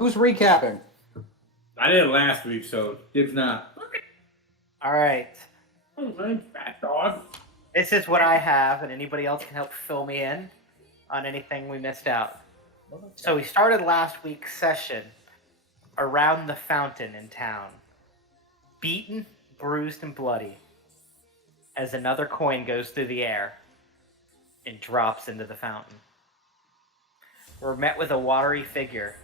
Who's recapping? I did it last week, so Dib's not. All right. Fat dog. This is what I have, and anybody else can help fill me in on anything we missed out. So we started last week's session around the fountain in town, beaten, bruised, and bloody, as another coin goes through the air and drops into the fountain. We're met with a watery figure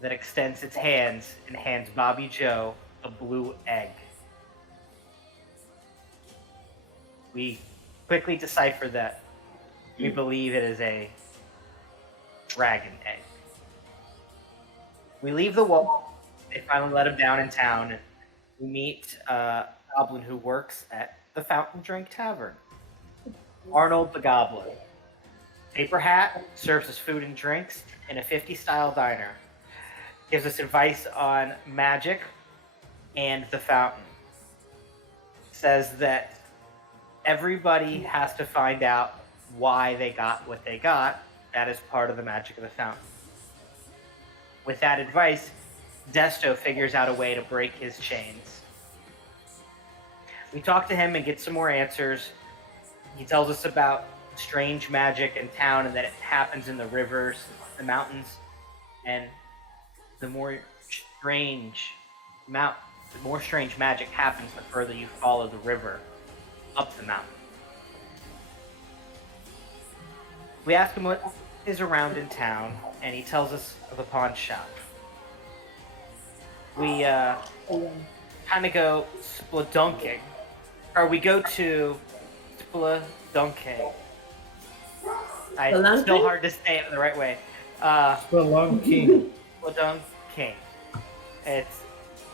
that extends its hands and hands Bobby Joe a blue egg. We quickly decipher that we believe it is a dragon egg. We leave the wall. They finally let him down in town. And we meet a goblin who works at the Fountain Drink Tavern. Arnold the Goblin. Paper hat, serves us food and drinks in a 50-style diner. Gives us advice on magic and the fountain. Says that everybody has to find out why they got what they got. That is part of the magic of the fountain. With that advice, Desto figures out a way to break his chains. We talk to him and get some more answers. He tells us about strange magic in town and that it happens in the rivers, the mountains, and the more strange magic happens the further you follow the river up the mountain. We ask him what is around in town, and he tells us of a pawn shop. We kind of go spladunking, or we go to spladunking. It's still hard to say it the right way. Spelunking. Spladunking. It's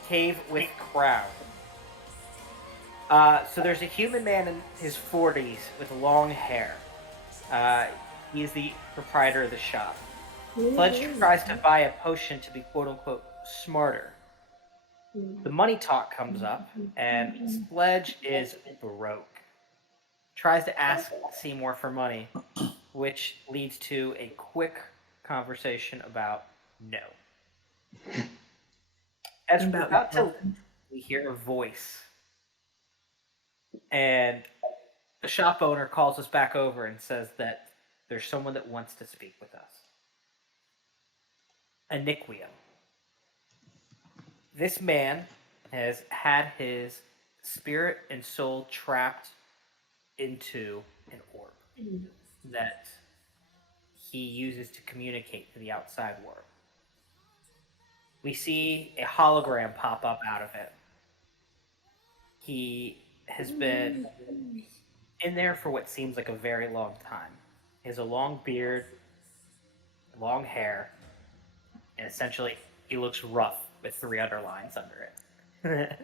cave with crown. So there's a human man in his 40s with long hair. He is the proprietor of the shop. Sledge tries to buy a potion to be quote-unquote smarter. The money talk comes up, and Sledge is broke. Tries to ask Seymour for money, which leads to a quick conversation about no. As we're about to leave, we hear a voice. And the shop owner calls us back over and says that there's someone that wants to speak with us. Aniquium. This man has had his spirit and soul trapped into an orb that he uses to communicate to the outside world. We see a hologram pop up out of it. He has been in there for what seems like a very long time. He has a long beard, long hair, and essentially he looks rough with 3 underlines under it.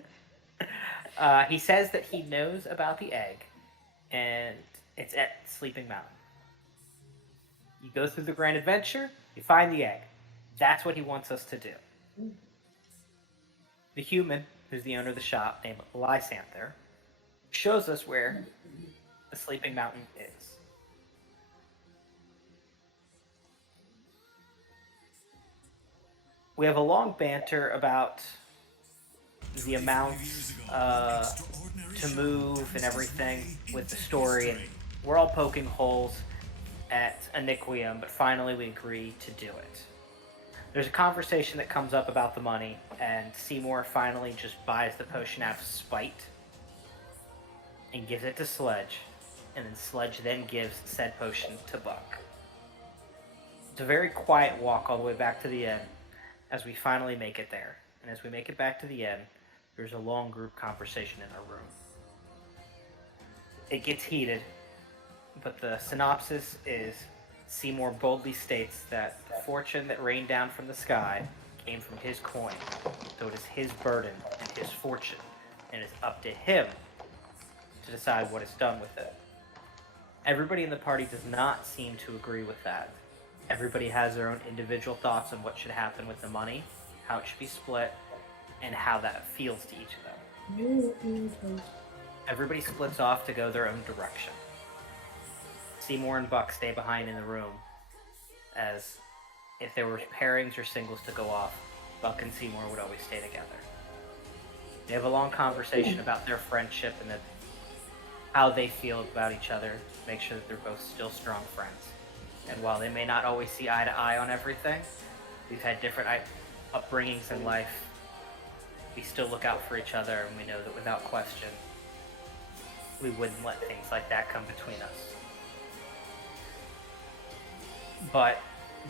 He says that he knows about the egg, and it's at Sleeping Mountain. You go through the grand adventure, you find the egg. That's what he wants us to do. The human, who's the owner of the shop, named Lysanther, shows us where the Sleeping Mountain is. We have a long banter about the amounts to move and everything with the story, and we're all poking holes at Aniquium, but finally we agree to do it. There's a conversation that comes up about the money, and Seymour finally just buys the potion out of spite and gives it to Sledge, and then Sledge then gives said potion to Buck. It's a very quiet walk all the way back to the inn as we finally make it there. And as we make it back to the inn, there's a long group conversation in our room. It gets heated, but the synopsis is Seymour boldly states that the fortune that rained down from the sky came from his coin, so it is his burden and his fortune, and it's up to him to decide what is done with it. Everybody in the party does not seem to agree with that. Everybody has their own individual thoughts on what should happen with the money, how it should be split, and how that feels to each of them. Everybody splits off to go their own direction. Seymour and Buck stay behind in the room as if there were pairings or singles to go off, Buck and Seymour would always stay together. They have a long conversation about their friendship and how they feel about each other, make sure that they're both still strong friends. And while they may not always see eye to eye on everything, we've had different upbringings in life. We still look out for each other, and we know that without question, we wouldn't let things like that come between us. But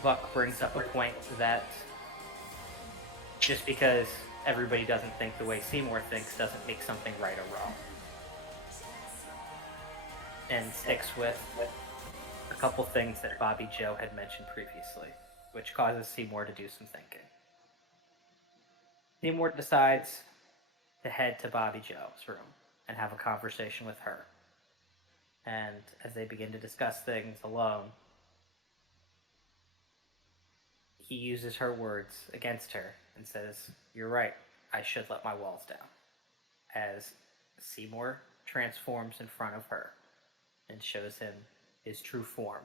Buck brings up a point that just because everybody doesn't think the way Seymour thinks doesn't make something right or wrong. And sticks with a couple things that Bobby Joe had mentioned previously, which causes Seymour to do some thinking. Seymour decides to head to Bobby Joe's room and have a conversation with her. And as they begin to discuss things alone, he uses her words against her and says, "You're right, I should let my walls down," as Seymour transforms in front of her and shows him his true form.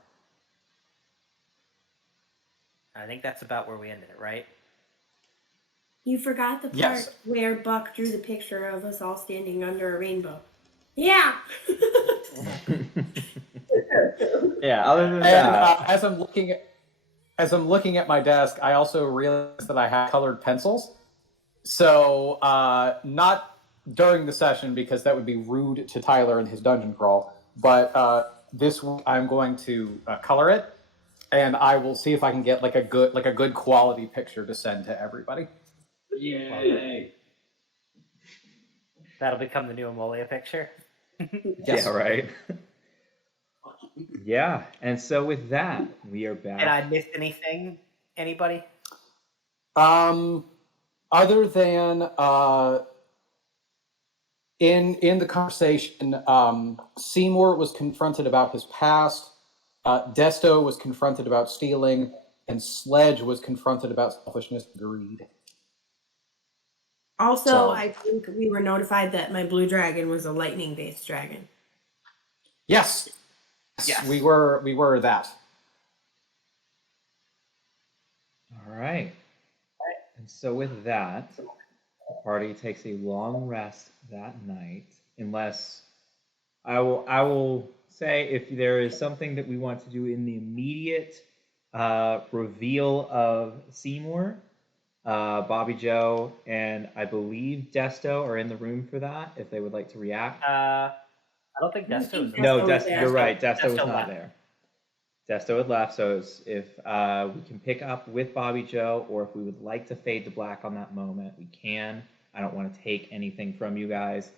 I think that's about where we ended it, right? You forgot the part Yes. where Buck drew the picture of us all standing under a rainbow. Yeah. Yeah, other than And that, as I'm looking at my desk, I also realized that I have colored pencils. So not during the session, because that would be rude to Tyler and his dungeon crawl. But this week I'm going to color it, and I will see if I can get like a good quality picture to send to everybody. Yay! That'll become the new Ammolia picture. Yes. yeah, right. Yeah, and so with that, we are back. Did I miss anything? Anybody? Other than in the conversation, Seymour was confronted about his past. Desto was confronted about stealing, and Sledge was confronted about selfishness and greed. Also, So- I think we were notified that my blue dragon was a lightning-based dragon. Yes. Yes. We were that. All right. And so with that, the party takes a long rest that night, unless I will say if there is something that we want to do in the immediate reveal of Seymour, Bobby Joe and I believe Desto are in the room for that if they would like to react. I don't think I Desto think is Desto No, was Desto, there. you're right. Desto was Desto not left. there. Desto had left, so if we can pick up with Bobby Joe, or if we would like to fade to black on that moment, we can. I don't want to take anything from you guys,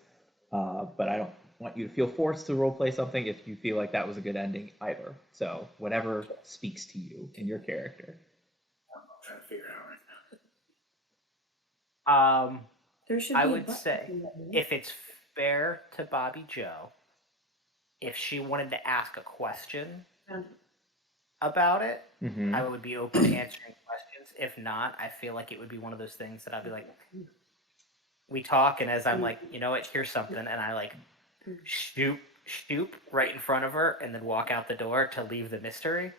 but I don't want you to feel forced to roleplay something if you feel like that was a good ending either. So whatever speaks to you in your character. I'm trying to figure it out right now. There should I be a would button say in that room. if it's fair to Bobby Joe, if she wanted to ask a question about it, Mm-hmm. I would be open to answering questions. If not, I feel like it would be one of those things that I'd be like, we talk, and as I'm like, you know what, here's something, and I like stoop right in front of her, and then walk out the door to leave the mystery.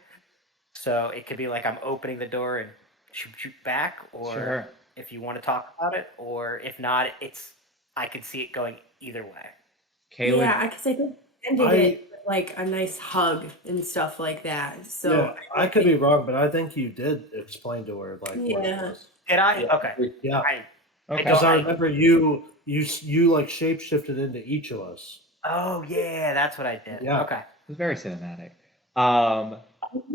So it could be like I'm opening the door and shoot back, or Sure. if you want to talk about it, or if not, I could see it going either way. Caleb, Yeah, because I think ended it with like a nice hug and stuff like that. So yeah, I could be wrong, but I think you did explain to her like what it Yeah. was. Did I? Yeah. Okay. Yeah, I okay. because I don't- remember you like shapeshifted into each of us. Oh yeah, that's what I did. Yeah. Okay. It was very cinematic.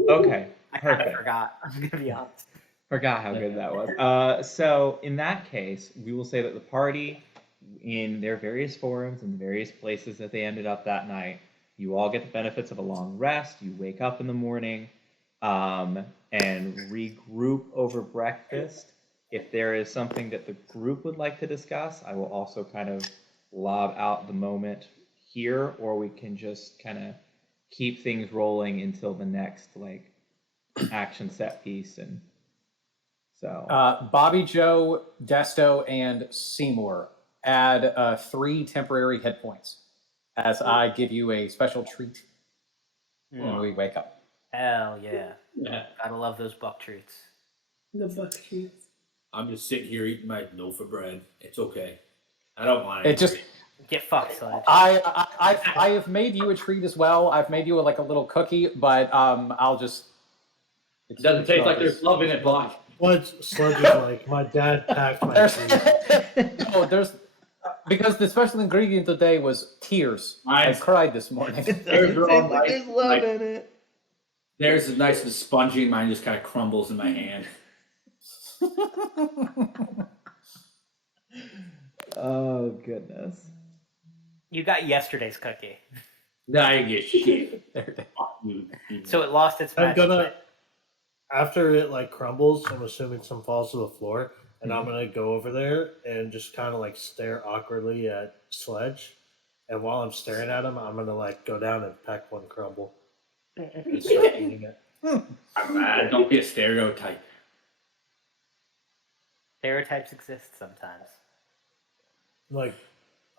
Okay, I kind of perfect. forgot. I'm gonna be honest. Forgot how good that was. So in that case, we will say that the party, in their various forums and the various places that they ended up that night, you all get the benefits of a long rest. You wake up in the morning, and regroup over breakfast. If there is something that the group would like to discuss, I will also kind of lob out the moment here, or we can just kind of keep things rolling until the next like action set piece. And so Bobby Joe, Desto, and Seymour add 3 temporary hit points as I give you a special treat when we wake up. Hell yeah. Yeah. Gotta love those buck treats. The buck treats. I'm just sitting here eating my loaf of bread. It's okay. I don't mind. It just Get fucked, Sledge. I have made you a treat as well. I've made you like a little cookie, but I'll just. It doesn't taste like there's love in it, Block. What Sludge is like, my dad packed my There's, treat. no, there's because the special ingredient today was tears. I Nice. cried this morning. There's wrong, like- there's love like- in it. Theirs is nice and spongy, and mine just kind of crumbles in my hand. Oh goodness. You got yesterday's cookie, Nah, I get shit. There it is. Fuck you. so it lost its I'm magic. gonna, after it like crumbles, I'm assuming some falls to the floor, and I'm gonna go over there and just kind of like stare awkwardly at Sledge. And while I'm staring at him, I'm gonna like go down and peck one crumble and start eating it. Don't be a stereotype. Stereotypes exist sometimes. Like,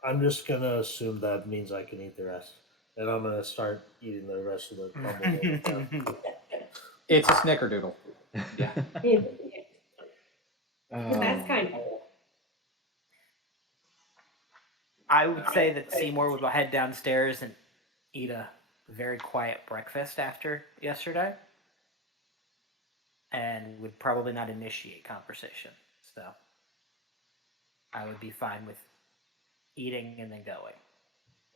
I'm just gonna assume that means I can eat the rest, and I'm gonna start eating the rest of the crumble. It's a snickerdoodle. That's kind of I would say that Seymour would head downstairs and eat a very quiet breakfast after yesterday, and would probably not initiate conversation. So I would be fine with eating and then going.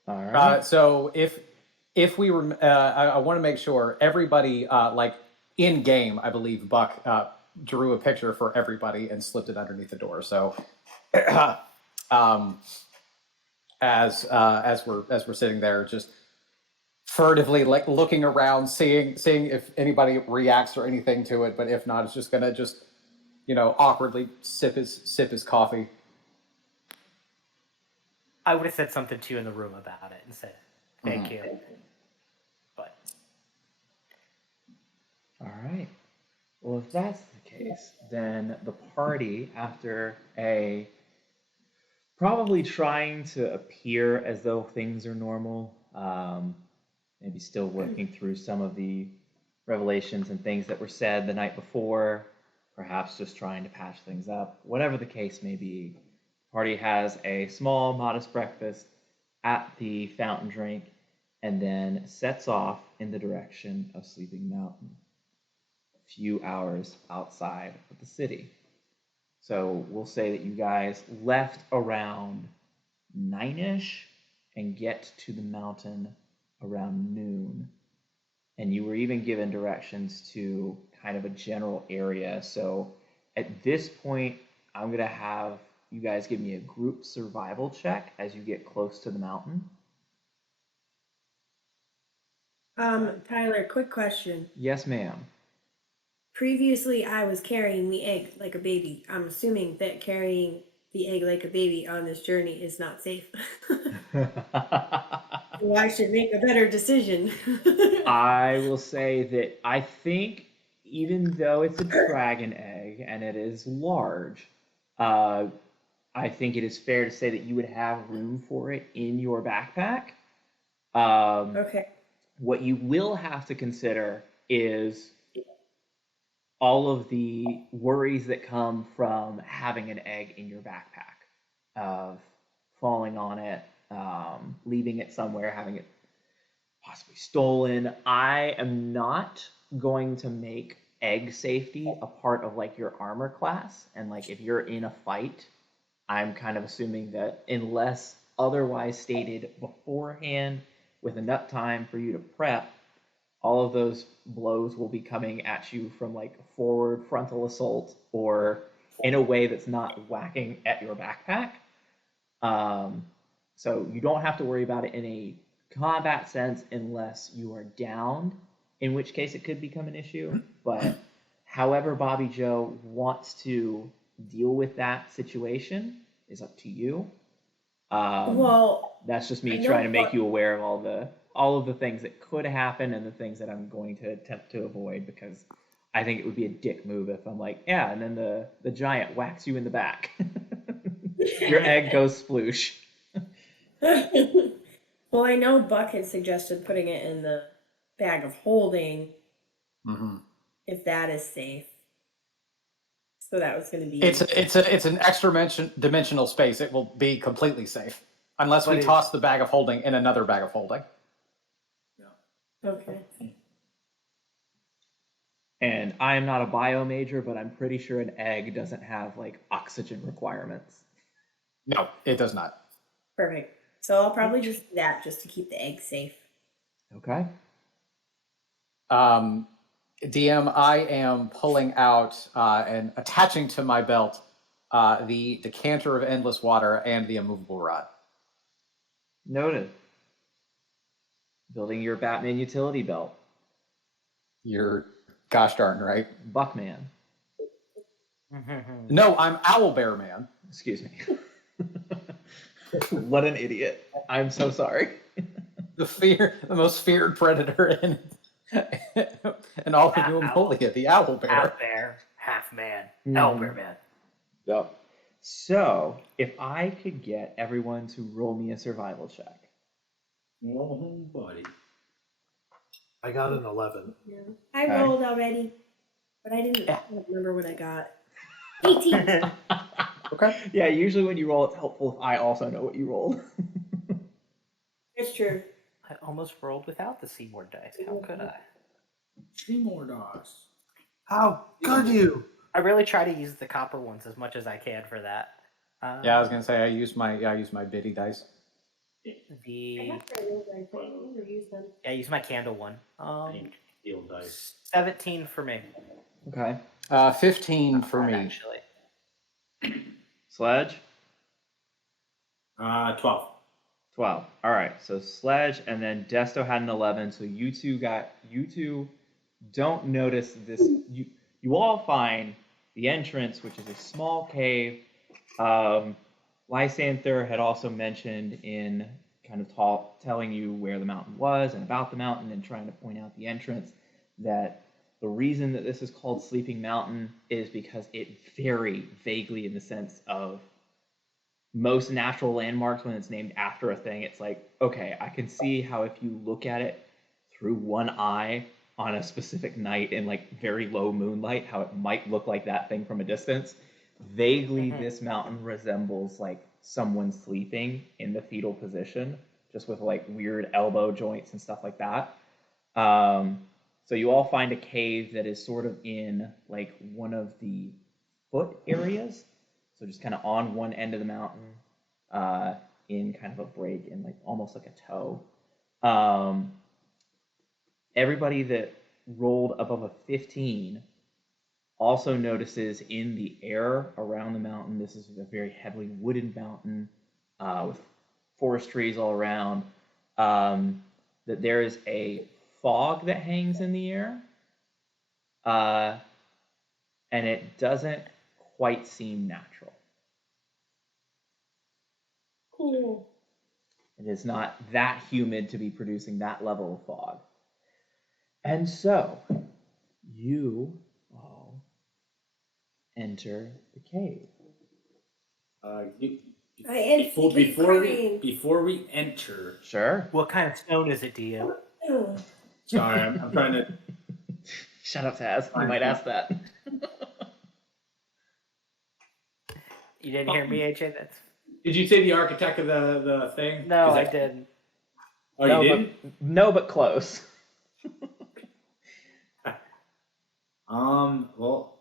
All right. So if we were, I want to make sure everybody like in game. I believe Buck drew a picture for everybody and slipped it underneath the door. So as we're sitting there, just furtively like looking around, seeing if anybody reacts or anything to it. But if not, it's just gonna awkwardly sip his coffee. I would have said something to you in the room about it and said, thank you. But All right. Well, if that's the case, then the party, after a probably trying to appear as though things are normal, maybe still working through some of the revelations and things that were said the night before, perhaps just trying to patch things up, whatever the case may be, the party has a small, modest breakfast at the fountain drink and then sets off in the direction of Sleeping Mountain, a few hours outside of the city. So we'll say that you guys left around 9-ish and get to the mountain around noon. And you were even given directions to kind of a general area. So at this point, I'm going to have you guys give me a group survival check as you get close to the mountain. Tyler, quick question. Yes, ma'am. Previously, I was carrying the egg like a baby. I'm assuming that carrying the egg like a baby on this journey is not safe. So I should make a better decision. I will say that I think even though it's a dragon egg and it is large, I think it is fair to say that you would have room for it in your backpack. Okay. What you will have to consider is all of the worries that come from having an egg in your backpack, of falling on it, leaving it somewhere, having it possibly stolen. I am not going to make egg safety a part of like your armor class, and like if you're in a fight, I'm kind of assuming that unless otherwise stated beforehand with enough time for you to prep, all of those blows will be coming at you from like forward frontal assault or in a way that's not whacking at your backpack. So you don't have to worry about it in a combat sense unless you are downed, in which case it could become an issue. But however Bobby Joe wants to deal with that situation is up to you. Well, That's just I me know trying to make Buck- you aware of all of the things that could happen and the things that I'm going to attempt to avoid, because I think it would be a dick move if I'm like, yeah, and then the giant whacks you in the back. Your egg goes sploosh. well, I know Buck had suggested putting it in the bag of holding. Mm-hmm. if that is safe. So that was going to be. It's an extra dimensional space. It will be completely safe unless we But toss the bag of holding in another bag of holding. Okay. And I am not a bio major, but I'm pretty sure an egg doesn't have like oxygen requirements. No, it does not. Perfect. So I'll probably just do that just to keep the egg safe. Okay. DM, I am pulling out and attaching to my belt the decanter of endless water and the immovable rod. Noted. Building your Batman utility belt. You're gosh darn right. Buckman. No, I'm Owlbear Man. Excuse me. What an idiot. I'm so sorry. The most feared predator in all of New Ammolia, the Owlbear. Half bear, half man. Mhm. Owlbear man. Yep. So, if I could get everyone to roll me a survival check. Oh, buddy. I got an 11. Yeah. I Okay. rolled already, but I didn't remember what I got. 18. Okay. Yeah, usually when you roll, it's helpful if I also know what you rolled. It's true. I almost rolled without the Seymour dice. How could I? 3 more dogs. How could you? I really try to use the copper ones as much as I can for that. Yeah, I was gonna say I use my biddy dice. I The have to roll dice. I never use them. I use my candle one. Steel dice. 17 for me. Okay. 15 for Not me. actually. Sledge? 12. 12. All right. So Sledge and then Desto had an 11. So you two don't notice this. You all find the entrance, which is a small cave. Lysanther had also mentioned in kind of telling you where the mountain was and about the mountain and trying to point out the entrance that the reason that this is called Sleeping Mountain is because it very vaguely in the sense of most natural landmarks when it's named after a thing, it's like, okay, I can see how if you look at it through one eye on a specific night in like very low moonlight, how it might look like that thing from a distance. Vaguely, this mountain resembles like someone sleeping in the fetal position, just with like weird elbow joints and stuff like that. So you all find a cave that is sort of in like one of the foot areas. So just kind of on one end of the mountain, in kind of a break in like almost like a toe. Everybody that rolled above a 15 also notices in the air around the mountain, this is a very heavily wooded mountain with forest trees all around, that there is a fog that hangs in the air, and it doesn't quite seem natural. Cool. It is not that humid to be producing that level of fog. And so, you all enter the cave. Before we enter. Sure. What kind of stone is it, DM? Sorry, I'm trying to. Shut up, Taz. You might ask that. You didn't hear me, AJ? That's Did you say the architect of the thing? no, I didn't. Oh, no, you didn't? No, but close. Well,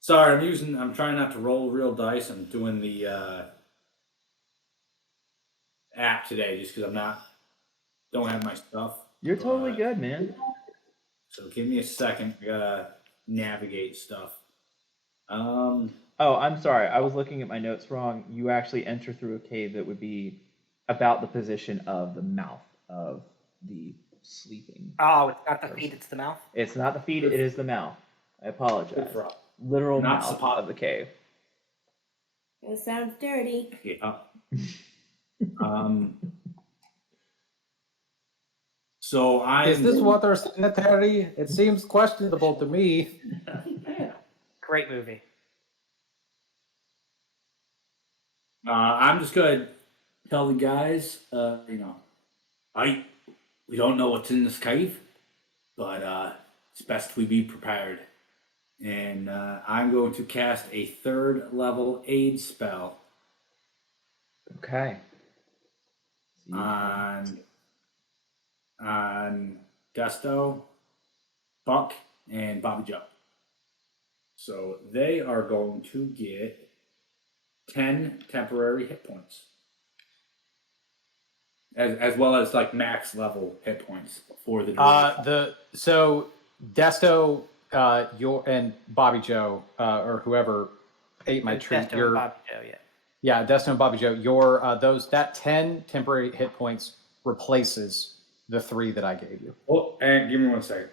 sorry, I'm trying not to roll real dice. I'm doing the app today just because don't have my stuff. You're totally good, man. So give me a second. I gotta navigate stuff. Oh, I'm sorry. I was looking at my notes wrong. You actually enter through a cave that would be about the position of the mouth of the sleeping. Oh, it's not the feet, it's the mouth. It's not the feet, it is the mouth. I apologize. Literal Not mouth of the cave. It sounds dirty. Yeah. So Is this water sanitary? It seems questionable to me. Great movie. I'm just gonna tell the guys, we don't know what's in this cave, but it's best we be prepared. And I'm going to cast a 3rd level aid spell Okay. So you on Gusto, Buck, and Bobby Joe. So they are going to get 10 temporary hit points. As well as like max level hit points for the duration. So Desto, your and Bobby Joe, or whoever ate my treat. Desto and Bobby Joe, yeah. Yeah, Desto and Bobby Joe. Your that 10 temporary hit points replaces the 3 that I gave you. Oh, and give me 1 second.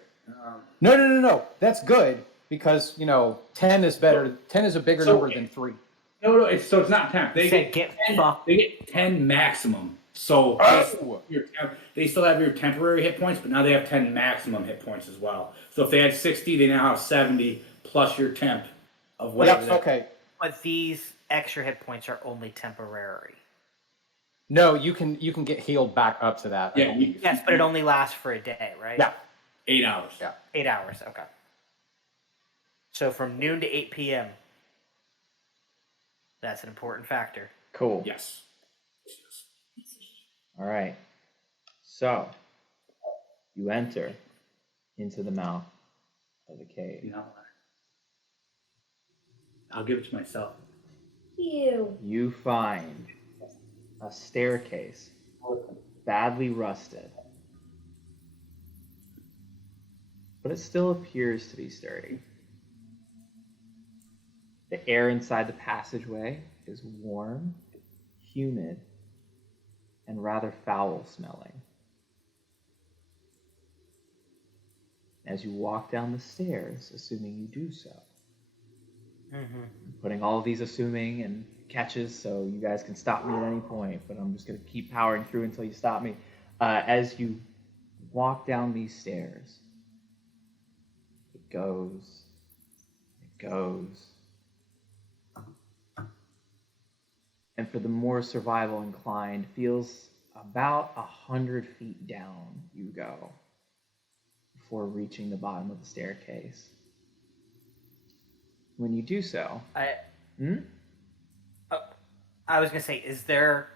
No. That's good because 10 is better. 10 is a bigger number than 3. No, it's not 10. They Said get get 10, fucked. they get 10 maximum. So they still have your temporary hit points, but now they have 10 maximum hit points as well. So if they had 60, they now have 70 plus your temp of whatever. Yep, okay. But these extra hit points are only temporary. No, you can get healed back up to that. Yeah. Yes, but it only lasts for a day, right? Yeah. 8 hours. Yeah. 8 hours, okay. So from noon to 8 p.m. That's an important factor. Cool. Yes. All right. So you enter into the mouth of the cave. You know, I'll give it to myself. Ew. You find a staircase, badly rusted, but it still appears to be sturdy. The air inside the passageway is warm, humid, and rather foul smelling. As you walk down the stairs, assuming you do so, putting all of these assuming and catches so you guys can stop me at any point, but I'm just going to keep powering through until you stop me. As you walk down these stairs, it goes, and for the more survival inclined, feels about 100 feet down you go before reaching the bottom of the staircase. When you do so, I was going to say, is there,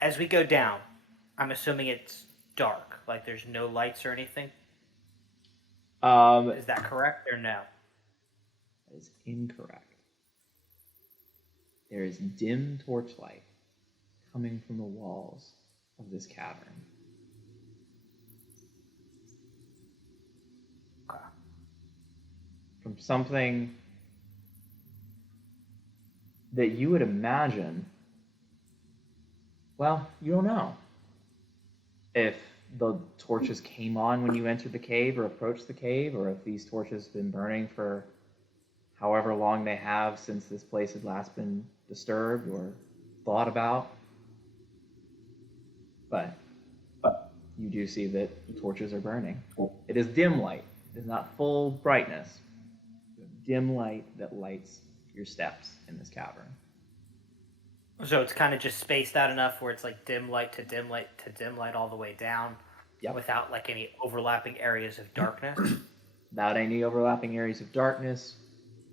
as we go down, I'm assuming it's dark, like there's no lights or anything? Is that correct or no? that is incorrect. There is dim torchlight coming from the walls of this cavern. Okay. From something that you would imagine, well, you don't know if the torches came on when you entered the cave or approached the cave, or if these torches have been burning for however long they have since this place had last been disturbed or thought about. But you do see that the torches are burning. It is dim light. It is not full brightness. Dim light that lights your steps in this cavern. So it's kind of just spaced out enough where it's like dim light to dim light to dim light all the way down, without like any overlapping areas of darkness. Without any overlapping areas of darkness,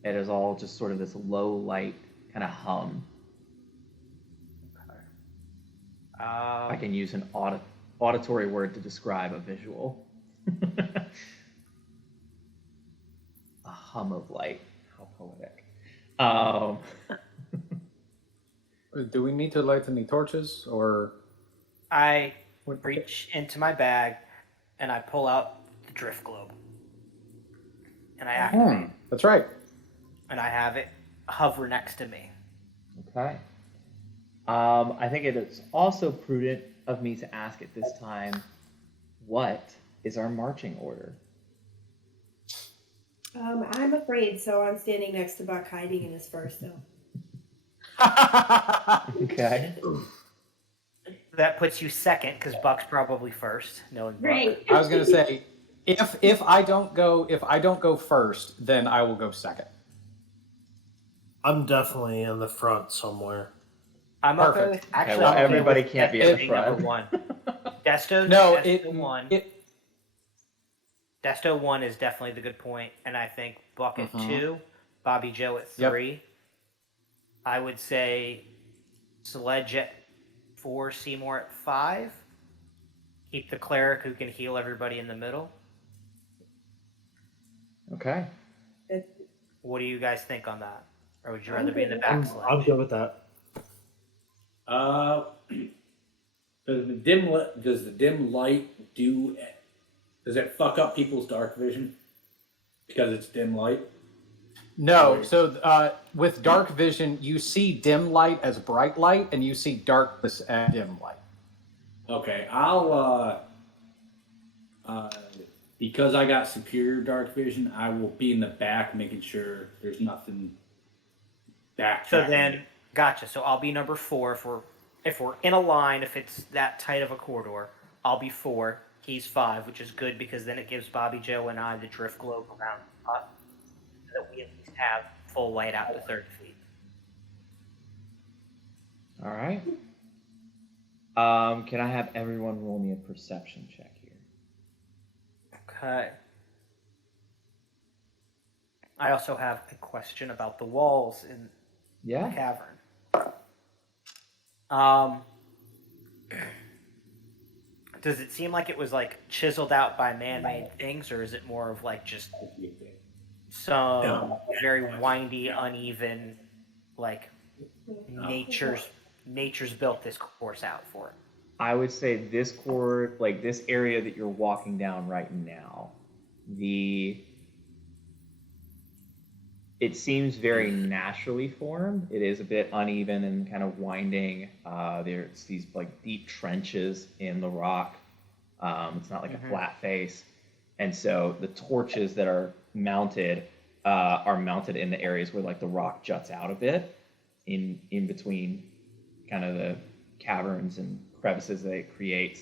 it is all just sort of this low light kind of hum. I can use an auditory word to describe a visual. A hum of light. How poetic. Do we need to light any torches or? I reach into my bag and I pull out the drift globe. And I activate it. That's right. And I have it hover next to me. Okay. I think it is also prudent of me to ask at this time, what is our marching order? I'm afraid, so I'm standing next to Buck, hiding in his fur still. Okay. That puts you second because Buck's probably first, knowing Buck. Right. I was gonna say, if I don't go first, then I will go second. I'm definitely in the front somewhere. I'm up there. Perfect. Actually, Okay, well, I'm okay everybody with can't be Desto at the being front. Number one. Desto, No, Desto one. Desto 1 is definitely the good point, and I think Buck at 2, Bobby Joe at Yep. 3. I would say Sledge at 4, Seymour at 5. Keep the cleric who can heal everybody in the middle. Okay. What do you guys think on that? Or would you I'm rather be in the good. back I'm Sledge? good with that. Does the dim light do? Does it fuck up people's dark vision because it's dim light? No, so with dark vision, you see dim light as bright light, and you see darkness as dim light. Okay, I'll because I got superior dark vision, I will be in the back making sure there's nothing back. So then, gotcha. So I'll be number 4 if we're in a line. If it's that tight of a corridor, I'll be 4. He's 5, which is good because then it gives Bobby Joe and I the drift globe around us, so that we at least have full light out to 30 feet. All right. Can I have everyone roll me a perception check here? Okay. I also have a question about the walls in the Yeah. cavern. Does it seem like it was like chiseled out by man-made things, or is it more of like just some very windy, uneven, like nature's built this course out for it? I would say this core, like this area that you're walking down right now, it seems very naturally formed. It is a bit uneven and kind of winding. There's these like deep trenches in the rock. It's not like a flat face. And so the torches that are mounted in the areas where like the rock juts out a bit in between kind of the caverns and crevices that it creates.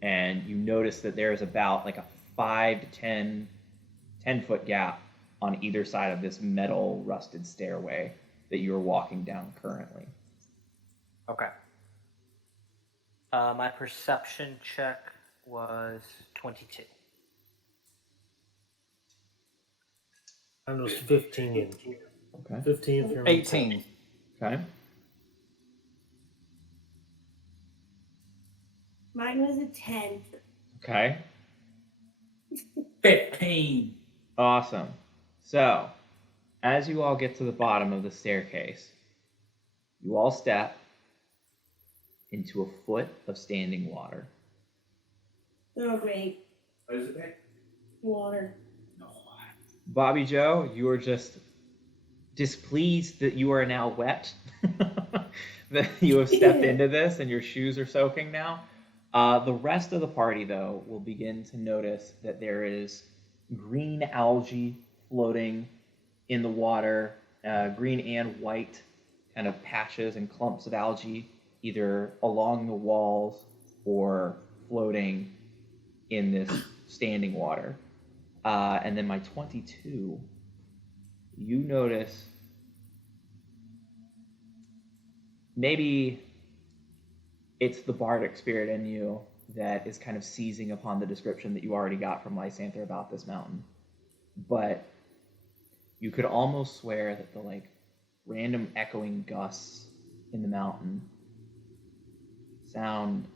And you notice that there's about like a 5 to 10 foot gap on either side of this metal rusted stairway that you're walking down currently. Okay. My perception check was 22. Mine was 15. Okay. 15 for me. 18. Okay. Mine was a 10. Okay. 15. Awesome. So, as you all get to the bottom of the staircase, you all step into a foot of standing water. Oh, great. What is it? Water. Bobby Joe, you are just displeased that you are now wet, that you have stepped into this and your shoes are soaking now. The rest of the party, though, will begin to notice that there is green algae floating in the water, green and white kind of patches and clumps of algae, either along the walls or floating in this standing water. And then my 22, you notice maybe it's the bardic spirit in you that is kind of seizing upon the description that you already got from Lysanther about this mountain. But you could almost swear that the like random echoing gusts in the mountain sound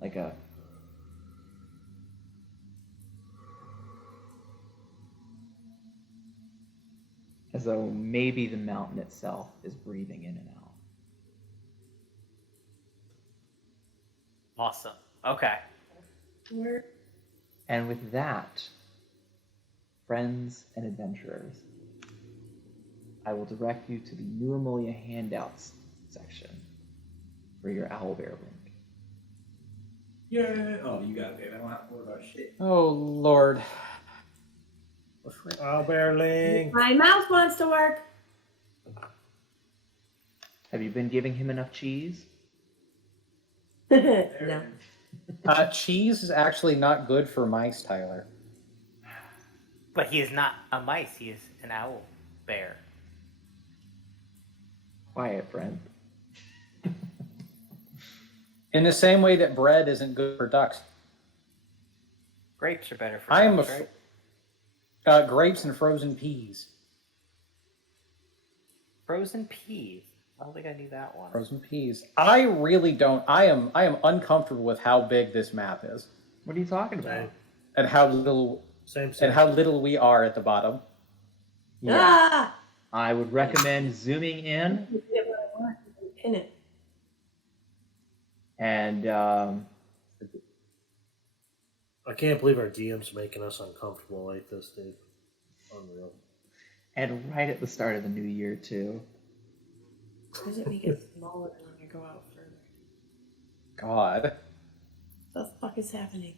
like as though maybe the mountain itself is breathing in and out. Awesome. Okay. Where? And with that, friends and adventurers, I will direct you to the New Ammolia handouts section for your owlbear link. Yeah. Oh, you got it. I don't have to worry about shit. Oh, Lord. Owlbear Link. My mouse wants to work. Have you been giving him enough cheese? No. Cheese is actually not good for mice, Tyler. But he is not a mice, he is an owl bear. Quiet, friend. In the same way that bread isn't good for ducks. Grapes are better for I am temps, right? grapes and frozen peas. Frozen peas. I don't think I knew that one. Frozen peas. I really don't. I am uncomfortable with how big this map is, What are you talking about? Same. and how little Same. and how little we are at the bottom. Yeah. Ah! I would recommend zooming in Get what I want and pin it. and I can't believe our DM's making us uncomfortable like this, dude. Unreal. right at the start of the new year too. Does it make it smaller when I go out further? God. What the fuck is happening?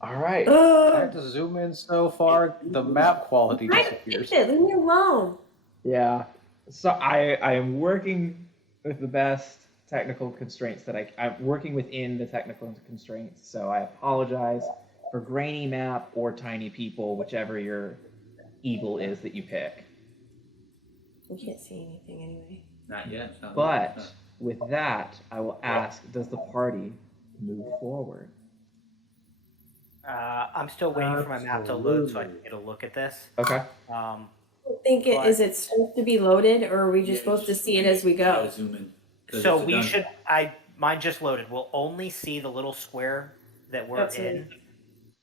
All right. I have to zoom in so far, the map quality I disappears. it. Leave me alone. Yeah. So I am working with the best technical constraints that I'm working within the technical constraints. So I apologize for grainy map or tiny people, whichever your evil is that you pick. We can't see anything anyway. Not yet. It's not But it's with that, I will ask, does the party move forward? I'm still waiting for my map to load so I can get a look at this. Okay. I think it is it supposed to be loaded, or are we just supposed to see it as we go? gotta zoom in. 'Cause So it's a we dungeon. should. Mine just loaded. We'll only see the little square that we're That's in. it.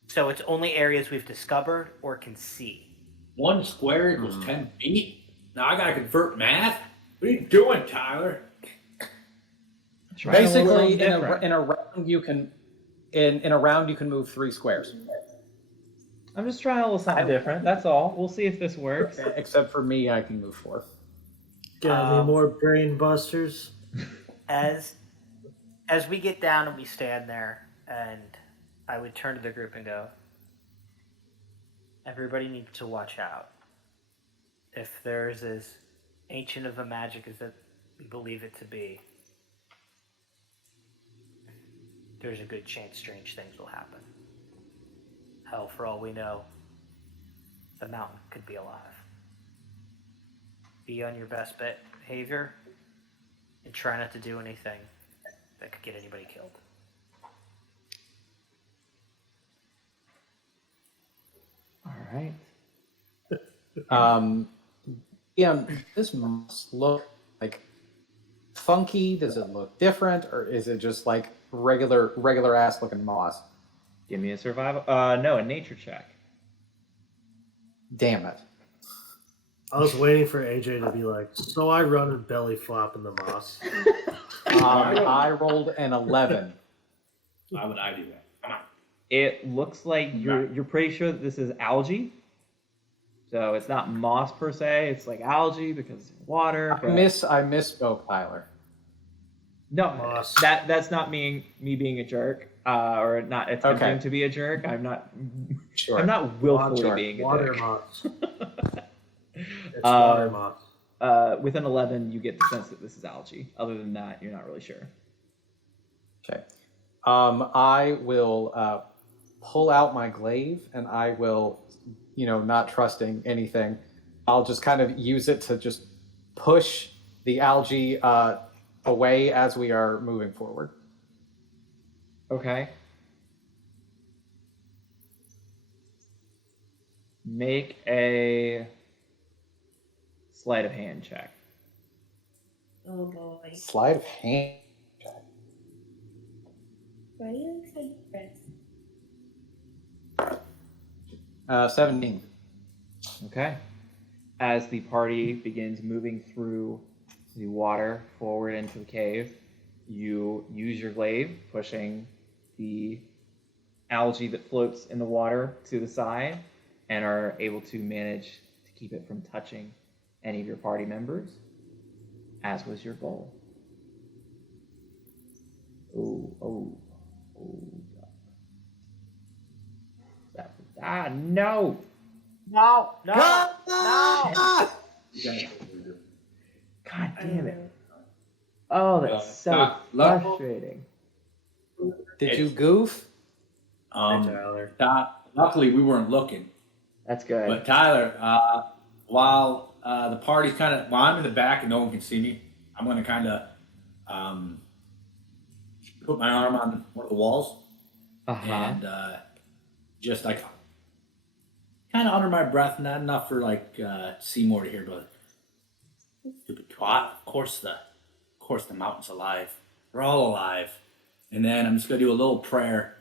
So it's only areas we've discovered or can see. 1 square equals 10 feet. Now I gotta convert math. What are you doing, Tyler? Try a little Basically, different. in a round you can in a round you can move 3 squares, I'm just trying a little something different. That's all. We'll see if this works. except for me, I can move 4. Got any more brain busters? As we get down and we stand there, and I would turn to the group and go, everybody needs to watch out. If there's as ancient of a magic as that we believe it to be, there's a good chance strange things will happen. Hell, for all we know, the mountain could be alive. Be on your best behavior and try not to do anything that could get anybody killed. All right. Yeah, this must look like funky. Does it look different, or is it just like regular ass looking moss? Give me a survival. No, a nature check. Damn it. I was waiting for AJ to be like, so I run and belly flop in the moss. I rolled an 11. Why would I do that? Come on. It looks like you're pretty sure that this is algae. So it's not moss per se. It's like algae because it's water. I misspoke, Tyler. No, Moss. that's not me being a jerk or not attempting Okay. to be a jerk. I'm not. Sure. I'm not willfully Sure. being a Water dick. moss. It's water moss. With an 11, you get the sense that this is algae. Other than that, you're not really sure. Okay. I will pull out my glaive, and I will, not trusting anything, I'll just kind of use it to just push the algae away as we are moving forward. Okay. Make a sleight of hand check. Oh boy. Sleight of hand. Why do you look so depressed? 17. Okay. As the party begins moving through the water forward into the cave, you use your glaive, pushing the algae that floats in the water to the side, and are able to manage to keep it from touching any of your party members, as was your goal. Oh. No! No! God God damn it. Oh, that's so Luck- frustrating. Did you goof? Hey, Tyler. Luckily, we weren't looking. That's good. But Tyler, while the party's while I'm in the back and no one can see me, I'm going to kind of put my arm on one of the walls Uh-huh. and just like kind of under my breath, not enough for like Seymour to hear, but stupid twat. Of course the mountain's alive. We're all alive. And then I'm just gonna do a little prayer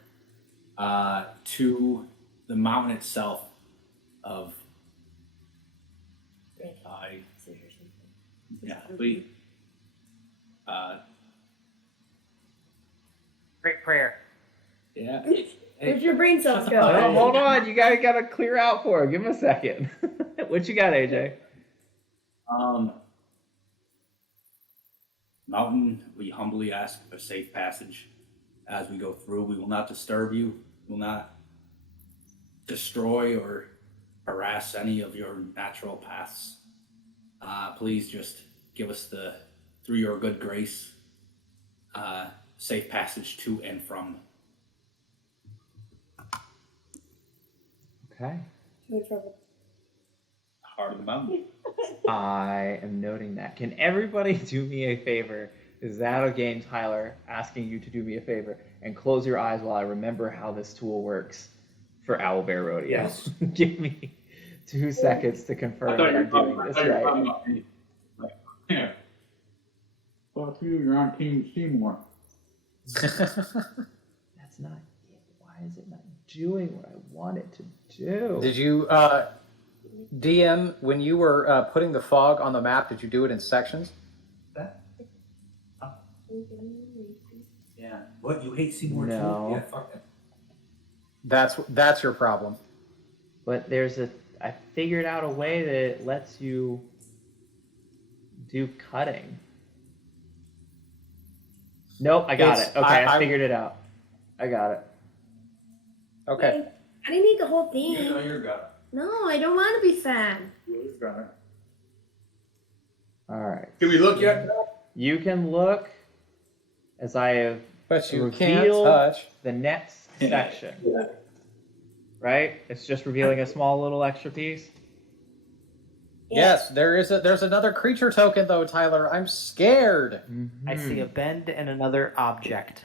to the mountain itself of yeah, Great prayer. yeah. Where'd your brain cells go? Oh, hold on. You gotta clear out for it. Give him a second. What you got, AJ? Mountain, we humbly ask a safe passage as we go through. We will not disturb you. We will not destroy or harass any of your natural paths. Please just give us through your good grace, safe passage to and from. Okay. No trouble. Heart of the mountain. I am noting that. Can everybody do me a favor? Is that again, Tyler, asking you to do me a favor and close your eyes while I remember how this tool works for Owlbear Rodeo? Yes. Give me 2 seconds to confirm that I'm doing this right. Yeah. Fuck you, you're on Team Seymour. That's not it. Why is it not doing what I want it to do? Did you, DM, when you were putting the fog on the map, did you do it in sections? Yeah. What, you hate Seymour No. too? Yeah, fuck that. That's your problem. But I figured out a way that lets you do cutting. Nope, I got it. Okay, I figured it out. I got it. Okay. I didn't need the whole thing. You're got it. No, I don't want to be sad. You've got it. All right. Can we look yet? You can look as I have But you can't revealed touch. the next section. Right? It's just revealing a small little extra piece. Yes, there's another creature token though, Tyler. I'm scared. I see a bend and another object.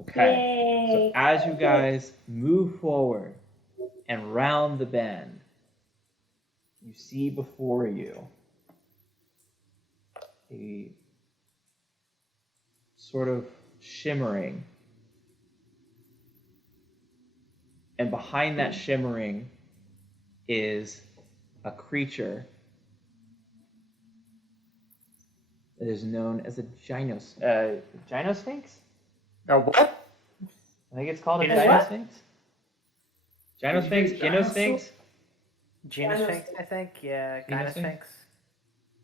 Okay. Yay. So as you guys move forward and round the bend, you see before you a sort of shimmering. And behind that shimmering is a creature that is known as a gynosphinx? Oh, what? I think it's called a Gynosphinx? gynosphinx. Gynosphinx, gynosphinx, Genosphinx, I think. Yeah, Genosphinx? Gynosphinx.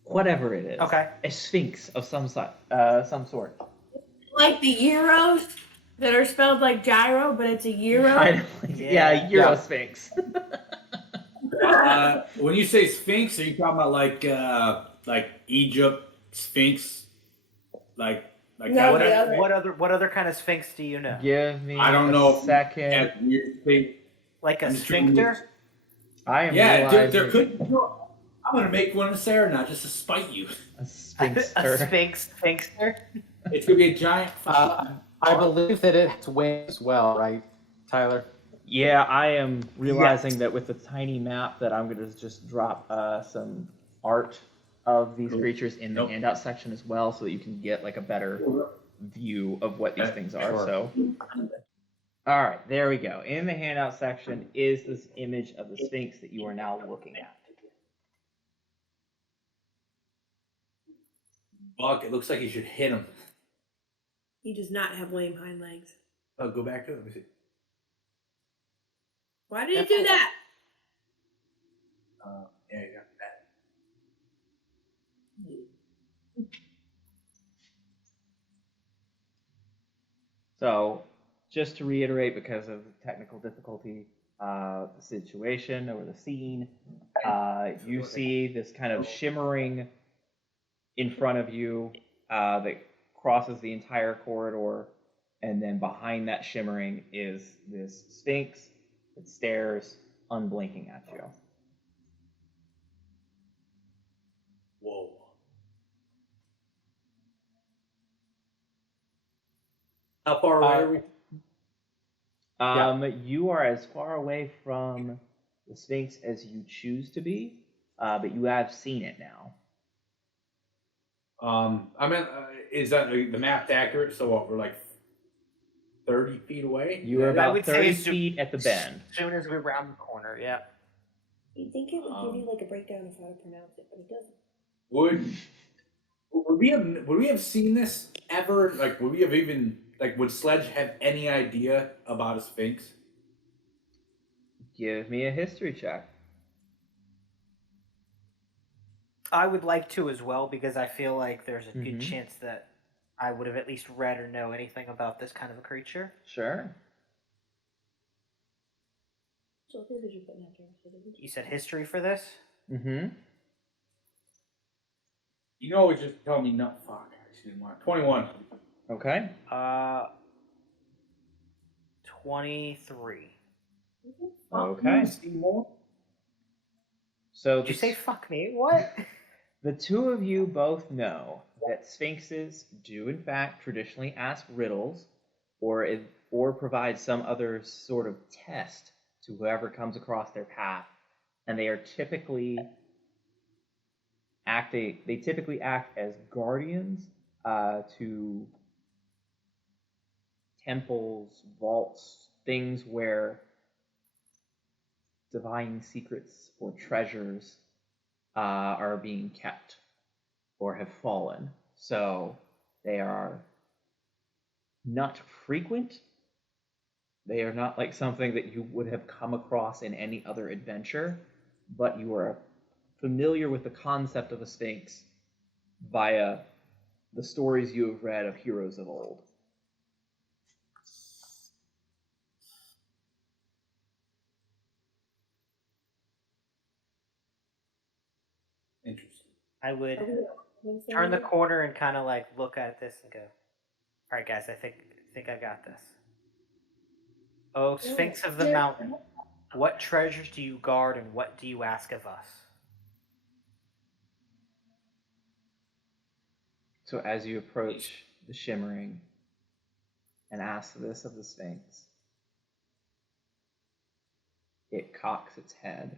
whatever it is. Okay. A sphinx of some sort. Like the Euros that are spelled like gyro, but it's a Euro. Yeah, Eurosphinx. When you say Sphinx, are you talking about like Egypt Sphinx, like No, that? the other. What other kind of sphinx do you know? Give me I don't know. a second. That weird thing. Like a I'm just trying to- sphincter? I am Yeah, realizing there could. I'm gonna make one in Sarah now just to spite you. a A sphinxter. sphinxter? It's gonna be a giant. I believe that it has wings as well, right, Tyler? Yeah, I am realizing that with the tiny map that I'm going to just drop some art of these creatures in the handout section as well, so that you can get like a better view of what these things are. Sure. So, all right, there we go. In the handout section is this image of the Sphinx that you are now looking at. Buck, it looks like you should hit him. He does not have lame hind legs. Oh, go back to it. Let me see. Why did he do that? Yeah, you got that. So, just to reiterate, because of the technical difficulty, the situation or the scene, you see this kind of shimmering in front of you that crosses the entire corridor, and then behind that shimmering is this Sphinx that stares unblinking at you. Whoa. How far away are we? You are as far away from the Sphinx as you choose to be, but you have seen it now. I mean, is that the map's accurate? So what? We're like 30 feet away. You are I about would say 30 as feet at the bend. As soon as we round the corner, yeah. You'd think it would give you like a breakdown of how to pronounce it, but it doesn't. Would we have seen this ever? Like, would we have even like? Would Sledge have any idea about a Sphinx? Give me a history check. I would like to as well because I feel like there's a good Mhm. chance that I would have at least read or know anything about this kind of a creature. Sure. So what did you put in that? You said history for this? Mm-hmm. You know, it's just telling me no. Fuck. I didn't want 21. Okay. 23. Okay. See more? So Did you say fuck me? What? the two of you both know that sphinxes do, in fact, traditionally ask riddles, or provide some other sort of test to whoever comes across their path, and they are typically they typically act as guardians to temples, vaults, things where divine secrets or treasures are being kept or have fallen. So they are not frequent. They are not like something that you would have come across in any other adventure, but you are familiar with the concept of a sphinx via the stories you have read of heroes of old. Interesting. I would turn the corner and kind of like look at this and go, "All right, guys, I think I got this." Oh, Sphinx of the Mountain, what treasures do you guard and what do you ask of us? So as you approach the shimmering and ask this of the sphinx, it cocks its head.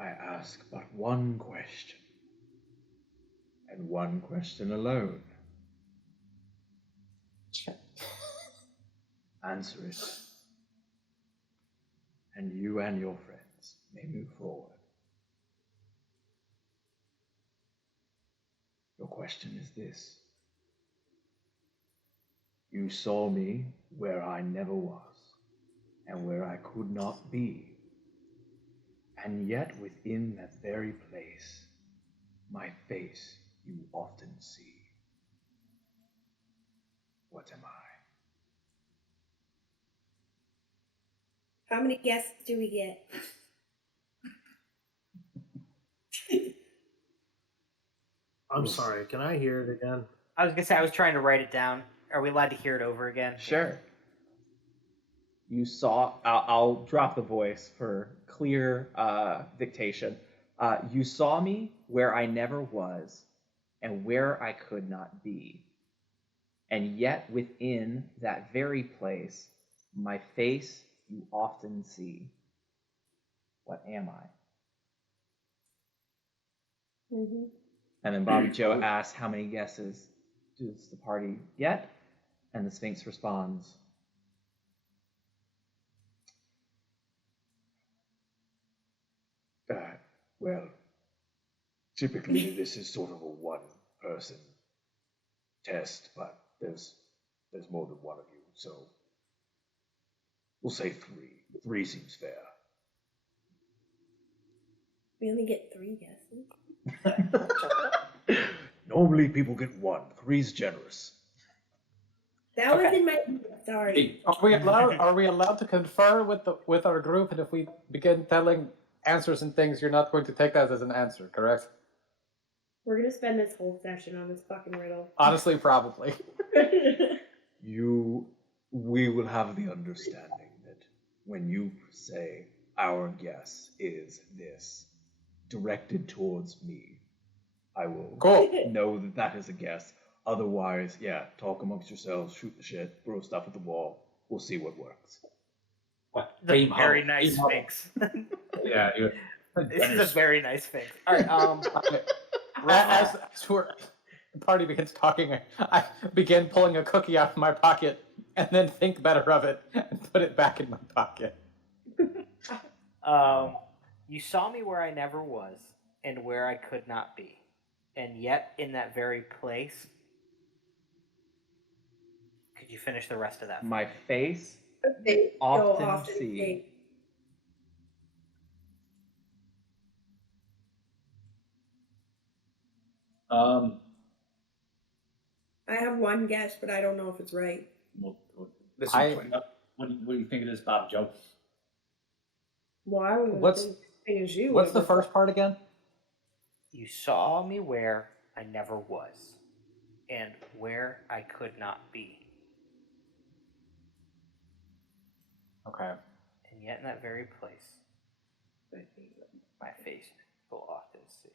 I ask but one question, and one question alone. Answer it, and you and your friends may move forward. Your question is this. You saw me where I never was, and where I could not be. And yet within that very place, my face you often see. What am I? How many guesses do we get? I'm sorry. Can I hear it again? I was gonna say I was trying to write it down. Are we allowed to hear it over again? Sure. You saw, I'll drop the voice for clear dictation. You saw me where I never was and where I could not be. And yet within that very place, my face you often see. What am I? Mm-hmm. And then Bobby Joe asks, how many guesses does the party get? And the Sphinx responds, well, typically this is sort of a one-person test, but there's more than one of you, so we'll say 3. 3 seems fair. We only get 3 guesses. Normally people get 1. 3's generous. That was in my. Sorry. Are we allowed to confer with our group? And if we begin telling answers and things, you're not going to take that as an answer, correct? We're gonna spend this whole session on this fucking riddle. Honestly, probably. We will have the understanding that when you say our guess is this, directed towards me, I will know that that is a guess. Otherwise, yeah, talk amongst yourselves, shoot the shit, throw stuff at the wall. We'll see what works. What? The Dream very Hub. nice Dream Hub. Sphinx. Yeah. This is a very nice Sphinx. All right. As the party begins talking, I begin pulling a cookie out of my pocket and then think better of it and put it back in my pocket. You saw me where I never was and where I could not be, and yet in that very place. Could you finish the rest of that? My face They often often see. say, Um. I have one guess, but I don't know if it's right. Listen, what do you think it is, Bob Joe? Well, I was What's- the same as you. What's It the was- first part again? You saw me where I never was, and where I could not be, Okay. and yet in that very place, my face will often see.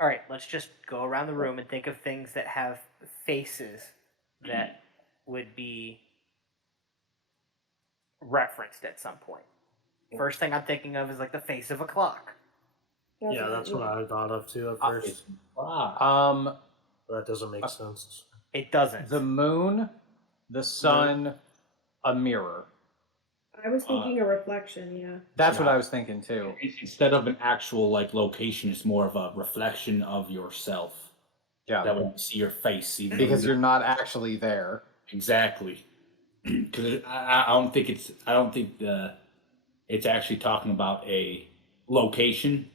All right, let's just go around the room and think of things that have faces that would be referenced at some point. First thing I'm thinking of is like the face of a clock. Yeah, that's what I thought of too at first. Um, That doesn't make sense. It doesn't. the moon, the sun, a mirror. I was thinking a reflection, yeah. That's what I was thinking too. Instead of an actual like location, it's more of a reflection of yourself. Yeah. That would see your face, even Because you're not actually there. exactly. Because I don't think it's actually talking about a location,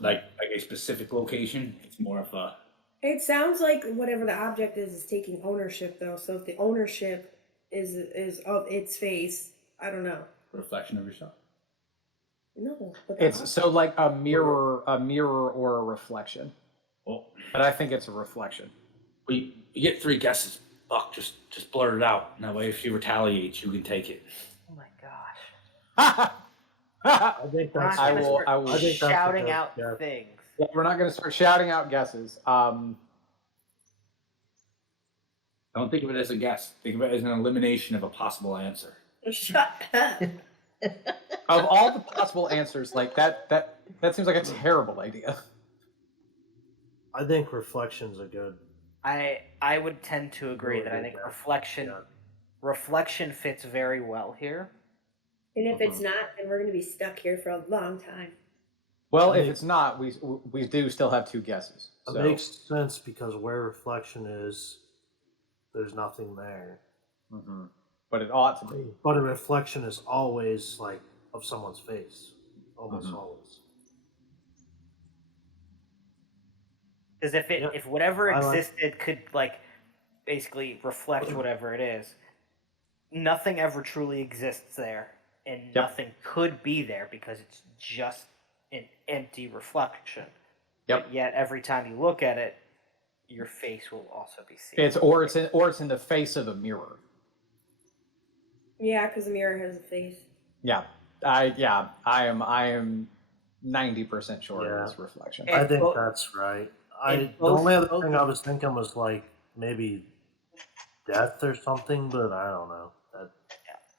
like a specific location. It's more of a It sounds like whatever the object is taking ownership, though. So if the ownership is of its face, I don't know. reflection of yourself. No, but It's so like a mirror or a reflection. Well, But I think it's a reflection. you get 3 guesses. Buck, just blurt it out. And that way, if she retaliates, you can take it. Oh my gosh. I I think that's. I will. I think that's a Shouting good out guess. things. We're not going to start shouting out guesses. Don't think of it as a guess. Think of it as an elimination of a possible answer. shut up. Of all the possible answers, like that seems like a terrible idea. I think reflections are good. I would tend to agree Really that I good think guess. reflection fits very well here. And if it's not, then we're going to be stuck here for a long time. Well, I if mean- it's not, we do still have 2 guesses. It So. makes sense because where reflection is, there's nothing there. Mhm. But it ought to be. But a reflection is always like of someone's face, almost Mhm. always. Because Yeah. if whatever I like- existed could like basically reflect whatever it is, nothing ever truly exists there, and Yep. nothing could be there because it's just an empty reflection. Yep. But yet every time you look at it, your face will also be seen. It's in the face of a mirror. Yeah, because the mirror has a face. Yeah. I am 90% sure Yeah. it is reflection. And I think both- that's right. and The both- only other both- thing I was thinking was like maybe death or something, but I don't know.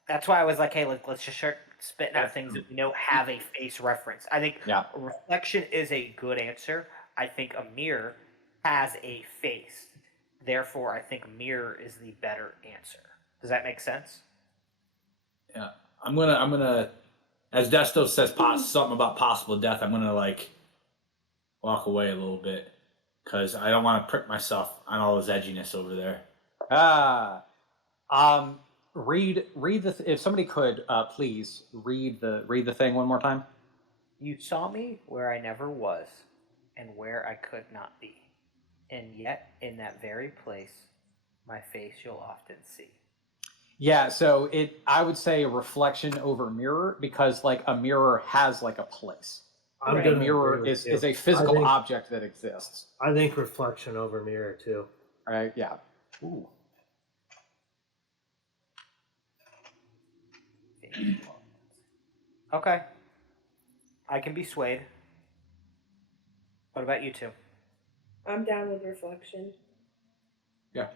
That's why I was like, hey, let's just start spitting out things that we know have a face reference. I think Yeah. a reflection is a good answer. I think a mirror has a face. Therefore, I think mirror is the better answer. Does that make sense? Yeah, I'm gonna, as Desto says, something about possible death. I'm gonna like walk away a little bit because I don't want to prick myself on all this edginess over there. Read if somebody could please read the thing one more time. You saw me where I never was, and where I could not be, and yet in that very place, my face you'll often see. Yeah, so I would say reflection over mirror because like a mirror has like a place. I'm Right. A gonna mirror agree is with you. a physical I think- object that exists. I think reflection over mirror too. Right? Yeah. Ooh. Face you'll often see. Okay. I can be swayed. What about you two? I'm down with reflection. Yeah.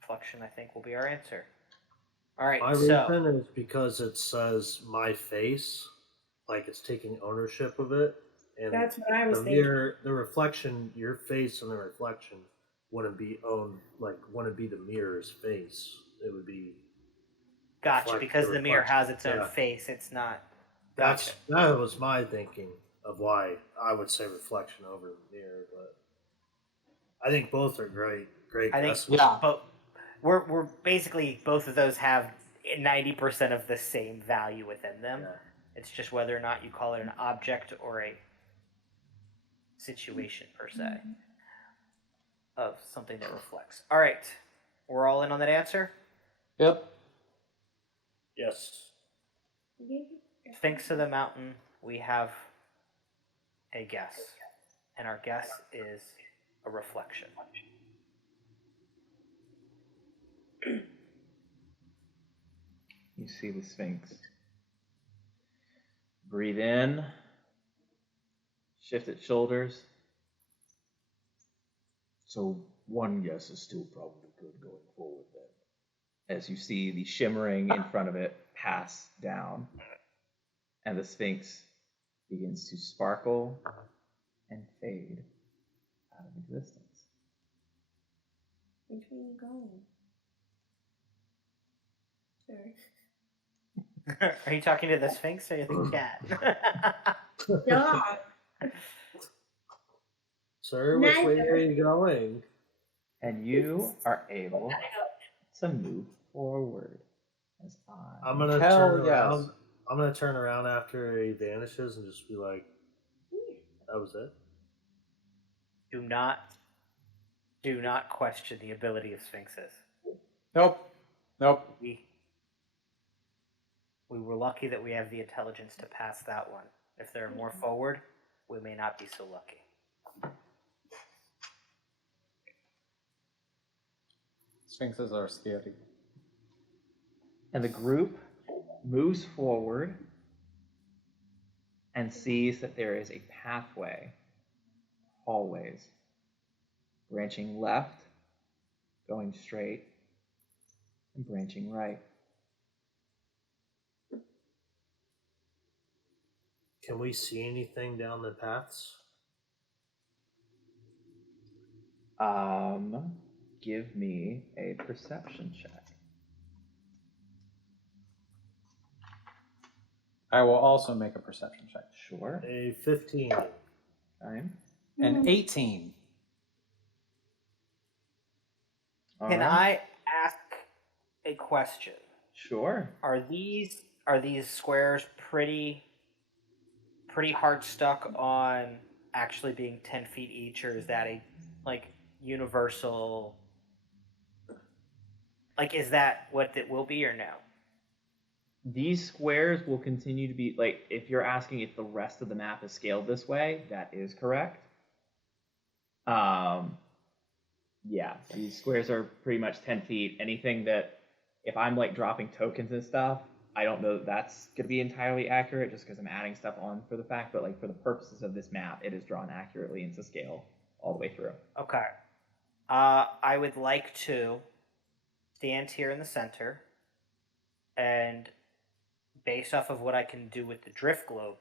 Reflection, I think, will be our answer. All right, My so reason is because it says my face, like it's taking ownership of it, and That's what I was the thinking. mirror, the reflection, your face and the reflection wouldn't be owned, like wouldn't be the mirror's face. It would be gotcha, because the mirror reflection. has its own Yeah. face. It's not. That's Gotcha. that was my thinking of why I would say reflection over the mirror, but I think both are great. Great I think, guesses. Yeah. but we're basically both of those have 90% of the same value within them. Yeah. It's just whether or not you call it an object or a situation per se of something that reflects. All right, we're all in on that answer. Yep. Yes. Sphinx of the Mountain. We have a guess, and our guess is a reflection. You see the Sphinx. Breathe in, shift its shoulders. So one guess is still probably good going forward then. As you see the shimmering in front of it pass down, and the Sphinx begins to sparkle and fade out of existence. Which way are you going? Sorry. Are you talking to the Sphinx or the cat? Yeah. Sir, which way Neither. are you going? And you are able to move forward. As I'm gonna Hell turn yes. around. I'm gonna turn around after he vanishes and just be like, "That was it." do not question the ability of Sphinxes. Nope. Nope. We were lucky that we have the intelligence to pass that one. If they're more forward, we may not be so lucky. Sphinxes are scary. And the group moves forward and sees that there is a pathway, hallways, branching left, going straight, and branching right. Can we see anything down the paths? Give me a perception check. I will also make a perception check. Sure. A 15. Time. An 18. Can Alright. I ask a question? Sure. Are these squares pretty hard stuck on actually being 10 feet each, or is that a universal? Is that what it will be or no? These squares will continue to be, if you're asking if the rest of the map is scaled this way, that is correct. Yeah, these squares are pretty much 10 feet. Anything that, if I'm dropping tokens and stuff, I don't know that that's going to be entirely accurate just because I'm adding stuff on for the fact, but for the purposes of this map, it is drawn accurately into scale all the way through. Okay. I would like to stand here in the center, and based off of what I can do with the drift globe,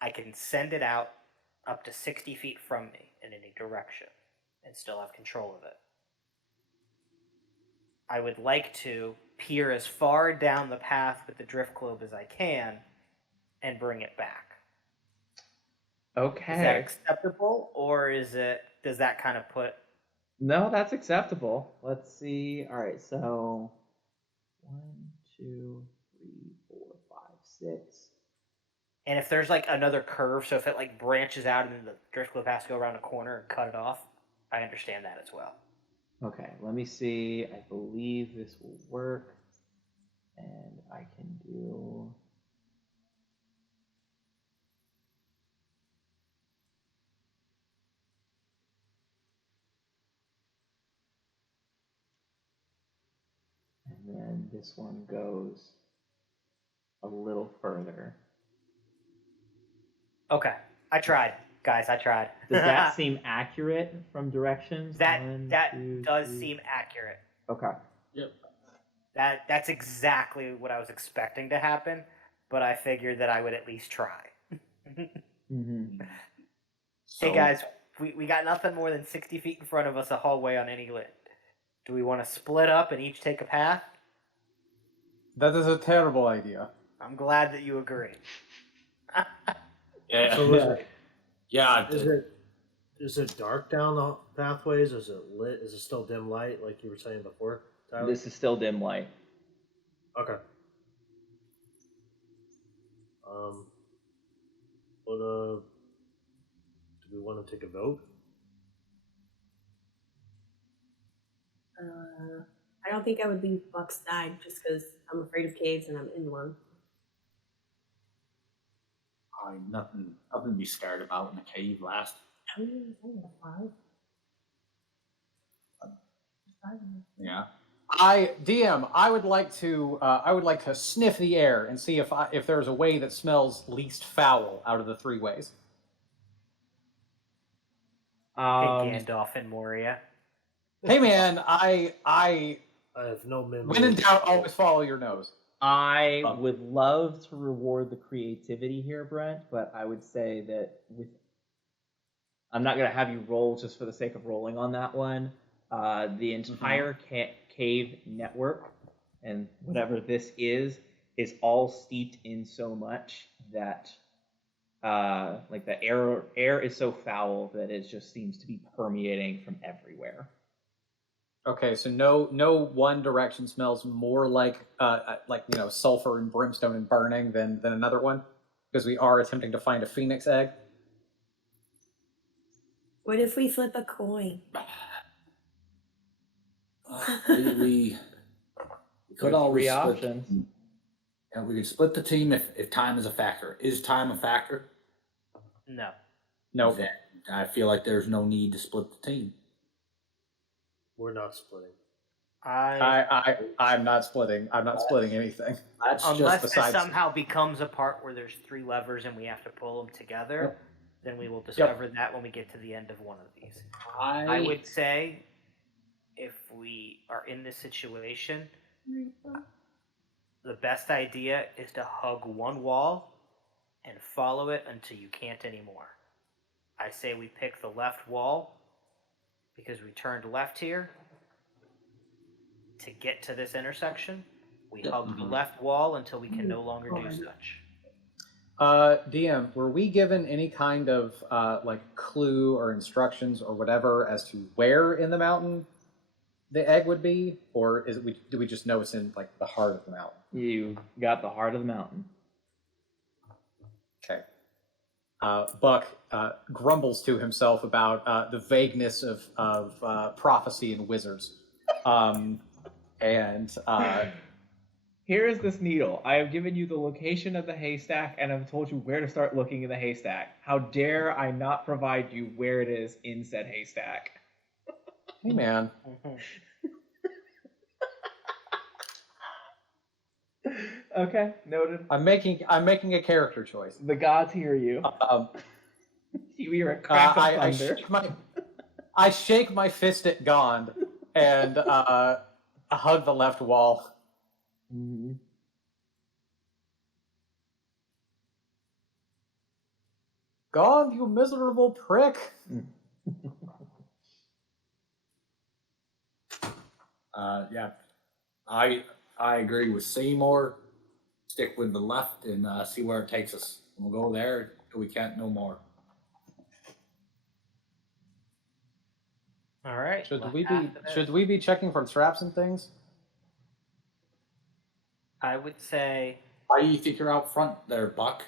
I can send it out up to 60 feet from me in any direction and still have control of it. I would like to peer as far down the path with the drift globe as I can and bring it back. Okay. Is that acceptable, or does that kind of put... No, that's acceptable. Let's see. All right, so 1, 2, 3, 4, 5, 6. And if there's another curve, so if it branches out and then the drift globe has to go around a corner and cut it off, I understand that as well. Okay, let me see. I believe this will work. And I can do... And then this one goes a little further. Okay, I tried. Guys, I tried. Does that seem accurate from directions? that One, that two, does three. seem accurate. Okay. That's exactly what I was expecting to happen, but I figured that I would at least try. Mm-hmm. Hey guys, we got nothing more than 60 feet in front of us, a hallway on any lit. Do we want to split up and each take a path? That is a terrible idea. I'm glad that you agree. Yeah, So is it, yeah. is it dark down the pathways? Is it lit? Is it still dim light like you were saying before, Tyler? This is still dim light. Okay. But do we want to take a vote? I don't think I would leave Buck's side just because I'm afraid of caves and I'm in one. Nothing to be scared about in the cave. Last. Yeah. DM, I would like to sniff the air and see if there's a way that smells least foul out of the three ways. Hey, Gandalf and Moria. Hey man, I have no memory. when in doubt, always follow your nose. I would love to reward the creativity here, Brent, but I would say that I'm not going to have you roll just for the sake of rolling on that one. The entire cave network and whatever this is all steeped in so much that like the air is so foul that it just seems to be permeating from everywhere. Okay, so no one direction smells more like sulfur and brimstone and burning than another one, because we are attempting to find a phoenix egg. What if we flip a coin? We could always three split. options. Yeah, we could split the team if time is a factor. Is time a factor? No. No. Then I feel like there's no need to split the team. We're not splitting. I'm not splitting. I'm not splitting anything. That's Unless just it somehow becomes a part where there's 3 levers and we have to pull them together, then we will discover that when we get to the end of one of these. I would say if we are in this situation, the best idea is to hug one wall and follow it until you can't anymore. I say we pick the left wall because we turned left here. To get to this intersection, we hug the left wall until we can no longer do such. DM, were we given any kind of clue or instructions or whatever as to where in the mountain the egg would be, or do we just know it's in the heart of the mountain? You got the heart of the mountain. Okay. Buck grumbles to himself about the vagueness of prophecy and wizards. Here is this needle. I have given you the location of the haystack, and I've told you where to start looking in the haystack. How dare I not provide you where it is in said haystack? Hey, man. Okay, noted. I'm making a character choice. The gods hear you. You hear a crack of thunder. I shake my fist at Gond and hug the left wall. Mm-hmm. Gond, you miserable prick. Yeah, I agree with Seymour. Stick with the left and see where it takes us. We'll go there till we can't no more. All right. Should we be checking for traps and things? I would say. Why do you think you're out front there, Buck?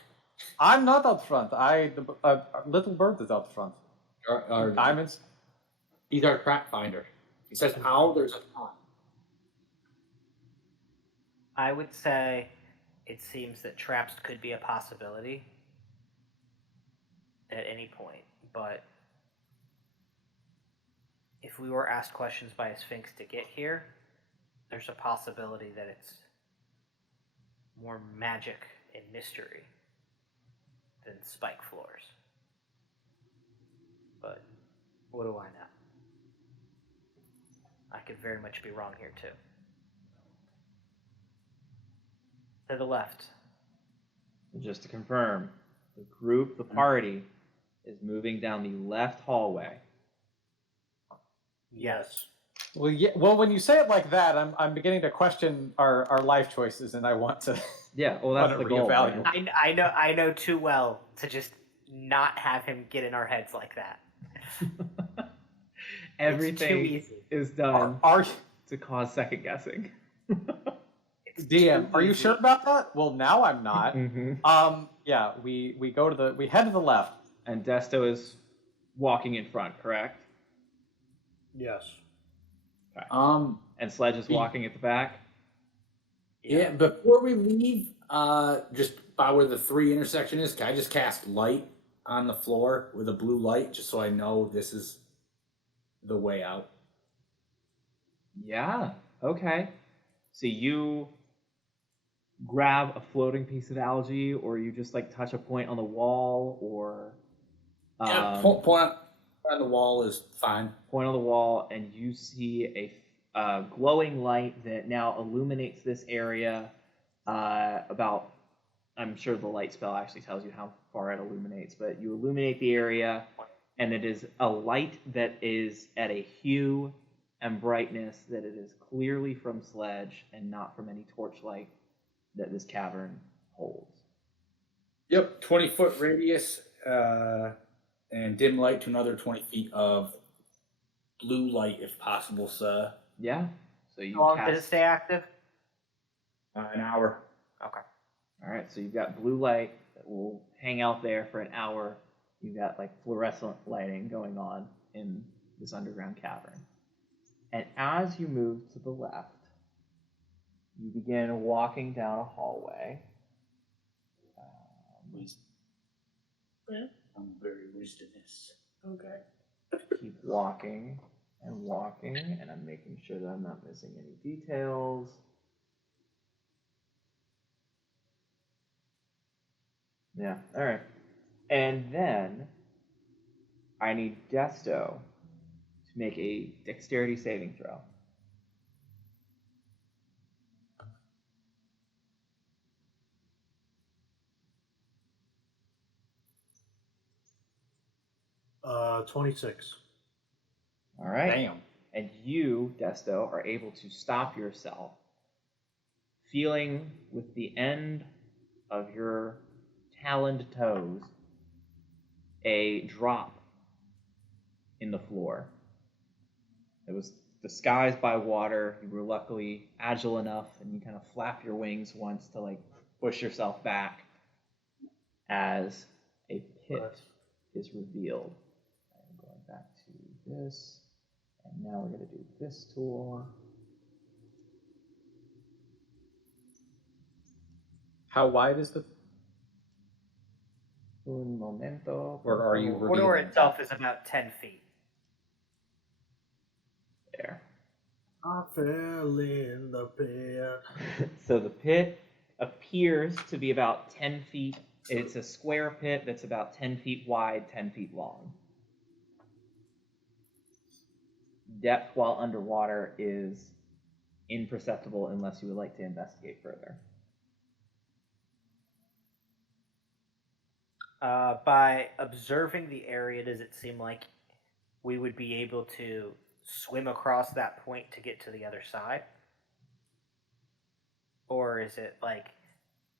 I'm not out front. Little Bird is out front. He's our trap finder. He says, "Ow, there's a trap." I would say it seems that traps could be a possibility at any point, but if we were asked questions by a Sphinx to get here, there's a possibility that it's more magic and mystery than spike floors. but what do I know? I could very much be wrong here too. To the left. Just to confirm, the party, is moving down the left hallway. Yes. Well, yeah. Well, when you say it like that, I'm beginning to question our life choices, and I want to. Yeah, well, that's want to the goal. reevaluate. Right? I know too well to just not have him get in our heads like that. Everything easy. is done Are to cause second guessing. DM, are you sure about that? Well, now I'm not. Mm-hmm. Yeah, we head to the left. And Desto is walking in front, correct? Yes. Okay. And And Sledge is walking at the back. yeah, before we leave, just by where the 3 intersection is, can I just cast light on the floor with a blue light, just so I know this is the way out? Yeah. Okay. So you grab a floating piece of algae, or you just like touch a point on the wall, or Yeah, point on the wall is fine. point on the wall, and you see a glowing light that now illuminates this area. About, I'm sure the light spell actually tells you how far it illuminates, but you illuminate the area, and it is a light that is at a hue and brightness that it is clearly from Sledge and not from any torchlight that this cavern holds. Yep, 20-foot radius, and dim light to another 20 feet of blue light, if possible, sir. Yeah. So you How long cast... did it stay active? An hour. Okay. All right, so you've got blue light that will hang out there for an hour. You've got like fluorescent lighting going on in this underground cavern. And as you move to the left, you begin walking down a hallway. I'm very wisdomous. Okay. Keep walking and walking, and I'm making sure that I'm not missing any details. Yeah, all right. And then I need Desto to make a dexterity saving throw. Uh, 26. All right. Damn. And you, Desto, are able to stop yourself, feeling with the end of your taloned toes a drop in the floor. It was disguised by water. You were luckily agile enough, and you kind of flap your wings once to like push yourself back as a pit is revealed. I'm going back to this, and now we're going to do this tool. How wide is the? Un momento. Or are you The corridor revealing? itself is about 10 feet. There. I fell in the pit. So the pit appears to be about 10 feet. It's a square pit that's about 10 feet wide, 10 feet long. Depth while underwater is imperceptible unless you would like to investigate further. By observing the area, does it seem like we would be able to swim across that point to get to the other side? Or is it like,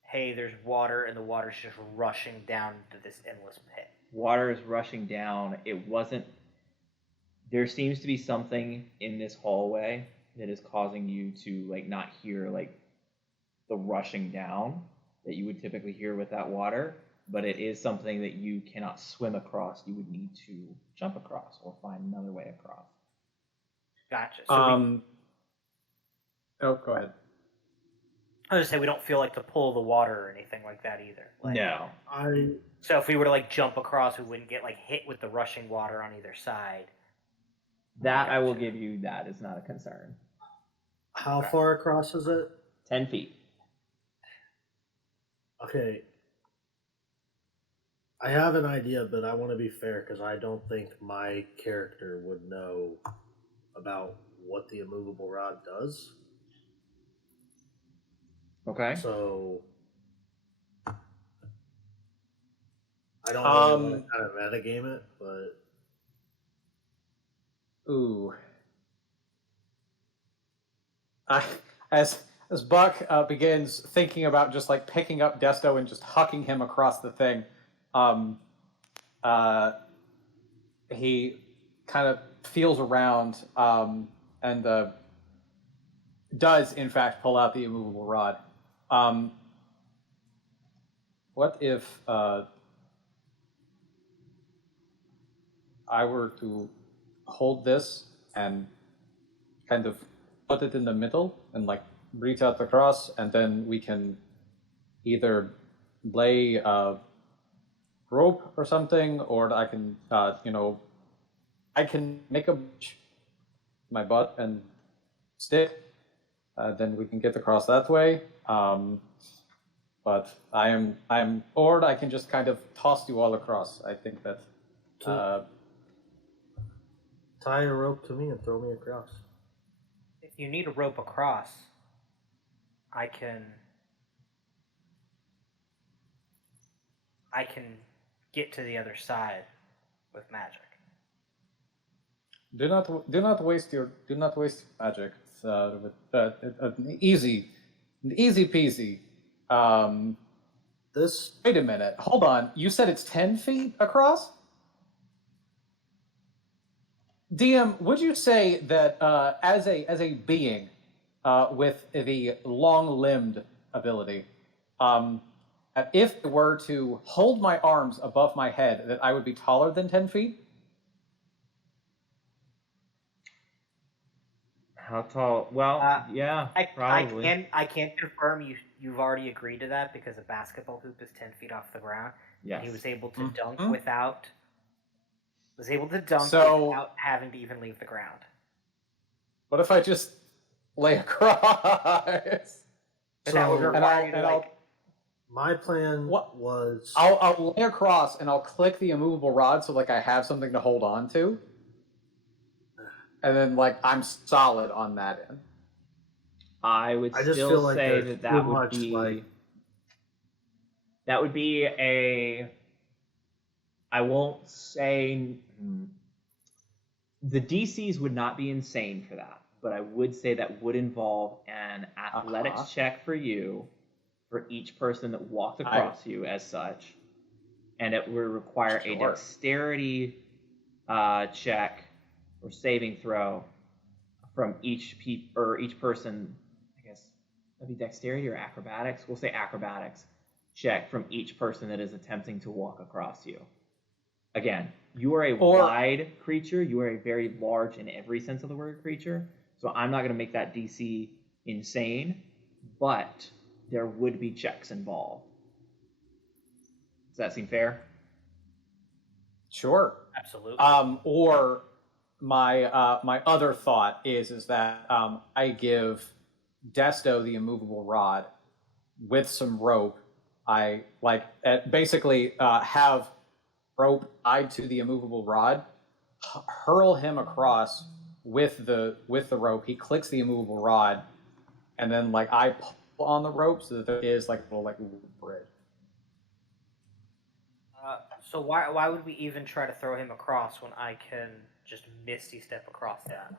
hey, there's water and the water's just rushing down to this endless pit? Water is rushing down. It wasn't... There seems to be something in this hallway that is causing you to like not hear like the rushing down that you would typically hear with that water, but it is something that you cannot swim across. You would need to jump across or find another way across. Gotcha. So Oh, go ahead. I was just say we don't feel like to pull the water or anything like that either. Like, No. So if we were to like jump across, we wouldn't get like hit with the rushing water on either side. That I will give you, that is not a concern. How far across is it? 10 feet. Okay. I have an idea, but I want to be fair because I don't think my character would know about what the immovable rod does. Okay. So I don't really want to Um. kind of metagame it, but Ooh. I, as Buck begins thinking about just like picking up Desto and just hucking him across the thing, um, uh, he kind of feels around and does in fact pull out the immovable rod. What if I were to hold this and kind of put it in the middle and like reach out across, and then we can either lay a rope or something, or I can, I can make a my butt and stick. Then we can get across that way. But or I can just kind of toss you all across. I think that. tie a rope to me and throw me across. If you need a rope across, I can get to the other side with magic. Do not waste magic. Easy peasy. This Wait a minute. Hold on. You said it's 10 feet across? DM, would you say that as a being with the long-limbed ability, if I were to hold my arms above my head, that I would be taller than 10 feet? How tall? Well, yeah, probably. I can't confirm you've already agreed to that because a basketball hoop is 10 feet off the ground. Yes. And he was able to dunk Mhm. without having to even leave the ground. What if I just lay across? But that would So- require you to my plan What- was I'll lay across and I'll click the immovable rod so like I have something to hold on to. And then like I'm solid on that end. I would I just still feel like say there's that too would much, be like- that would be a. I won't say the DCs would not be insane for that, but I would say that would involve an athletics check for you, for each person that walked across you as such, and it would require a Sure. dexterity check or saving throw from each person. I guess that'd be dexterity or acrobatics. We'll say acrobatics check from each person that is attempting to walk across you. Again, you are a wide creature. You are a very large in every sense of the word creature. So I'm not going to make that DC insane, but there would be checks involved. Does that seem fair? Sure. Absolutely. Or my my other thought is that I give Desto the immovable rod with some rope. I like basically have rope tied to the immovable rod, hurl him across with the rope. He clicks the immovable rod, and then like I pull on the rope so that there is like a little bridge. So why would we even try to throw him across when I can just misty step across that?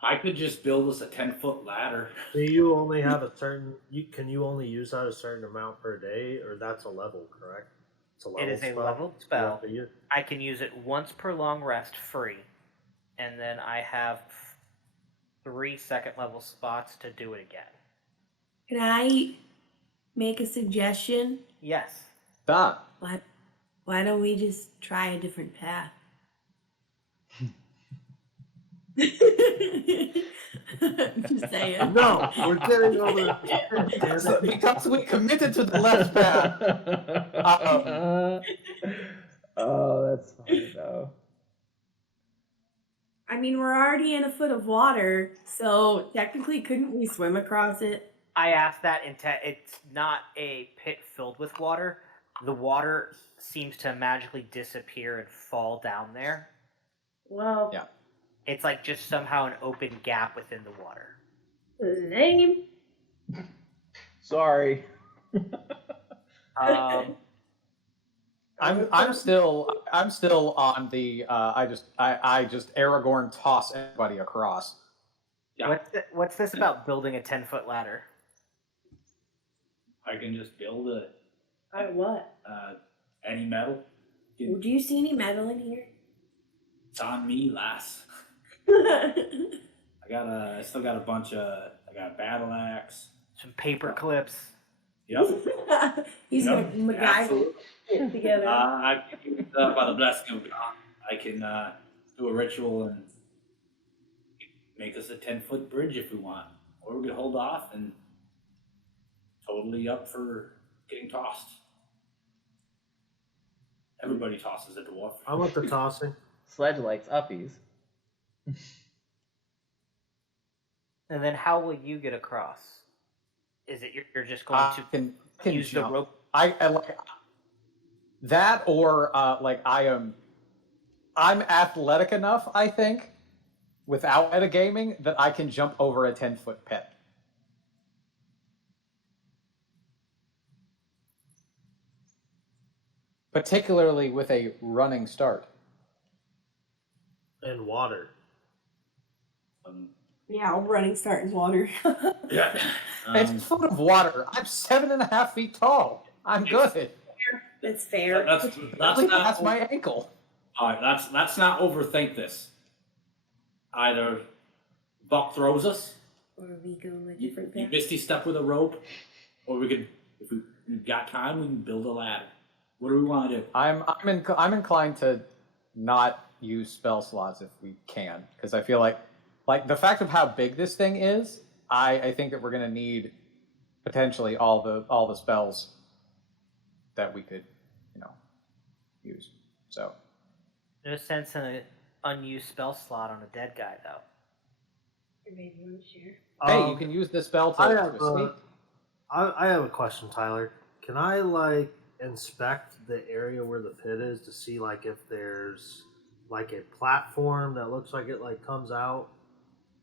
I could just build us a 10-foot ladder. Do you only have a certain? Can you only use that a certain amount per day, or that's a level, correct? It's a level It is a spell leveled you spell. have to use? I can use it once per long rest free, and then I have 3 second level spots to do it again. Can I make a suggestion? Yes. Stop. Why don't we just try a different path? Just saying. No, we're getting over. Because we committed to the left path. Oh, that's funny though. I mean, we're already in a foot of water, so technically, couldn't we swim across it? I asked that it's not a pit filled with water. The water seems to magically disappear and fall down there. Well, Yeah. It's like just somehow an open gap within the water. name. Sorry. Um, I'm still on the I just Aragorn toss everybody across. Yeah. what's this about building a 10-foot ladder? I can just build What? any metal. Do you see any metal in here? It's on me, lass. I still got a bunch of. I got a battle axe. Some paper clips. Yep. He's Yep, gonna MacGyver absolutely. it together. I can use by the blessing of God. I can do a ritual and make us a 10-foot bridge if we want, or we could hold off and totally up for getting tossed. Everybody tosses a dwarf. I want the tossing. Sledge likes uppies. And then how will you get across? Is it you're just going I to can use jump. the rope? I like that, or like I'm athletic enough, I think, without metagaming, that I can jump over a 10-foot pit. Particularly with a running start. And water. Yeah, I'll running start in water. Yeah. It's full of water. I'm 7.5 feet tall. I'm good. That's fair. That's That's not. my ankle. All right, let's not overthink this. Either Buck throws us, Or we go a you different path. misty step with a rope, or we could, if we've got time, we can build a ladder. What do we want to do? I'm inclined to not use spell slots if we can, because I feel like the fact of how big this thing is, I think that we're going to need potentially all the spells that we could, use. So No sense in an unused spell slot on a dead guy, though. Or maybe you want to share. hey, you can use the spell to escape. I have a question, Tyler. Can I inspect the area where the pit is to see if there's a platform that looks like it comes out,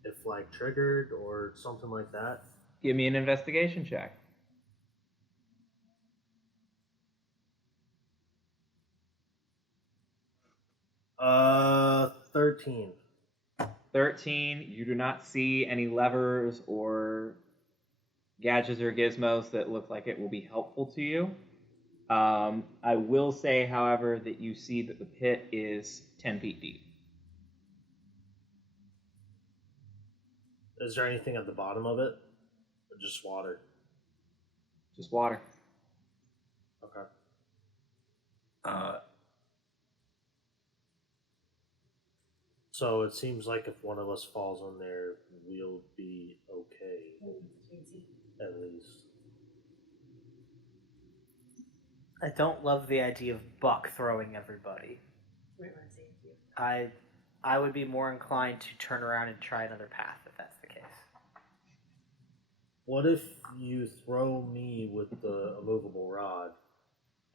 if triggered or something like that? Give me an investigation check. 13. 13, you do not see any levers or gadgets or gizmos that look like it will be helpful to you. I will say, however, that you see that the pit is 10 feet deep. Is there anything at the bottom of it? Or just water? Just water. Okay. So it seems like if one of us falls in there, we'll be okay. At least. I don't love the idea of Buck throwing everybody. I would be more inclined to turn around and try another path if that's the case. What if you throw me with the immovable rod,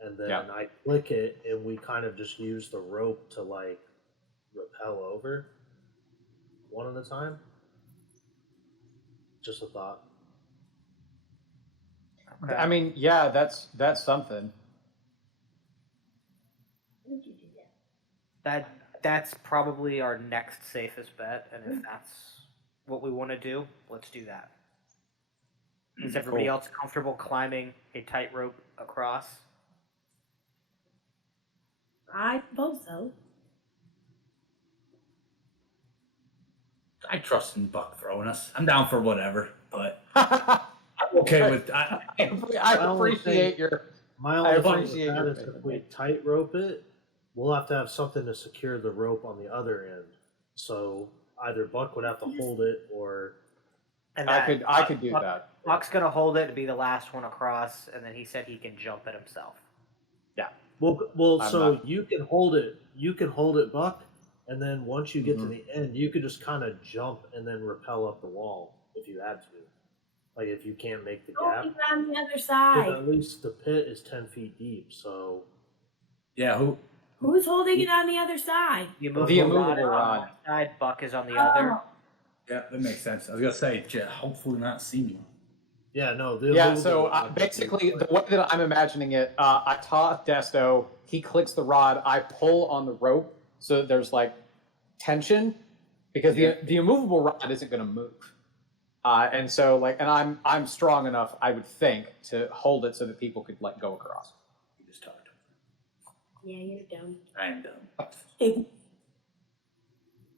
and then I click it, and we kind of just use the rope to rappel over one at a time? Just a thought. Okay. I mean, yeah, that's something. That's probably our next safest bet, and if that's what we want to do, let's do that. Is everybody else comfortable climbing a tightrope across? I suppose so. I trust in Buck throwing us. I'm down for whatever, but I'm okay with. I appreciate your. My only thing with that is if we tightrope it, we'll have to have something to secure the rope on the other end. So either Buck would have to hold it, or And I could do Buck, that. Buck's gonna hold it to be the last one across, and then he said he can jump it himself. Yeah. Well, so you can hold it. You can hold it, Buck, and then once you get to the end, you could just kind of jump and then rappel up the wall if you had to. Like if you can't make the Oh, gap, he's on the other because side. at least the pit is 10 feet deep. So Yeah, who? Who's holding it on the other side? The The immovable rod is immovable on rod. one side, Buck is on the other. Oh, Yeah, that makes sense. I was gonna say, hopefully not see me. yeah, no. The Yeah, immovable so rod would be, basically, like, the way that I'm imagining it, I toss Desto, he clicks the rod, I pull on the rope so that there's like tension, because Yeah. the immovable rod isn't going to move. And so, like, and I'm strong enough, I would think, to hold it so that people could like go across. You just talked. yeah, you're dumb. I am dumb.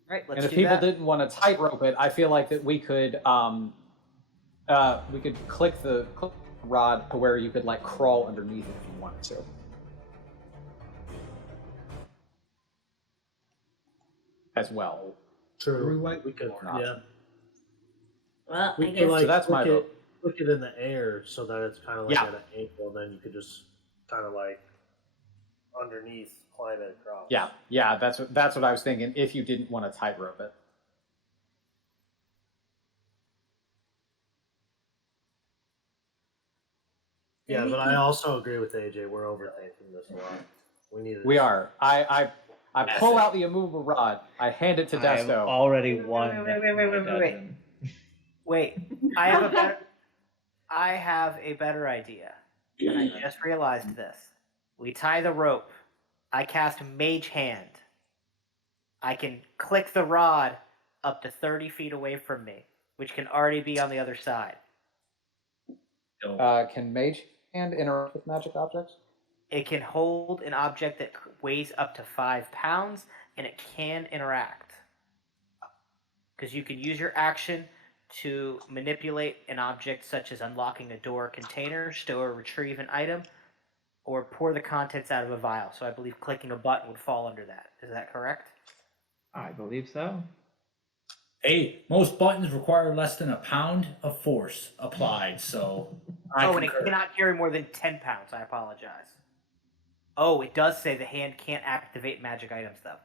Right, let's And if do people that. didn't want to tightrope it, I feel like that we could click the rod to where you could like crawl underneath it if you wanted to. As well. true. Like We could, or not. yeah. Well, We I could guess. like So that's my vote. Click it in the air so that it's kind of like Yeah. at an angle. Then you could just kind of like underneath climb it across. Yeah, that's what I was thinking. If you didn't want to tightrope it. Yeah, but I also agree with AJ. We're overthinking this a lot. We need. We are. I pull out the immovable rod. I hand it to I have Desto. already won. Wait. my dungeon. Wait, I have a better idea. And I just realized this. We tie the rope. I cast Mage Hand. I can click the rod up to 30 feet away from me, which can already be on the other side. Can Mage Hand interact with magic objects? It can hold an object that weighs up to 5 pounds, and it can interact. Because you can use your action to manipulate an object such as unlocking a door or container, store or retrieve an item, or pour the contents out of a vial. So I believe clicking a button would fall under that. Is that correct? I believe so. Hey, most buttons require less than a pound of force applied, so I and it concur. cannot carry more than 10 pounds. I apologize. Oh, it does say the hand can't activate magic items, though.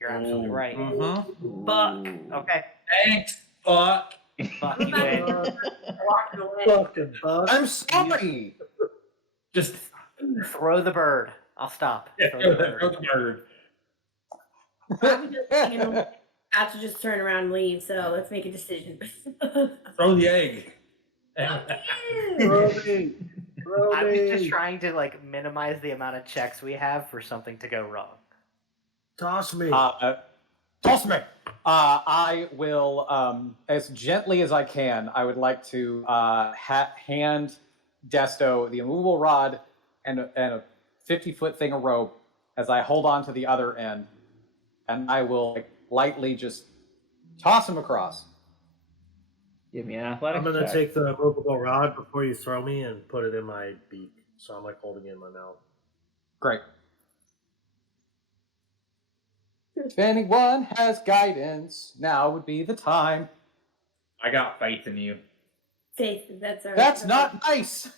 You're absolutely right. Buck. Okay. Thanks, Buck. Buck, you win. Walking away. Fucking Buck. I'm sorry. Just Throw the bird. I'll stop. Throw the bird. throw the bird. Probably just thinking not to just turn around and leave. So let's make a decision. Throw the egg. Throw me. Throw I was me. just trying to like minimize the amount of checks we have for something to go wrong. Toss me. Toss me. I will, as gently as I can, I would like to hand Desto the immovable rod and a 50-foot thing of rope as I hold on to the other end, and I will like, lightly just toss him across. Give me an athletics I'm gonna check. take the movable rod before you throw me and put it in my beak. So I'm like holding it in my mouth. Great. If anyone has guidance, now would be the time. I got faith in you. Faith, that's our. That's not nice.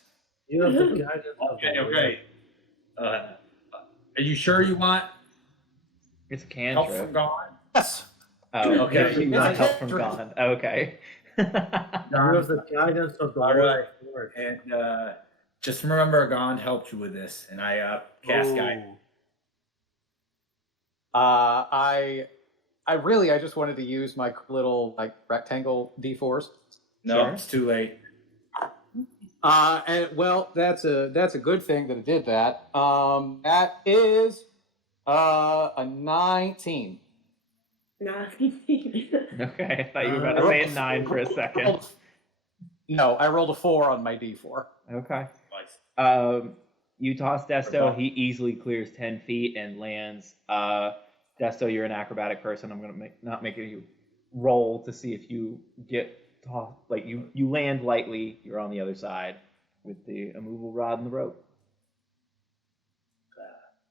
You have the guidance of the Lord. Okay. Are you sure you want It's a help from cantrip. God? Yes. Oh, Okay. okay. You It's want a help from cantrip. God. Okay. You have the guidance of the All Lord. right. And just remember, God helped you with this, and I cast guide. I really just wanted to use my little like rectangle D4s. No, Sure. it's too late. And well, that's a good thing that it did that. That is a 19. No. Okay. I thought you were about to say a 9 for a second. No, I rolled a 4 on my D4. Okay. Nice. You toss Desto. He easily clears 10 feet and lands. Desto, you're an acrobatic person. I'm gonna not make you roll to see if you get tossed. Like you land lightly. You're on the other side with the immovable rod and the rope.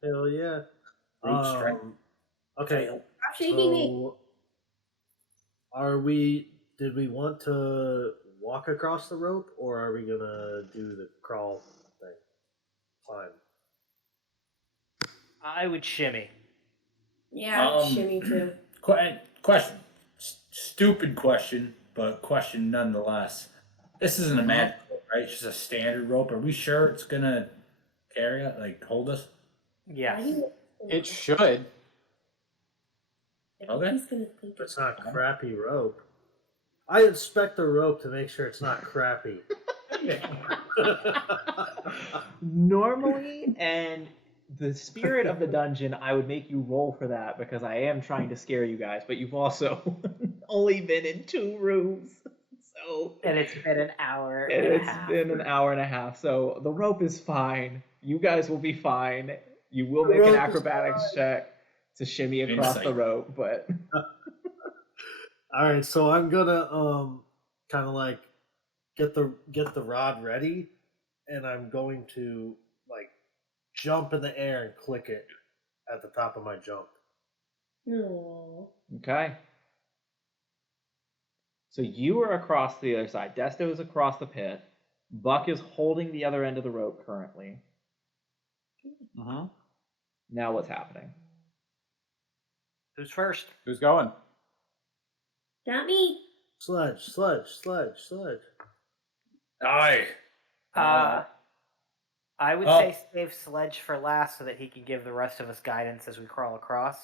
Hell yeah. Root strength. Okay. Stop shaking me. So, did we want to walk across the rope, or are we gonna do the crawl thing? Climb. I would shimmy. Yeah, shimmy too. Question. Stupid question, but question nonetheless. This isn't a magic rope, right? It's just a standard rope. Are we sure it's gonna carry it, like hold us? Yes. It should. Okay. He's gonna think It's not crappy rope. I inspect the rope to make sure it's not crappy. Normally, and the spirit of the dungeon, I would make you roll for that because I am trying to scare you guys, but you've also only been in 2 rooms. So And it's been an hour and and a it's half. been an hour and a half, so the rope is fine. You guys will be fine. You will The make an rope is acrobatics check to shimmy across the Insight. rope, but All right, so I'm gonna kind of like get the rod ready, and I'm going to like jump in the air and click it at the top of my jump. No. okay. So you are across the other side. Desto is across the pit. Buck is holding the other end of the rope currently. Mm-hmm. Now what's happening? Who's first? Who's going? Not me. Sledge. Aye. I would say save Sledge for last so that he can give the rest of us guidance as we crawl across.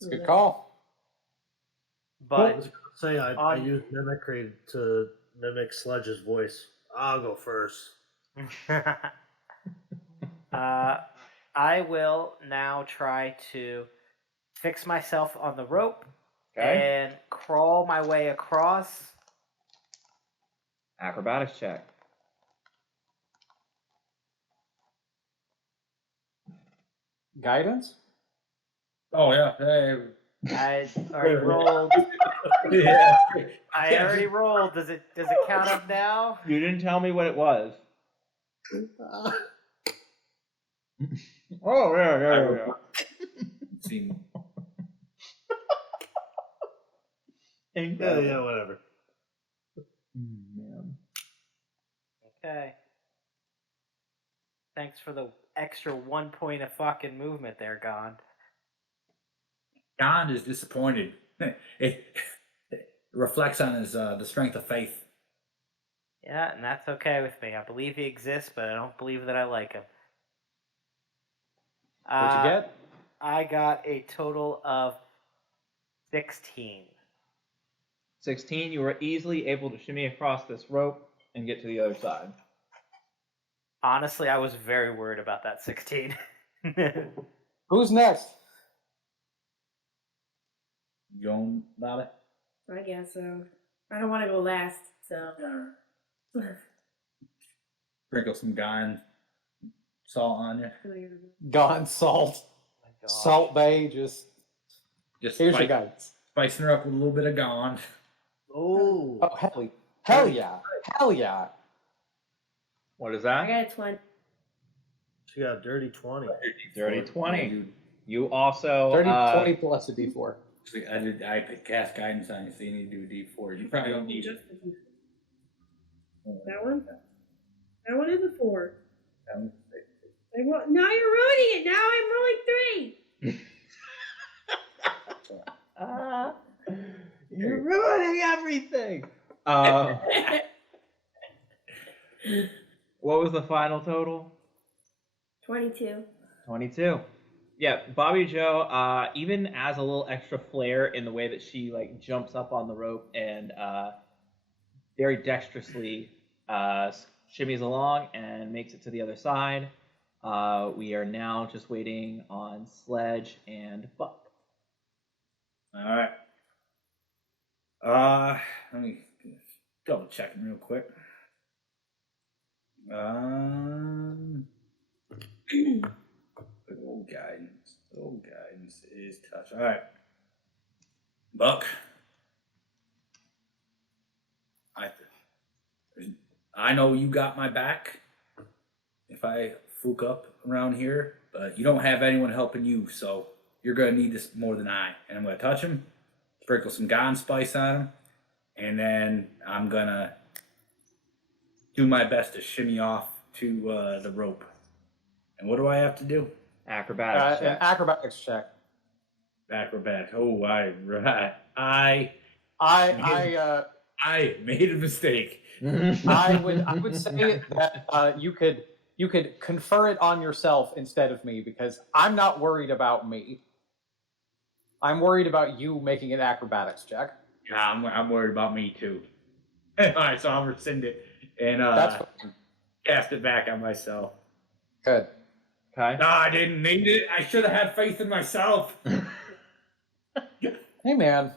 It's a good call. I But was gonna say I on- use mimicry to mimic Sledge's voice. I'll go first. I will now try to fix myself on the rope Okay. and crawl my way across. Acrobatics check. Guidance? Oh yeah. Hey. I already rolled. Yeah. I already rolled. Does it count up now? You didn't tell me what it was. Oh, yeah. Seen. Yeah, whatever. Man. Okay. Thanks for the extra 1 point of fucking movement there, Gond. Gond is disappointed. It reflects on his the strength of faith. Yeah, and that's okay with me. I believe he exists, but I don't believe that I like him. What'd you get? I got a total of 16. 16, you were easily able to shimmy across this rope and get to the other side. Honestly, I was very worried about that 16. Who's next? You going about it? I guess so. I don't want to go last, so. Sprinkle some Gond salt on you. Gone salt. My God. Salt Bay, just Just here's your guidance. spicing her up with a little bit of Gond. Oh, Oh, hell yeah. Hell yeah. What is I that? got a 20. she got a dirty 20. Dirty Yeah, 20. dude. You also 20 plus a D4. So I cast guidance on you, so you need to do a D4. You probably don't need it. That one? That one is a 4. Um, Now you're ruining it. Now I'm rolling 3. You're ruining everything. What was the final total? 22. 22. Yeah, Bobby Joe, even as a little extra flair in the way that she like jumps up on the rope and very dexterously shimmies along and makes it to the other side. We are now just waiting on Sledge and Buck. All right. Let me double checking real quick. Old guidance. Old guidance is touch. All right. Buck. I know you got my back if I fook up around here, but you don't have anyone helping you, so you're gonna need this more than I. And I'm gonna touch him, sprinkle some Gond spice on him, and then I'm gonna do my best to shimmy off to the rope. And what do I have to do? Acrobatics An check. acrobatics check. Acrobat. Oh, I I made a mistake. I would say that you could confer it on yourself instead of me, because I'm not worried about me. I'm worried about you making an acrobatics check. Yeah, I'm worried about me too. All right, so I'll rescind it and That's fine. cast it back on myself. Good. Okay. No, I didn't need it. I should have had faith in myself. Hey, man.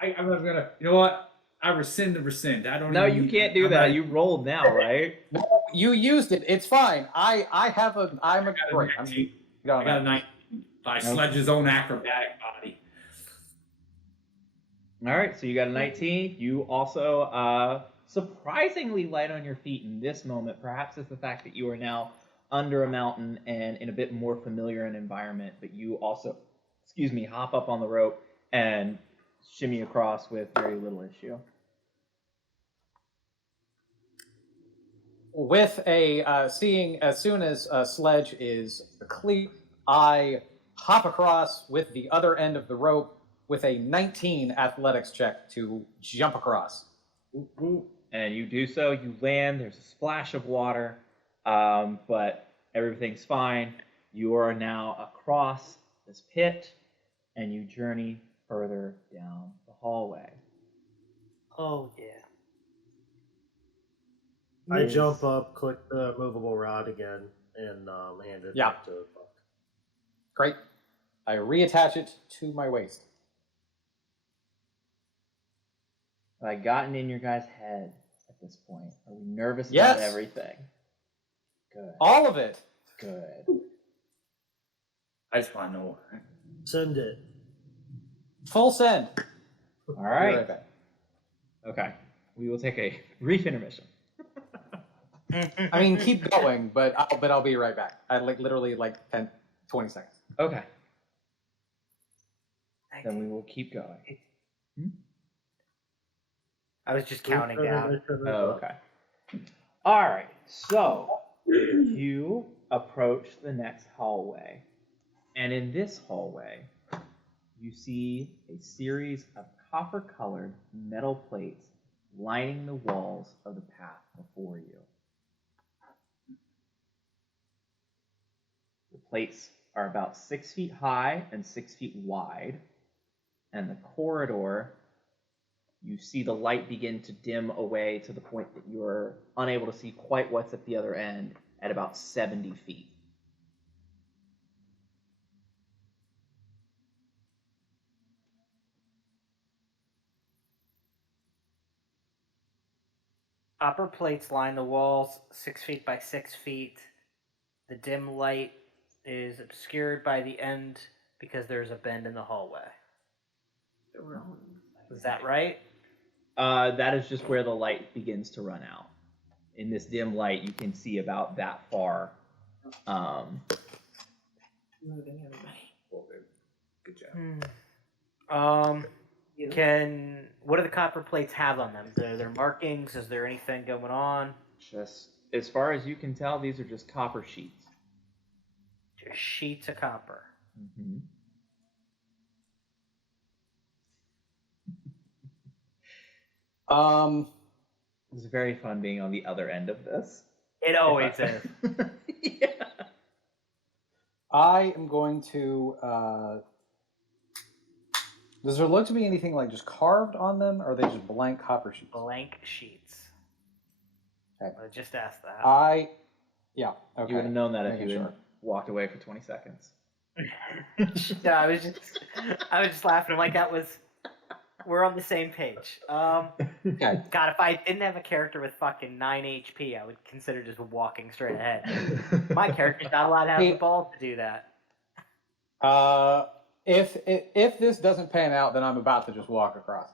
I'm not gonna. You know what? I rescind the rescind. I don't. No, even you need- can't do I'm that. not- You rolled now, right? No, you used it. It's fine. I'm a I got a great. 19. I'm I got a 19 by Sledge's own acrobatic body. All right, so you got a 19. You also surprisingly light on your feet in this moment. Perhaps it's the fact that you are now under a mountain and in a bit more familiar an environment, but you also, hop up on the rope and shimmy across with very little issue. With seeing as soon as Sledge is clear, I hop across with the other end of the rope with a 19 athletics check to jump across. And you do so. You land. There's a splash of water, but everything's fine. You are now across this pit, and you journey further down the hallway. Oh yeah. I jump up, click the movable rod again, and hand it Yeah. back to Buck. Great. I reattach it to my waist. Have I gotten in your guys' head at this point? Are we nervous Yes. about everything? Good. All of it. Good. I just want to know. Send it. Full send. All Be right. right back. Okay. We will take a brief intermission. I mean, keep going, but I'll be right back. I literally 10, 20 seconds. Okay. Then we will keep going. I was just counting down. Oh, okay. All right. So you approach the next hallway, and in this hallway, you see a series of copper-colored metal plates lining the walls of the path before you. The plates are about 6 feet high and 6 feet wide, and the corridor, you see the light begin to dim away to the point that you're unable to see quite what's at the other end at about 70 feet. Copper plates line the walls 6 feet by 6 feet. The dim light is obscured by the end because there's a bend in the hallway. Is that right? That is just where the light begins to run out. In this dim light, you can see about that far. Moving everybody. Good job. What do the copper plates have on them? Are there markings? Is there anything going on? Just as far as you can tell, these are just copper sheets. Just sheets of copper. Mm-hmm. It's very fun being on the other end of this. It always is. Yeah. I am going to. Does there look to be anything just carved on them, or are they just blank copper sheets? Blank sheets. Okay. I just asked that. Yeah. Okay. You would have known that if Making you had sure. walked away for 20 seconds. No, I was just laughing. I'm like, we're on the same page. Okay. God, if I didn't have a character with fucking 9 HP, I would consider just walking straight ahead. My character's not allowed to have the balls to do that. If this doesn't pan out, then I'm about to just walk across.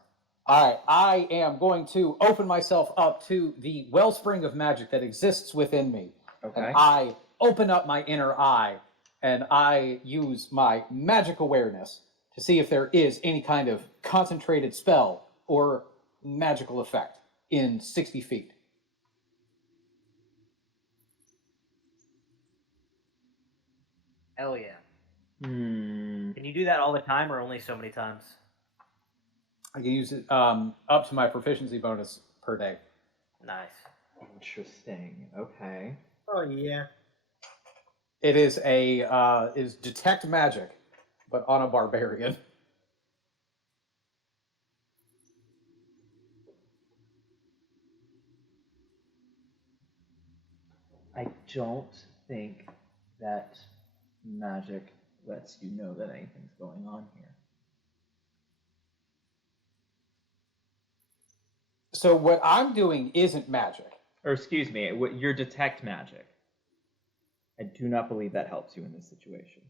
All right, I am going to open myself up to the wellspring of magic that exists within me. Okay. And I open up my inner eye, and I use my magic awareness to see if there is any kind of concentrated spell or magical effect in 60 feet. Hell yeah. Hmm. Can you do that all the time or only so many times? I can use it up to my proficiency bonus per day. Nice. Interesting. Okay. Oh yeah. It is detect magic, but on a barbarian. I don't think that magic lets you know that anything's going on here. So what I'm doing isn't magic. Or excuse me, your detect magic. I do not believe that helps you in this situation.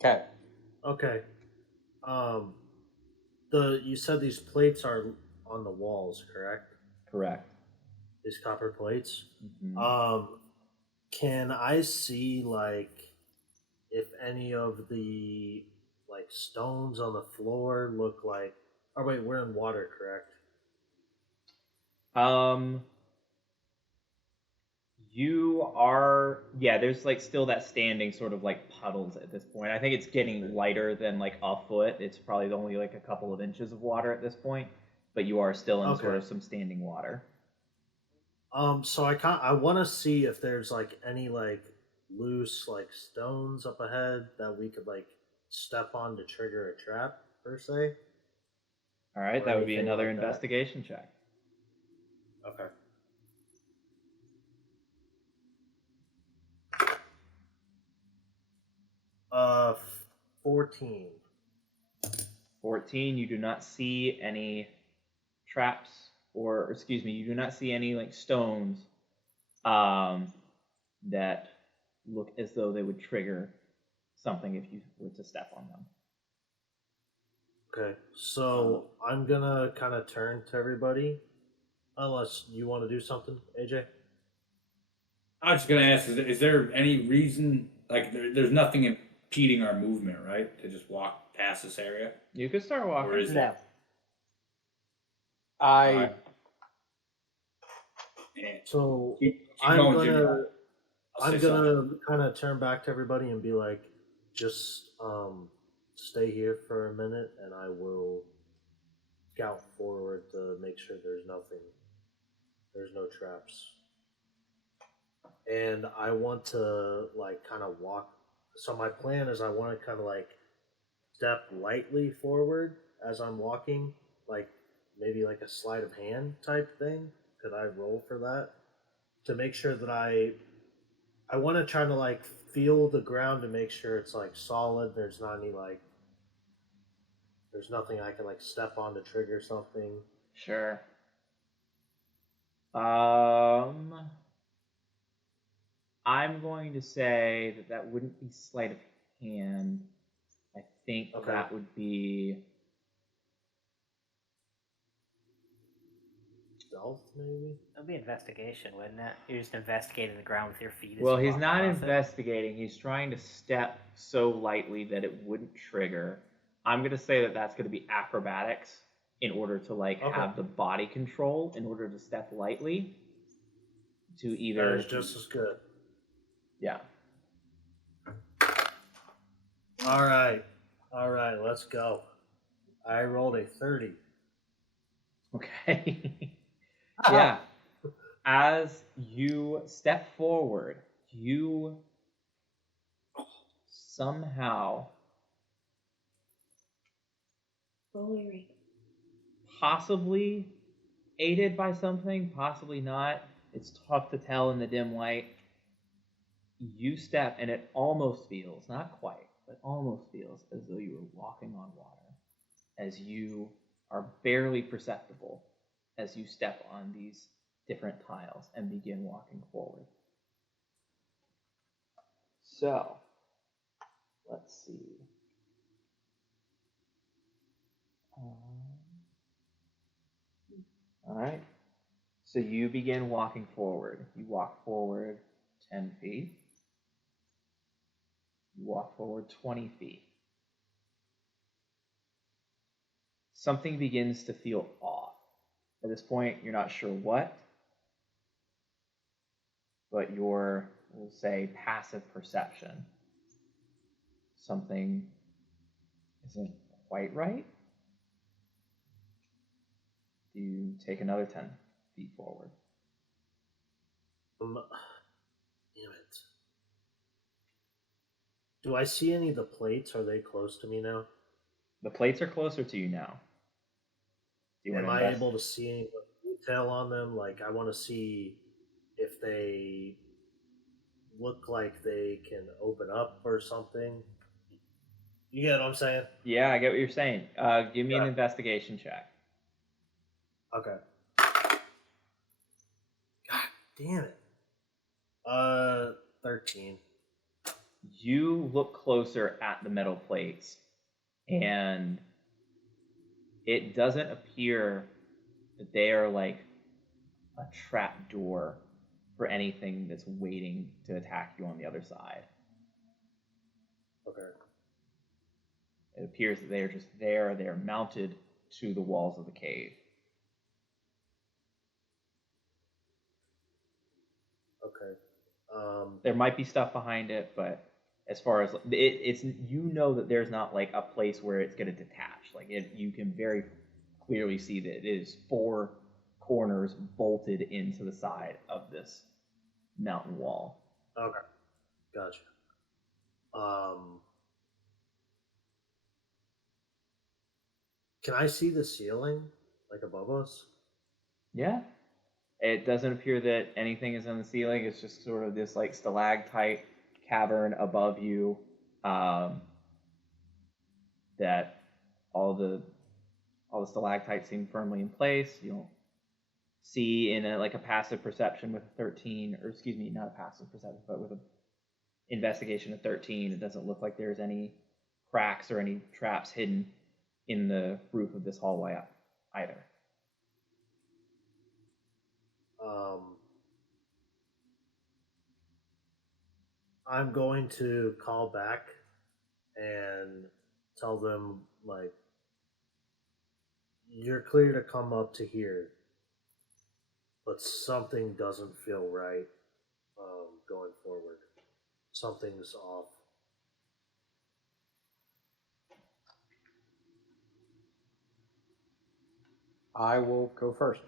Okay. Okay. You said these plates are on the walls, correct? Correct. These copper plates. Mhm. Can I see like if any of the like stones on the floor look like? Oh wait, we're in water, correct? You are, yeah, there's like still that standing sort of like puddles at this point. I think it's getting lighter than like a foot. It's probably only like a couple of inches of water at this point, but you are still in sort Okay. of some standing water. So I want to see if there's like any like loose like stones up ahead that we could like step on to trigger a trap per se, All right, or that would be anything another like that. investigation check. Okay. 14. 14, you do not see any traps, or excuse me, you do not see any like stones that look as though they would trigger something if you were to step on them. Okay, so I'm gonna kind of turn to everybody, unless you want to do something, AJ. I was just gonna ask: is there any reason like there's nothing impeding our movement, right? To just walk past this area, You could start walking. or is No. there? I Yeah. So Keep I'm going, Jimmy. gonna I'll I'm say something. gonna kind of turn back to everybody and be like, just stay here for a minute, and I will scout forward to make sure there's no traps. And I want to like kind of walk. So my plan is I want to kind of like step lightly forward as I'm walking, like maybe like a sleight of hand type thing. Could I roll for that to make sure that I want to try to like feel the ground to make sure it's like solid. There's not any like there's nothing I can like step on to trigger something. Sure. I'm going to say that that wouldn't be sleight of hand. I think Okay. that would be Stealth maybe. It'll be investigation, wouldn't it? You're just investigating the ground with your feet. As well, you he's walk not across it. investigating. He's trying to step so lightly that it wouldn't trigger. I'm going to say that that's going to be acrobatics in order to like Okay. have the body control in order to step lightly to That either is just as good. yeah. All right, let's go. I rolled a 30. Okay. Yeah. As you step forward, you somehow, Rolling rate. possibly aided by something, possibly not, it's tough to tell in the dim light, you step and it almost feels, not quite, but almost feels as though you were walking on water, as you are barely perceptible as you step on these different tiles and begin walking forward. So, let's see. All right. So you begin walking forward. You walk forward 10 feet. You walk forward 20 feet. Something begins to feel off. At this point, you're not sure what, but your, we'll say, passive perception. Something isn't quite right. You take another 10 feet forward. Damn it. Do I see any of the plates? Are they close to me now? The plates are closer to you now. Do you Am want I to invest? able to see any detail on them? Like, I want to see if they look like they can open up or something. You get what I'm saying? Yeah, I get what you're saying. Give me an Yeah. investigation check. Okay. God damn it. 13. You look closer at the metal plates, and it doesn't appear that they are like a trap door for anything that's waiting to attack you on the other side. Okay. It appears that they are just there. They are mounted to the walls of the cave. Okay. There might be stuff behind it, but as far as it's you know that there's not like a place where it's going to detach. Like you can very clearly see that it is 4 corners bolted into the side of this mountain wall. Okay. Gotcha. Can I see the ceiling, like above us? Yeah. It doesn't appear that anything is on the ceiling. It's just sort of this like stalactite cavern above you. That all the stalactites seem firmly in place. You don't see in like a passive perception with a 13, or excuse me, not a passive perception, but with an investigation of 13, it doesn't look like there's any cracks or any traps hidden in the roof of this hallway either. I'm going to call back and tell them, like, you're clear to come up to here, but something doesn't feel right going forward. Something's off. I will go first.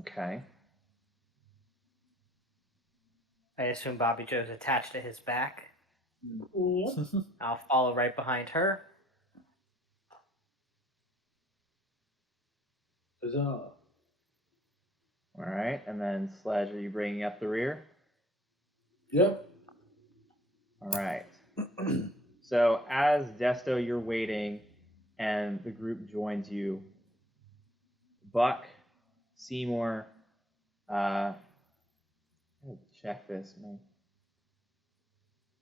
Okay. I assume Bobby Joe's attached to his back. Yep. I'll follow right behind her. Huzzah. All right, and then Sledge, are you bringing up the rear? Yep. All right. So as Desto, you're waiting, and the group joins you. Buck, Seymour, I'm gonna check this. My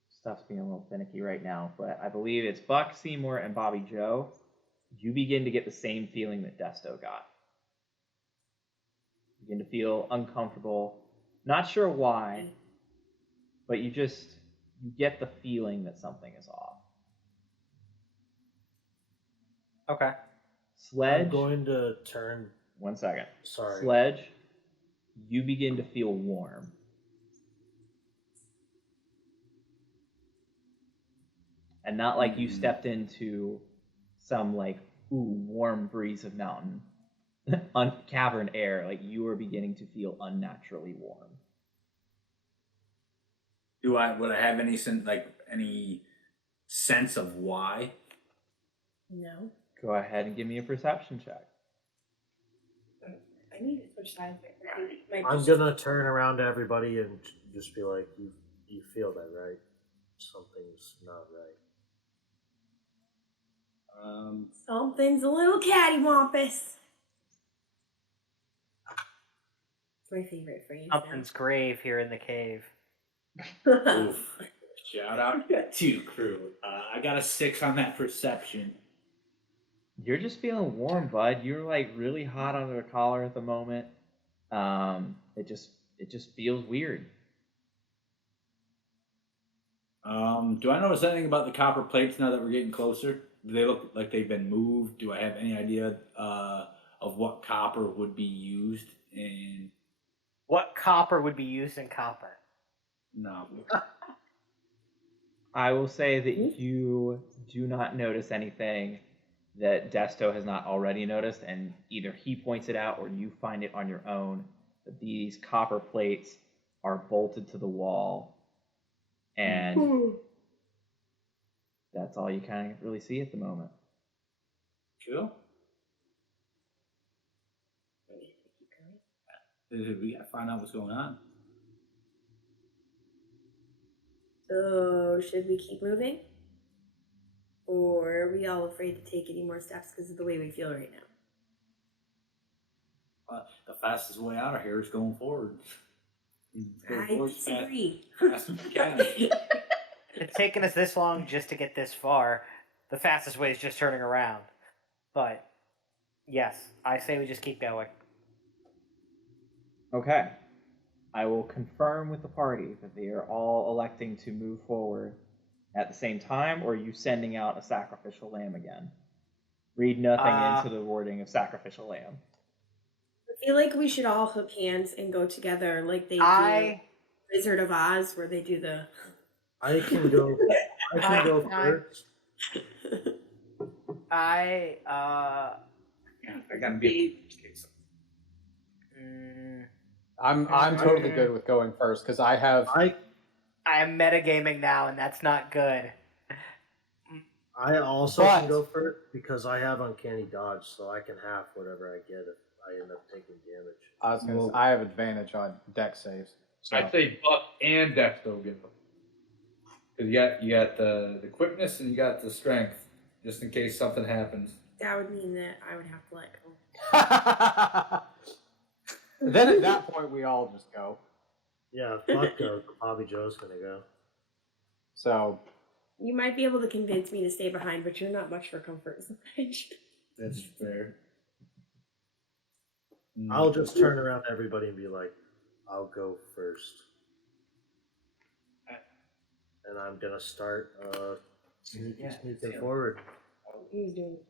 stuff's being a little finicky right now, but I believe it's Buck, Seymour, and Bobby Joe. You begin to get the same feeling that Desto got. You begin to feel uncomfortable. Not sure why, but you get the feeling that something is off. Okay. Sledge. I'm going to turn. 1 second. Sorry. Sledge, you begin to feel warm. And not like you stepped into some like, warm breeze of mountain cavern air. Like you are beginning to feel unnaturally warm. Would I have any sense of why? No. Go ahead and give me a perception check. I need to switch sides. I'm gonna turn around to everybody and just be like, "You feel that, right? Something's not right." Something's a little cattywampus. It's my favorite phrase. Something's grave here in the cave. Oof. Shout out to crew. I got a 6 on that perception. You're just feeling warm, bud. You're like really hot under the collar at the moment. It just feels weird. Do I notice anything about the copper plates now that we're getting closer? Do they look like they've been moved? Do I have any idea of what copper would be used in? What copper would be used in copper? No. I will say that you do not notice anything that Desto has not already noticed, and either he points it out or you find it on your own, that these copper plates are bolted to the wall, and that's all you kind of really see at the moment. Cool. We gotta find out what's going on. So, should we keep moving? Or are we all afraid to take any more steps because of the way we feel right now? The fastest way out of here is going forward. I disagree. Fast as we can. It's taken us this long just to get this far. The fastest way is just turning around. But yes, I say we just keep going. Okay. I will confirm with the party that they are all electing to move forward at the same time, or are you sending out a sacrificial lamb again? Read nothing into the wording of sacrificial lamb. I feel like we should all hook hands and go together like they do Wizard of Oz, where they do the... I can go first. I gotta be. I'm totally good with going first because I have. I am metagaming now, and that's not good. I also can go first because I have uncanny dodge, so I can half whatever I get if I end up taking damage. I was gonna say, I have advantage on deck saves. So. I'd say Buck and Desto give them. Because you got the quickness and you got the strength, just in case something happens. That would mean that I would have to let go. Then at that point, we all just go. Yeah, if Buck goes, Bobby Joe's gonna go. So. You might be able to convince me to stay behind, but you're not much for comfort. That's fair. I'll just turn around to everybody and be like, I'll go first. And I'm gonna start sneaking forward.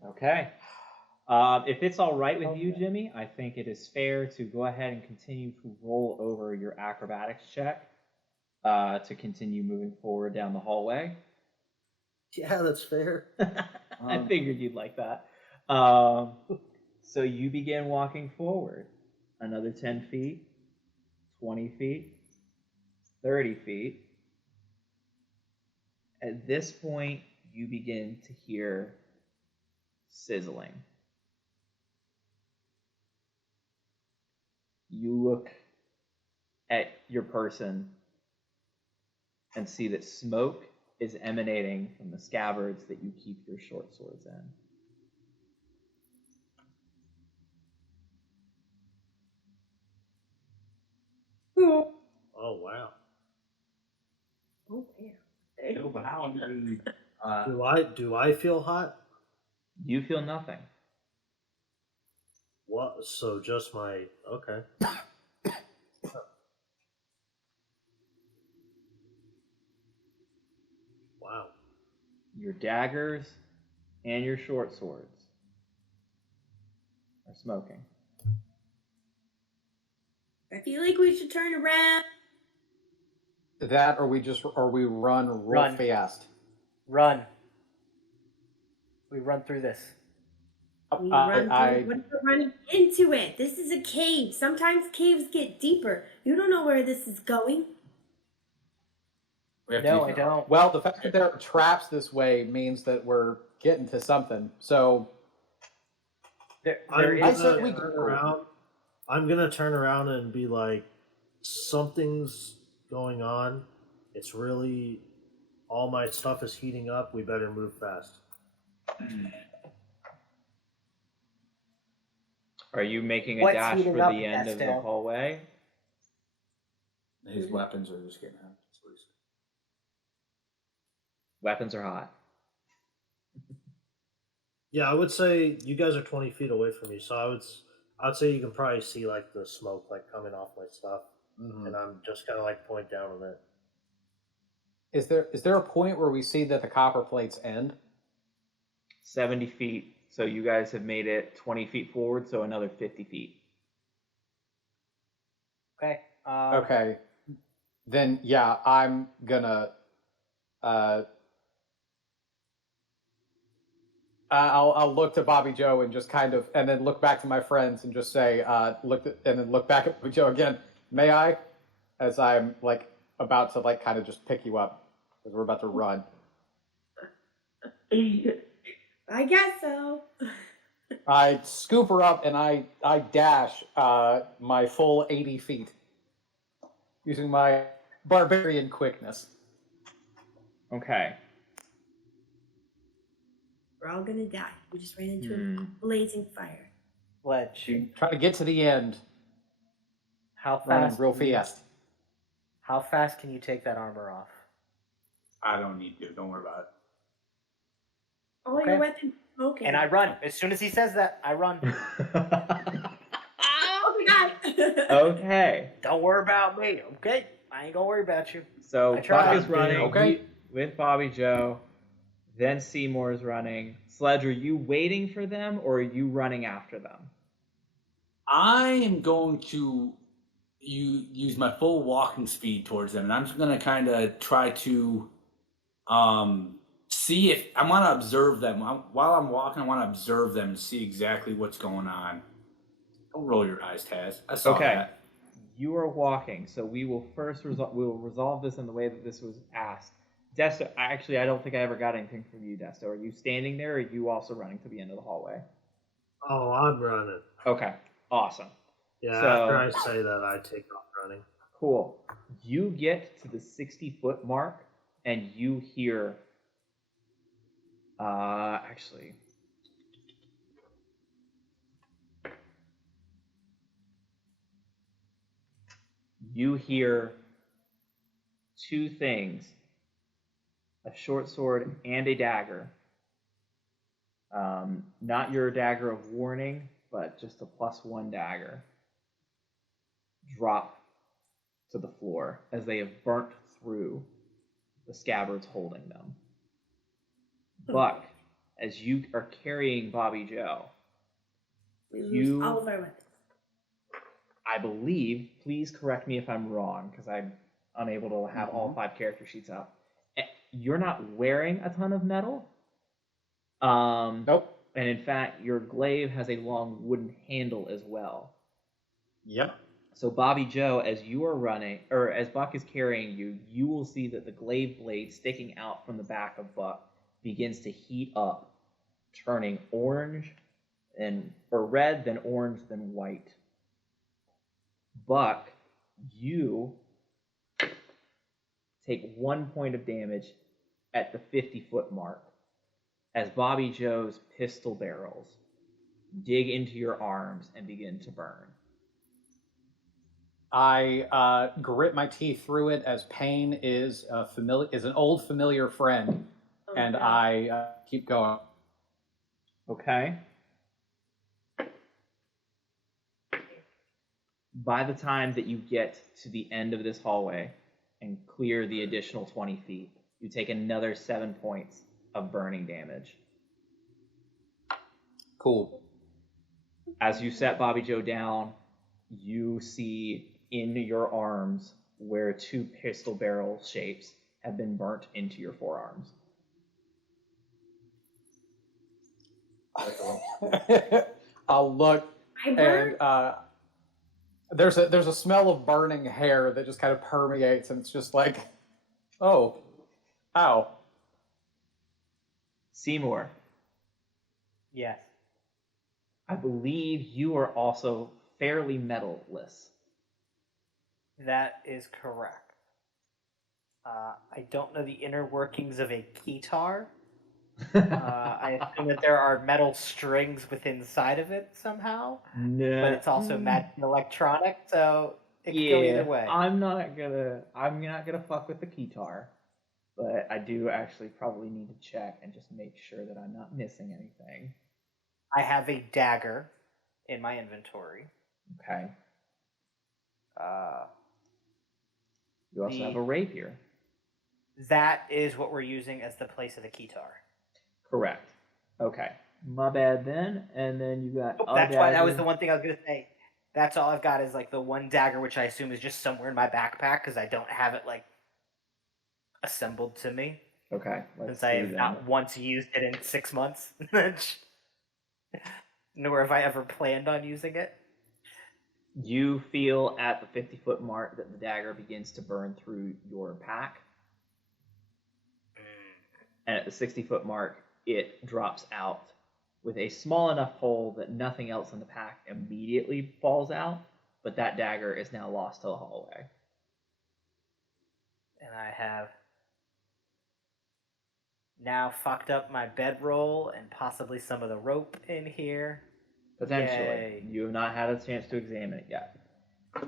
Okay. If it's all right with you, Jimmy, I think it is fair to go ahead and continue to roll over your acrobatics check to continue moving forward down the hallway. Yeah, that's fair. I figured you'd like that. So you begin walking forward. Another 10 feet, 20 feet, 30 feet. At this point, you begin to hear sizzling. You look at your person and see that smoke is emanating from the scabbards that you keep your short swords in. Oh wow. Oh yeah. Oh, wow. Do I feel hot? You feel nothing. What? So just my okay. Wow. Your daggers and your short swords are smoking. I feel like we should turn around. That, or we run real fast. Run. We run through this. We run through, what if we're running into it? This is a cave. Sometimes caves get deeper. You don't know where this is going. No, I don't. Well, the fact that there are traps this way means that we're getting to something. So There I is said we turn go around. I'm gonna turn around and be like, something's going on. It's really all my stuff is heating up. We better move fast. Are you making a What's dash heating for up, the end of the Desto? hallway? His weapons are just getting hot. Weapons are hot. Yeah, I would say you guys are 20 feet away from me, so I'd say you can probably see like the smoke like coming off my stuff, and I'm just gonna like point down on it. Is there a point where we see that the copper plates end? 70 feet. So you guys have made it 20 feet forward, so another 50 feet. Okay. Okay. Then yeah, I'm gonna I'll look to Bobby Joe and just kind of, and then look back to my friends and just say, and then look back at Bobby Joe again. May I? As I'm like about to like kind of just pick you up because we're about to run. I guess so. I scoop her up and I dash my full 80 feet using my barbarian quickness. Okay. We're all gonna die. We just ran into a blazing fire. Ledge. Try to get to the end, How running fast? real fast. How fast can you take that armor off? I don't need to. Don't worry about it. Oh, Okay. your weapon. Okay. And I run. As soon as he says that, I run. Oh my god. Okay. Don't worry about me, okay? I ain't gonna worry about you. So I tried. Buck is running Okay. with Bobby Joe. Then Seymour's running. Sledge, are you waiting for them or are you running after them? I am going to use my full walking speed towards them, and I'm just going to kind of try to see if I want to observe them while I'm walking. I want to observe them and see exactly what's going on. Don't roll your eyes, Taz. I saw that. You are walking, so we will first we will resolve this in the way that this was asked. Desto, actually, I don't think I ever got anything from you, Desto. Are you standing there, or are you also running to the end of the hallway? Oh, I'm running. Okay, awesome. Yeah, So- after I say that, I take off running. Cool. You get to the 60-foot mark, and you hear. Actually. You hear two things: a short sword and a dagger. Not your dagger of warning, but just a +1 dagger. Drop to the floor as they have burnt through the scabbards holding them. Buck, as you are carrying Bobby Joe, We lose you- all of our weapons. I believe, please correct me if I'm wrong, because I'm unable to have all 5 character sheets up. You're not wearing a ton of metal. Nope. And in fact, your glaive has a long wooden handle as well. Yep. So Bobby Joe, as you are running, or as Buck is carrying you, you will see that the glaive blade sticking out from the back of Buck begins to heat up, turning orange or red, then orange, then white. Buck, you take 1 point of damage at the 50-foot mark as Bobby Joe's pistol barrels dig into your arms and begin to burn. I grit my teeth through it as pain is an old familiar friend, and I keep going. Okay. By the time that you get to the end of this hallway and clear the additional 20 feet, you take another 7 points of burning damage. Cool. As you set Bobby Joe down, you see in your arms where 2 pistol barrel shapes have been burnt into your forearms. I'll look, I burn. and there's a smell of burning hair that just kind of permeates, and it's just like, oh, ow. Seymour, Yes. I believe you are also fairly metalless. That is correct. I don't know the inner workings of a keytar. I assume that there are metal strings within inside of it somehow, No. but it's also magic and electronic, so it could go either way. I'm not gonna fuck with the keytar, but I do actually probably need to check and just make sure that I'm not missing anything. I have a dagger in my inventory. Okay. Uh, You also The- have a rapier. that is what we're using as the place of the keytar. Correct. Okay. My bad then. And then you got. Oh, that's why that was the one thing I was gonna say. That's all I've got is like the one dagger, which I assume is just somewhere in my backpack because I don't have it like assembled to me. Okay, let's Since I see have then. not once used it in 6 months. Nor have I ever planned on using it. You feel at the 50-foot mark that the dagger begins to burn through your pack. And at the 60-foot mark, it drops out with a small enough hole that nothing else in the pack immediately falls out, but that dagger is now lost to the hallway. And I have now fucked up my bedroll and possibly some of the rope in here. Potentially. Yay. You have not had a chance to examine it yet.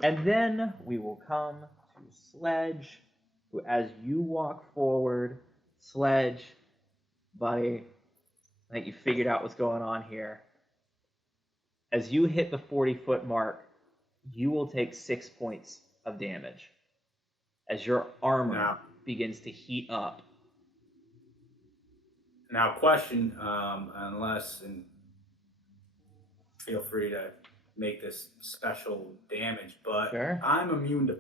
And then we will come to Sledge, who, as you walk forward, Sledge, buddy, I think you figured out what's going on here. As you hit the 40-foot mark, you will take 6 points of damage as your armor begins to heat up. Now, question, unless, and feel free to make this special damage, but Sure. I'm immune to.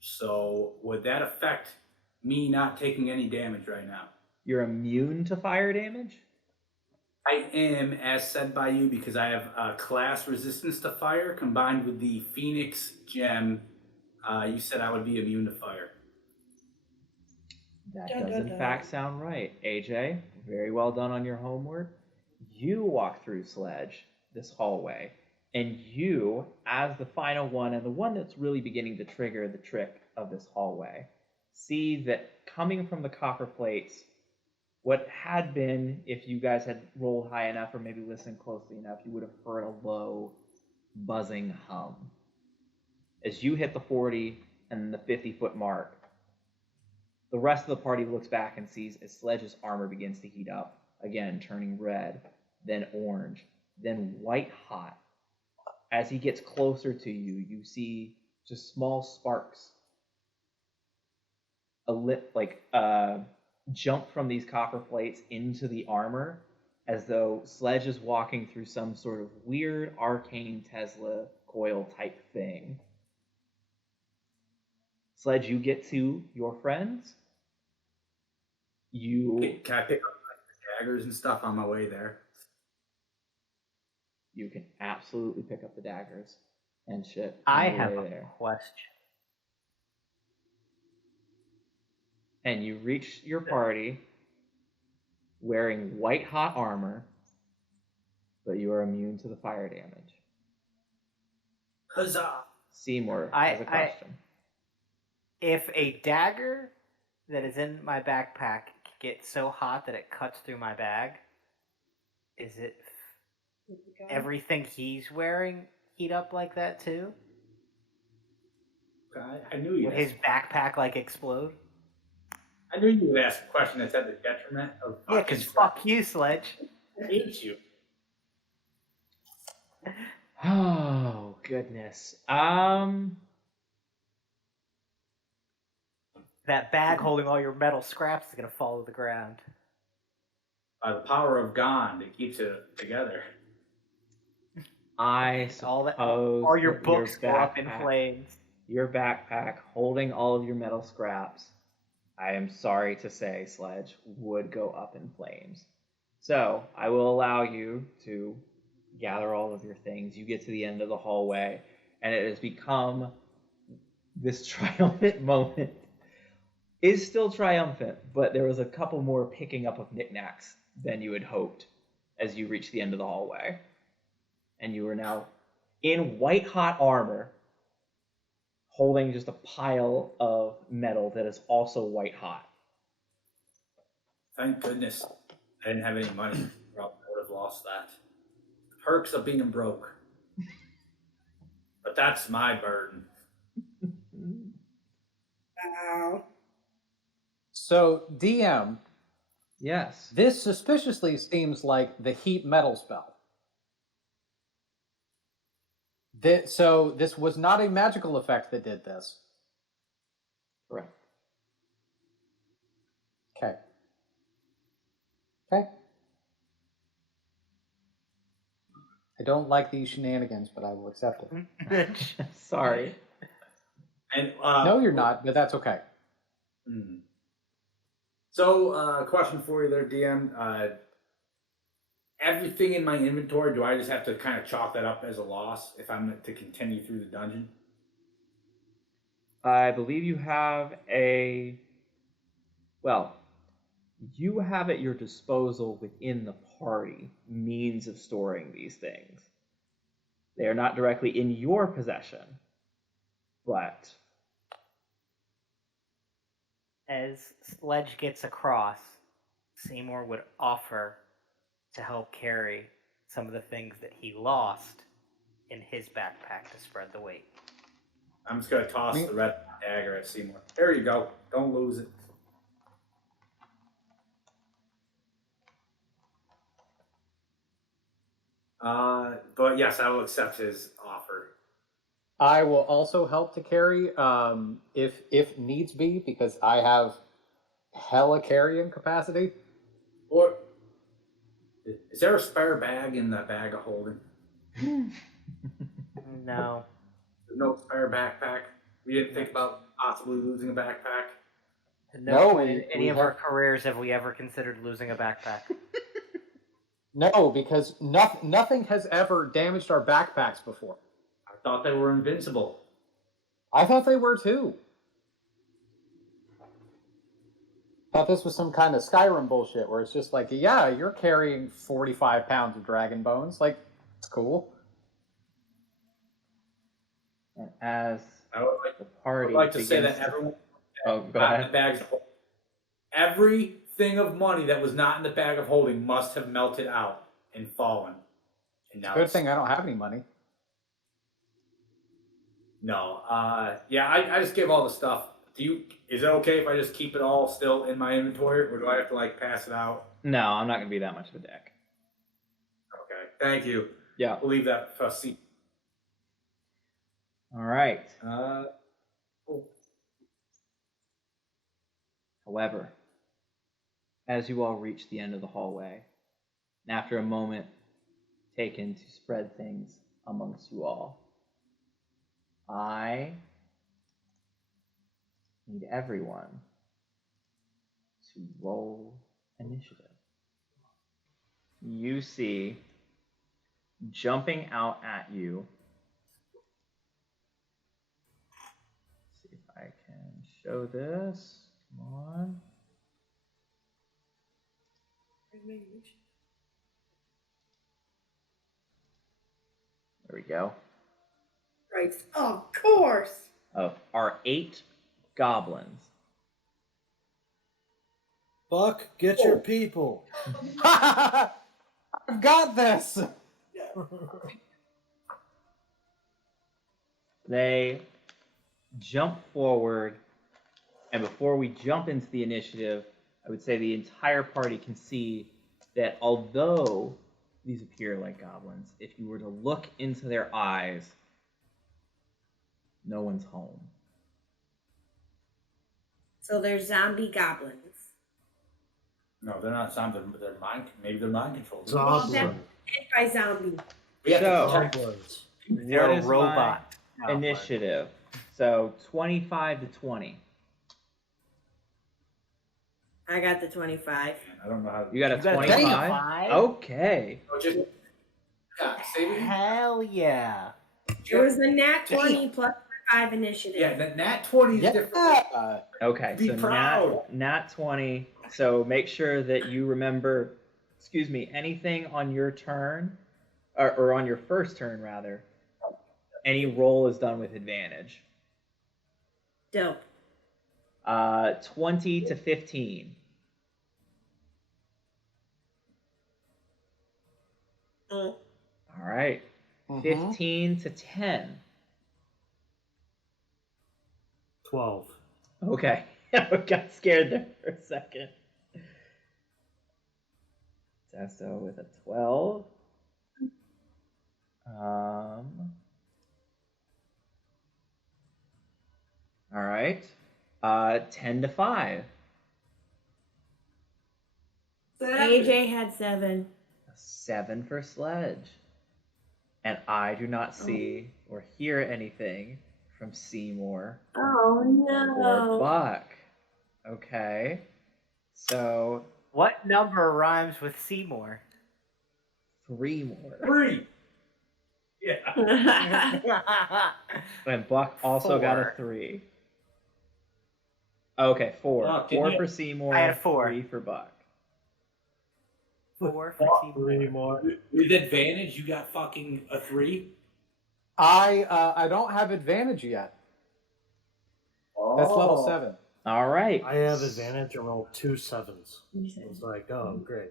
So would that affect me not taking any damage right now? You're immune to fire damage? I am, as said by you, because I have class resistance to fire combined with the Phoenix gem. You said I would be immune to fire. That does in fact sound right. AJ, very well done on your homework. You walk through Sledge, this hallway, and you, as the final one, and the one that's really beginning to trigger the trick of this hallway, see that coming from the copper plates, what had been, if you guys had rolled high enough or maybe listened closely enough, you would have heard a low, buzzing hum. As you hit the 40 and the 50-foot mark, the rest of the party looks back and sees as Sledge's armor begins to heat up, again turning red, then orange, then white hot. As he gets closer to you, you see just small sparks jump from these copper plates into the armor, as though Sledge is walking through some sort of weird arcane Tesla coil type thing. Sledge, you get to your friends. Can I pick up the daggers and stuff on my way there? You can absolutely pick up the daggers and shit. I on the have way a there. question. And you reach your party wearing white hot armor, but you are immune to the fire damage. Huzzah! Seymour has a question. If a dagger that is in my backpack gets so hot that it cuts through my bag, is it everything he's wearing heat up like that too? I knew you. Would his backpack like explode? I knew you would ask a question that's at the detriment of. Yeah, because fuck you, Sledge. I hate you. Oh goodness. That bag holding all your metal scraps is gonna fall to the ground. By the power of Gond, it keeps it together. I suppose all your that books go up in flames. Your backpack holding all of your metal scraps, I am sorry to say, Sledge, would go up in flames. So I will allow you to gather all of your things. You get to the end of the hallway, and it has become this triumphant moment. Is still triumphant, but there was a couple more picking up of knickknacks than you had hoped as you reached the end of the hallway. And you are now in white hot armor, holding just a pile of metal that is also white hot. Thank goodness I didn't have any money, or else I would have lost that. The perks of being broke. But that's my burden. Wow. So, DM, Yes. this suspiciously seems like the heat metal spell. So this was not a magical effect that did this. Correct. Okay. Okay. I don't like these shenanigans, but I will accept it. Sorry. And No, you're not, but that's okay. So, question for you there, DM. Everything in my inventory, do I just have to kind of chalk that up as a loss if I'm to continue through the dungeon? I believe you have you have at your disposal within the party means of storing these things. They are not directly in your possession, but As Sledge gets across, Seymour would offer to help carry some of the things that he lost in his backpack to spread the weight. I'm just gonna toss the red dagger at Seymour. There you go. Don't lose it. But yes, I will accept his offer. I will also help to carry, if needs be, because I have hella carrying capacity. Or is there a spare bag in the bag of holding? No. There's no spare backpack. We didn't think about possibly losing a backpack. At No, point we- in any we of our have- careers have we ever considered losing a backpack. No, because nothing has ever damaged our backpacks before. I thought they were invincible. I thought they were too. Thought this was some kind of Skyrim bullshit where it's just like, yeah, you're carrying 45 pounds of dragon bones. Like, it's cool. and as I would like, the I party would like to say begins that everyone Oh, go not in ahead. the bags of holding. Everything of money that was not in the bag of holding must have melted out and fallen. And now Good thing I don't have any money. No. Yeah, I just give all the stuff. Is it okay if I just keep it all still in my inventory, or do I have to like pass it out? No, I'm not going to be that much of a dick. Okay. Thank you. Yeah. We'll leave that for see. All right. Cool. However, as you all reach the end of the hallway, and after a moment taken to spread things amongst you all, I need everyone to roll initiative. You see, jumping out at you. Let's see if I can show this. Come on. There we go. Right. Of course. Are 8 goblins. Buck, get your people. I've got this. They jump forward, and before we jump into the initiative, I would say the entire party can see that although these appear like goblins, if you were to look into their eyes, no one's home. So they're zombie goblins. No, they're not zombies. They're mind. Maybe they're mind controlled. Well, Zombie. that's hit by zombie. We have So- to protect. Goblins. They're What a is robot. my initiative? So 25 to 20. I got the 25. I don't know how. You got a You got a 25? 25? Okay. Oh, just, yeah, save it. Hell yeah. It was a nat 20 plus 5 initiative. Yeah, that nat 20 is different. Yeah. Okay, Be so proud. nat 20. So make sure that you remember, anything on your turn, or on your first turn rather, any roll is done with advantage. Dope. 20 to 15. Mm. All right. 15 to 10. 12. Okay. I got scared there for a second. Testo with a 12. All right. 10 to 5. AJ had 7. A 7 for Sledge. And I do not see or hear anything from Seymour Oh or no. Buck. Okay. So What number rhymes with Seymour? 3 more. 3. Yeah. And Buck also got a 4. 3. Okay, 4. Buck, didn't 4 you- for Seymour. I had a 4. 3 for Buck. 4 for Three Seymour. more. With advantage, you got fucking a 3. I don't have advantage yet. That's level 7. All right. I have advantage and rolled 2 sevens. I was like, oh, great.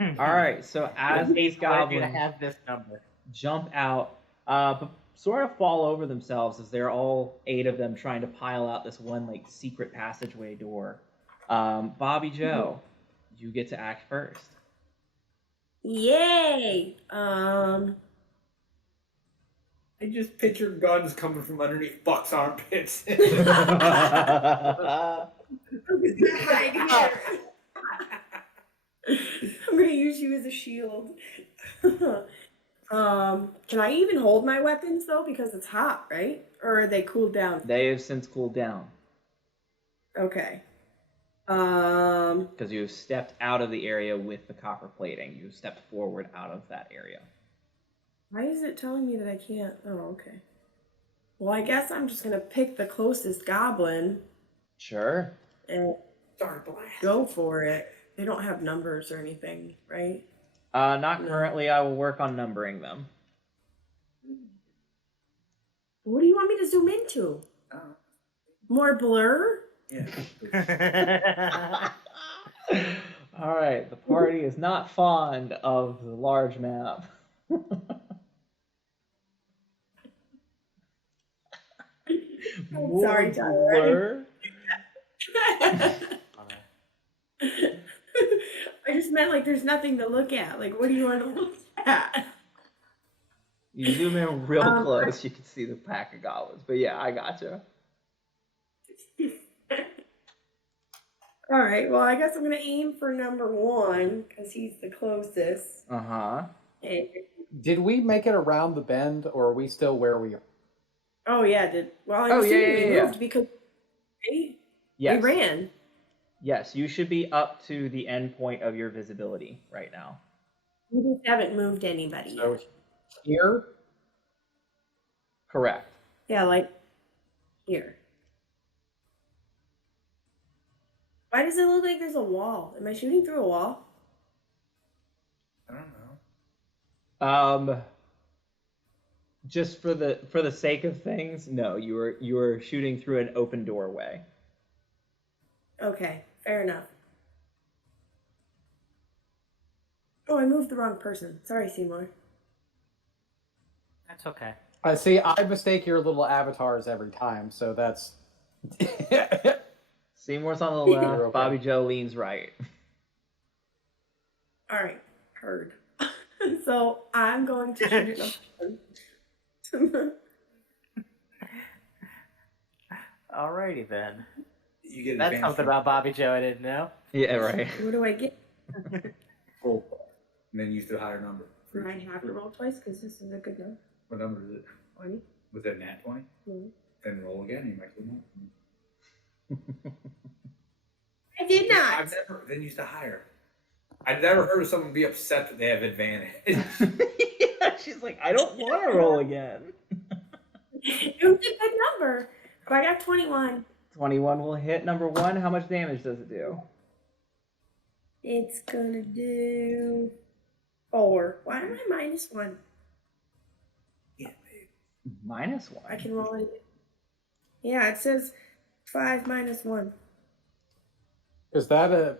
All right. So as these Glad you to goblins have this number. jump out, but sort of fall over themselves as they're all 8 of them trying to pile out this one like secret passageway door. Bobby Joe, you get to act first. Yay! I just picture guns coming from underneath Buck's armpits. I'm gonna use you as a shield. Can I even hold my weapons though? Because it's hot, right? Or are they cooled down? They have since cooled down Okay. because you have stepped out of the area with the copper plating. You stepped forward out of that area. Why is it telling me that I can't? Oh, okay. Well, I guess I'm just gonna pick the closest goblin Sure. and Start blast. go for it. They don't have numbers or anything, right? Not No. currently. I will work on numbering them. What do you want me to zoom into? More blur? Yeah. All right. The party is not fond of the large map. I'm sorry, Tyler. Blur. I just meant like there's nothing to look at. Like, what do you want to look at? You zoom in real Um, close, you can see the pack of goblins. But yeah, I gotcha. All right. Well, I guess I'm gonna aim for number 1 because he's the closest. Uh-huh. And, Did we make it around the bend, or are we still where we are? oh yeah, did well? I'm Oh, yeah, assuming yeah, we yeah. moved because they Yes. ran. Yes, you should be up to the end point of your visibility right now. We just haven't moved anybody yet. So here? Correct. Yeah, like here. Why does it look like there's a wall? Am I shooting through a wall? I don't know. Just for the sake of things, no, you were shooting through an open doorway. Okay, fair enough. Oh, I moved the wrong person. Sorry, Seymour. That's okay. See, I mistake your little avatars every time, so that's. Seymour's on the You're left, okay. Bobby Joe leans right. All right, heard. So I'm going to shoot it. Alrighty then. You get That's advantage something from about Bobby Joe I didn't know. Yeah, right. What do I get? roll, and then use the higher number. Do I have to roll twice? Because this is a good number. What number is it? 20. Was that nat 20? No. Then roll again. You might get more. I did not. I've never. Then use the higher. I've never heard of someone be upset that they have advantage. Yeah, she's like, I don't want to roll again. It was a good number. But I got 21. 21 will hit number 1. How much damage does it do? It's gonna do 4. Why am I -1? Yeah, babe. -1. I can roll it. Yeah, it says 5 minus 1. Is that a.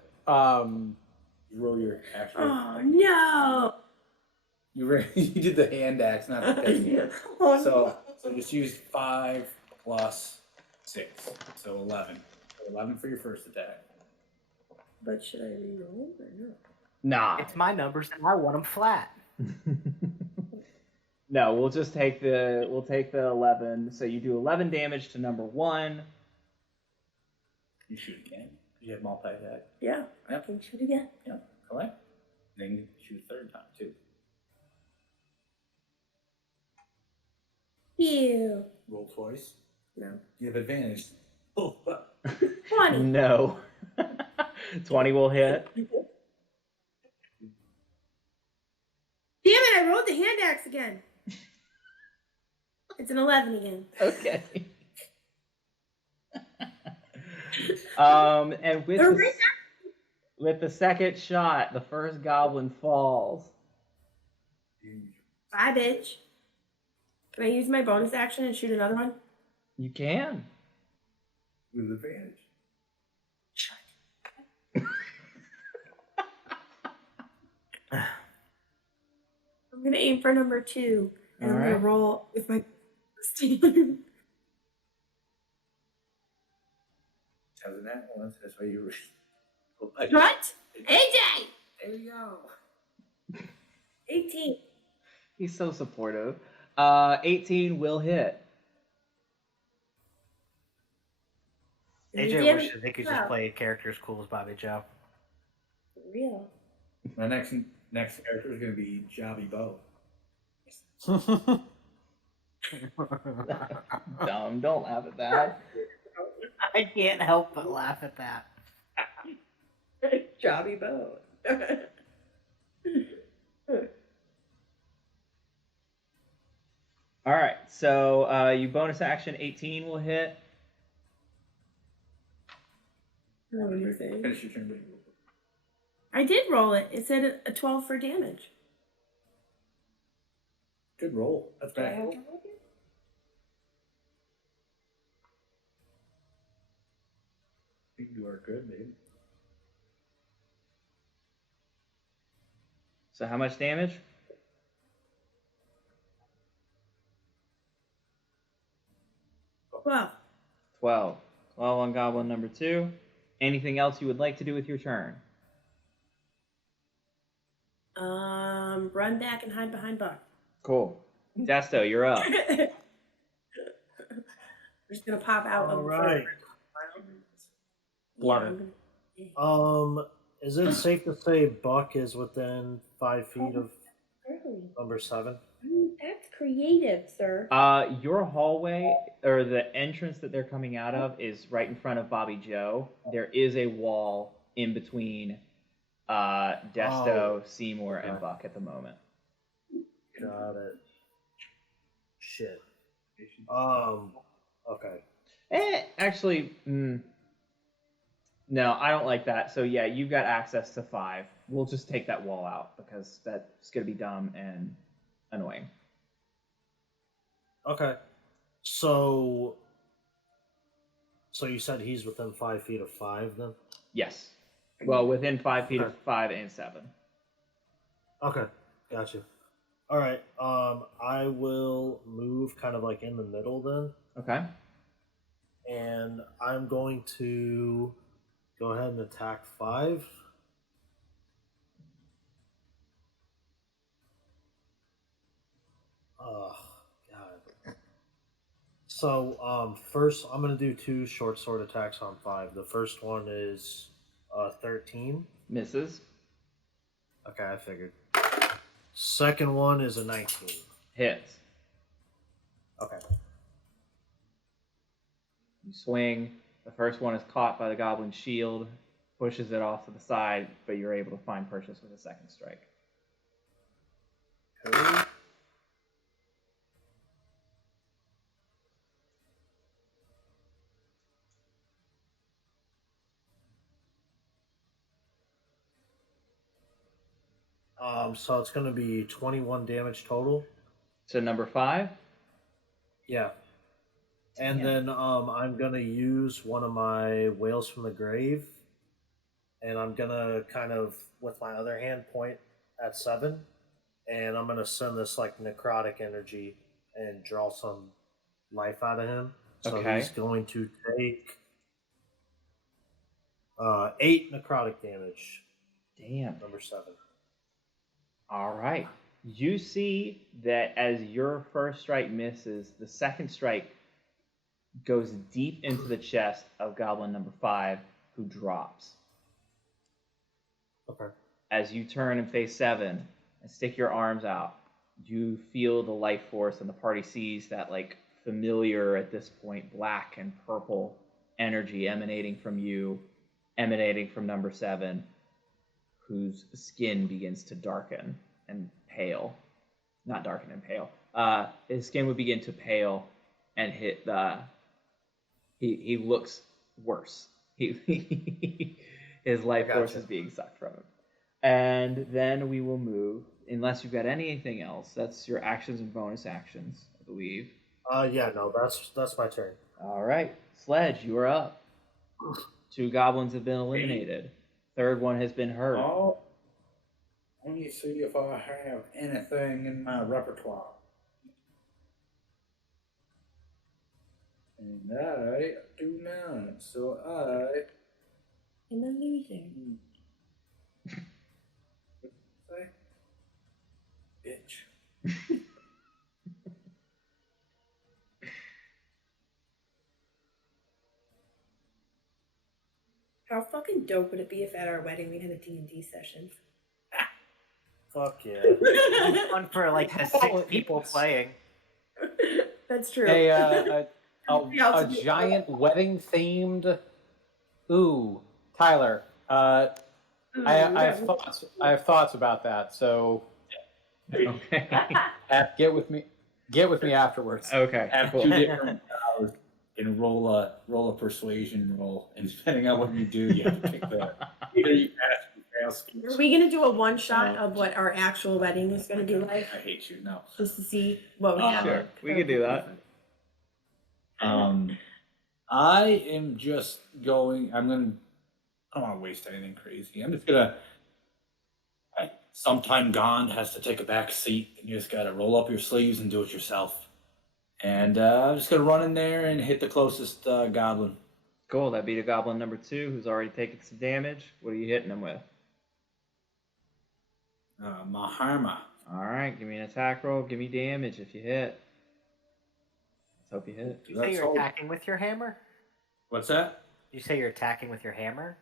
You roll your actual. Oh no! You did the hand axe, not the deck. Oh, So just use 5 plus 6, so 11. So 11 for your first attack. but should I re-roll or no? Nah. It's my numbers and I want them flat. No, we'll just take the 11. So you do 11 damage to number 1. You shoot again. You have multi-attack. Yeah, I Yep. can shoot again. Yep, correct. Then you shoot a third time too. Ew. Roll twice. No. You have advantage. Oh, 20. No. 20 will hit. Damn it, I rolled the hand axe again. It's an 11 again. Okay. And They're right with the second shot, the first goblin falls. Bye, bitch. Can I use my bonus action and shoot another one? You can. With advantage. I'm gonna aim for number 2, and I'm gonna Alright. roll with my steam. That was that one. That's why you were. What? AJ! There you go. 18. He's so supportive. 18 will hit. AJ Damn wishes it. they could just play characters cool as Bobby Joe. For real. My next character is gonna be Jobby Bo. Dumb, don't laugh at that. I can't help but laugh at that. Jobby Bo. Alright, so you bonus action 18 will hit. Finish your turn, baby. I did roll it. It said a 12 for damage. Good roll. That's Do I bad. have to roll it? I think you are good, babe. So how much damage? 12. 12. 12 on goblin number 2. Anything else you would like to do with your turn? Run back and hide behind Buck. Cool. Desto, you're up. We're just gonna pop out All of right. the Is it safe to say Buck is within 5 feet of Early. number 7? That's creative, sir. Your hallway, or the entrance that they're coming out of, is right in front of Bobby Joe. There is a wall in between Desto, Seymour, and okay. Buck at the moment. Got it. Shit. Okay. Actually, no, I don't like that. So yeah, you've got access to 5. We'll just take that wall out because that's going to be dumb and annoying. Okay. So you said he's within 5 feet of 5 then? Yes. Well, within 5 feet of Okay. 5 and 7. Okay. Gotcha. All right. I will move kind of like in the middle then, Okay. and I'm going to go ahead and attack 5. Oh, God. So, first, I'm going to do 2 short sword attacks on 5. The first one is 13. Misses. Okay, I figured. Second one is a 19. Hits. Okay. You swing. The first one is caught by the goblin shield, pushes it off to the side, but you're able to find purchase with a second strike. Okay. So it's going to be 21 damage total. So number 5. Yeah. And then I'm going to use one of my Whales from the Grave. And I'm going to kind of, with my other hand, point at 7. And I'm going to send this like necrotic energy and draw some life out of him. So Okay. he's going to take 8 necrotic damage. Damn. Number 7. All right. You see that as your first strike misses, the second strike goes deep into the chest of goblin number 5, who drops. Okay. As you turn and face 7 and stick your arms out, you feel the life force, and the party sees that like familiar at this point black and purple energy emanating from you emanating from number 7, whose skin begins to darken and pale. Not darken and pale. His skin would begin to pale and hit the. He looks worse. His life force is being sucked from him. And then we will move, unless you've got anything else. That's your actions and bonus actions, I believe. Yeah, no, that's my turn. All right, Sledge, you are up. 2 goblins have been eliminated. Third one has been hurt. Oh, let me see if I have anything in my repertoire. And I do not. So I'm a loser. say, bitch. How fucking dope would it be if at our wedding we had a D&D session? Fuck yeah. Fun for like the 6 people playing. That's true. A Yeah, giant wedding themed. Ooh, Tyler. I have thoughts about that. So Okay. get with me afterwards. Okay. Have Cool. 2 different powers and roll a persuasion roll, and depending on what you do, you have to pick the either you pass or fail speech. Are we gonna do a one shot of what our actual wedding is gonna be like, I hate you. No. just to see what we have? Sure, we could do that. I am just going. I don't want to waste anything crazy. I'm just gonna. Sometime Gond has to take a back seat, and you just gotta roll up your sleeves and do it yourself. And I'm just gonna run in there and hit the closest goblin. Cool. That beat a goblin number 2, who's already taken some damage. What are you hitting him with? Maharma. All right. Give me an attack roll. Give me damage if you hit. Let's hope you hit. Did you say you're attacking with your hammer? What's that? Did you say you're attacking with your hammer?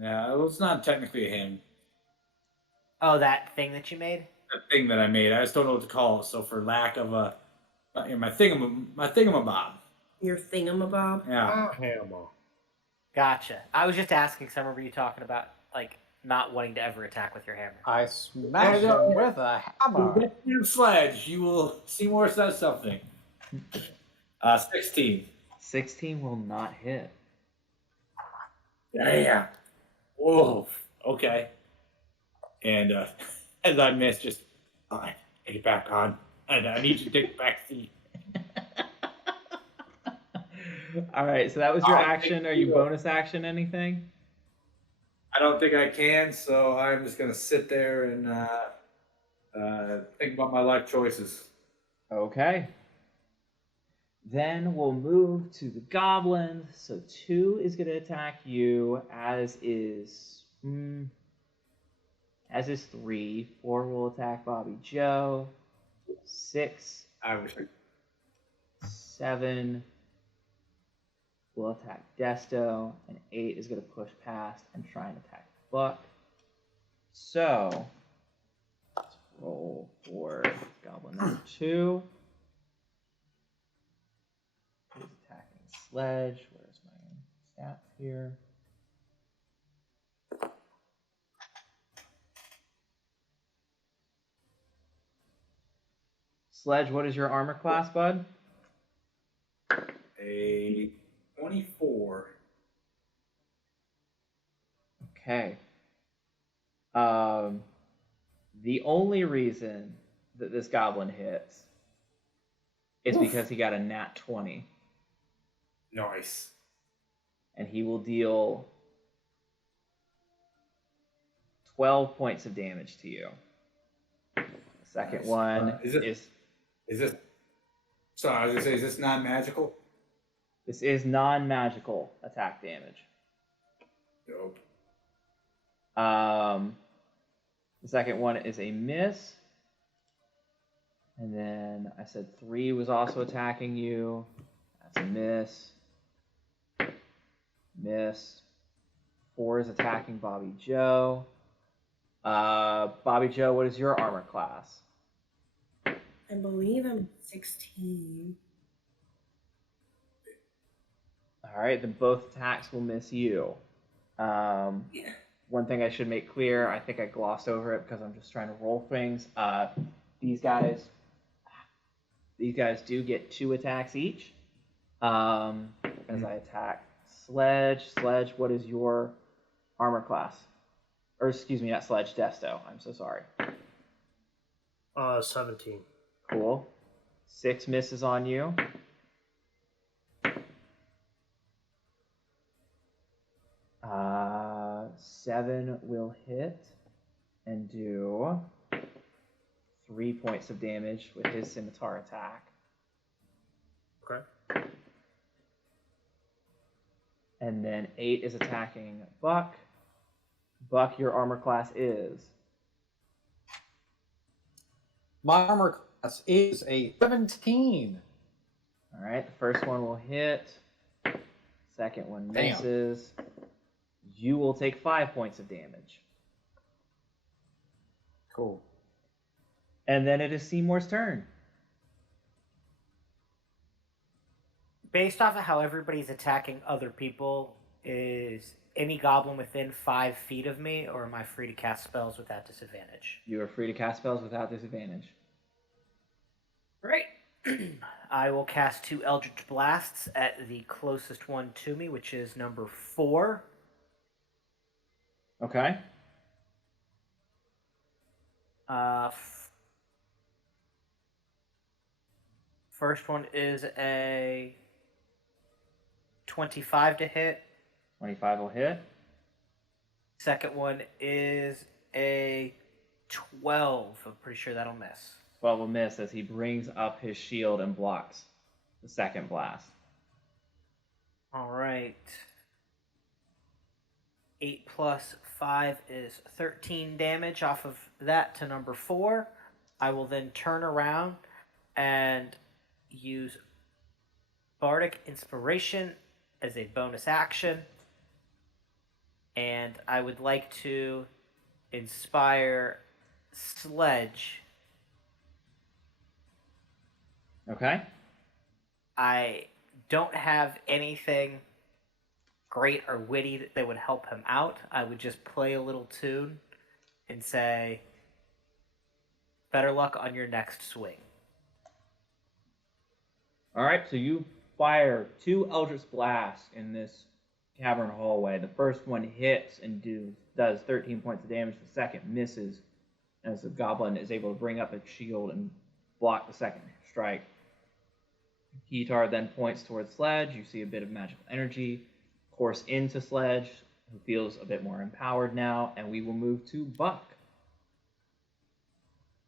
Yeah, well, it's not technically a hand. Oh, that thing that you made? The thing that I made. I just don't know what to call it. So for lack of a, my thingamabob. Your thingamabob? Yeah. Hammer. Gotcha. I was just asking. Some of you talking about like not wanting to ever attack with your hammer. I smash him with a hammer. With your sledge, you will. Seymour says something. 16. 16 will not hit. Yeah. Whoa. Okay. And as I miss, just take it back on. And I need you to take the back seat. All right. So that was your I'll action. take Are you you. bonus action anything? I don't think I can, so I'm just gonna sit there and think about my life choices. Okay. Then we'll move to the goblins. So 2 is going to attack you, as is 3. 4 will attack Bobby Joe. 6, I wish 7 will attack Desto, and 8 is going to push past and try and attack Buck. So let's roll for goblin number 2. Who's attacking Sledge? Where's my stats here? Sledge, what is your armor class, bud? a 24. Okay. The only reason that this goblin hits is because he got a nat 20. Nice. And he will deal 12 points of damage to you. The second Nice. one Is this? Sorry, I was gonna say, is this non-magical? This is non-magical attack damage. Dope. The second one is a miss. And then I said 3 was also attacking you. That's a miss. Miss. 4 is attacking Bobby Joe. Bobby Joe, what is your armor class? I believe I'm 16. All right, then both attacks will miss you. Yeah. One thing I should make clear, I think I glossed over it because I'm just trying to roll things. These guys do get 2 attacks each. As I attack Sledge. Sledge, what is your armor class? Or excuse me, not Sledge, Desto. I'm so sorry. 17. Cool. 6 misses on you. Uh, 7 will hit and do 3 points of damage with his scimitar attack. Okay. And then 8 is attacking Buck. Buck, your armor class is? My armor class is a 17. All right, the first one will hit. Second one Damn. misses. You will take 5 points of damage. Cool. And then it is Seymour's turn. Based off of how everybody's attacking other people, is any goblin within 5 feet of me, or am I free to cast spells without disadvantage? You are free to cast spells without disadvantage. Right. I will cast 2 Eldritch Blasts at the closest one to me, which is number 4. Okay. First one is a 25 to hit. 25 will hit. Second one is a 12. I'm pretty sure that'll miss. 12 will miss as he brings up his shield and blocks the second blast. All right. 8 plus 5 is 13 damage off of that to number 4. I will then turn around and use Bardic Inspiration as a bonus action. And I would like to inspire Sledge. Okay. I don't have anything great or witty that would help him out. I would just play a little tune and say, better luck on your next swing. All right, so you fire 2 Eldritch Blasts in this cavern hallway. The first one hits and does 13 points of damage. The second misses as the goblin is able to bring up a shield and block the second strike. Kitar then points towards Sledge. You see a bit of magical energy course into Sledge, who feels a bit more empowered now, and we will move to Buck.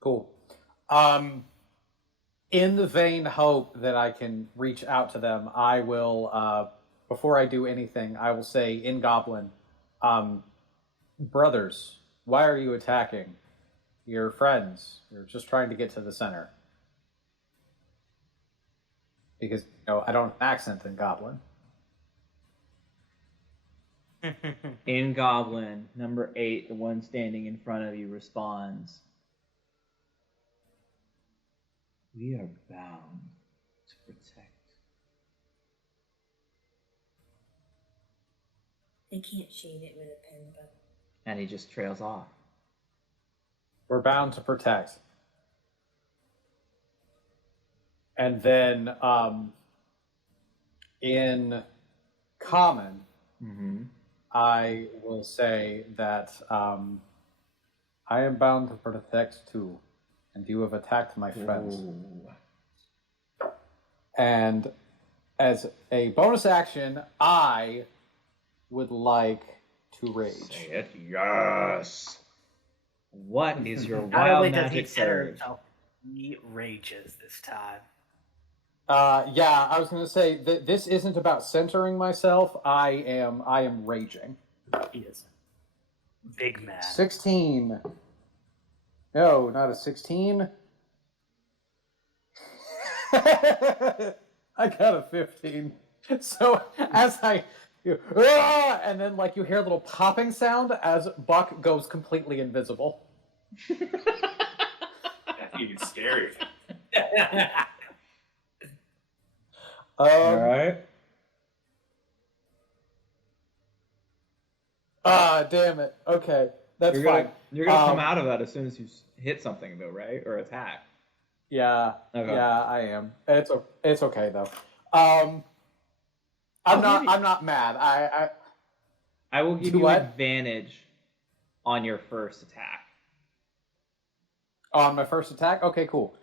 Cool. In the vain hope that I can reach out to them, I will, before I do anything, I will say in Goblin, brothers, why are you attacking? You're friends. You're just trying to get to the center. Because, I don't have an accent in Goblin. In Goblin, number 8, the one standing in front of you, responds, "We are bound to protect." I can't shade it with a pen, but And he just trails off. We're bound to protect. And then, in common, Mm-hmm. I will say that I am bound to protect too, and you have attacked my friends. Ooh. And as a bonus action, I would like to rage. Say it, yes. What is your Not wild only does he magic center surge? himself, he rages this time. Yeah, I was going to say that this isn't about centering myself. I am raging. He is big mad. 16. No, not a 16. I got a 15. So as and then you hear a little popping sound as Buck goes completely invisible. That's even scary. All right. Ah, damn it. Okay, that's You're fine. gonna come out of that as soon as you hit something, though, right? Or attack. Yeah, Okay. yeah, I am. It's okay though. I'll give you- I'm not mad. I will give Do you what? advantage on your first attack. On my first attack. Okay, cool.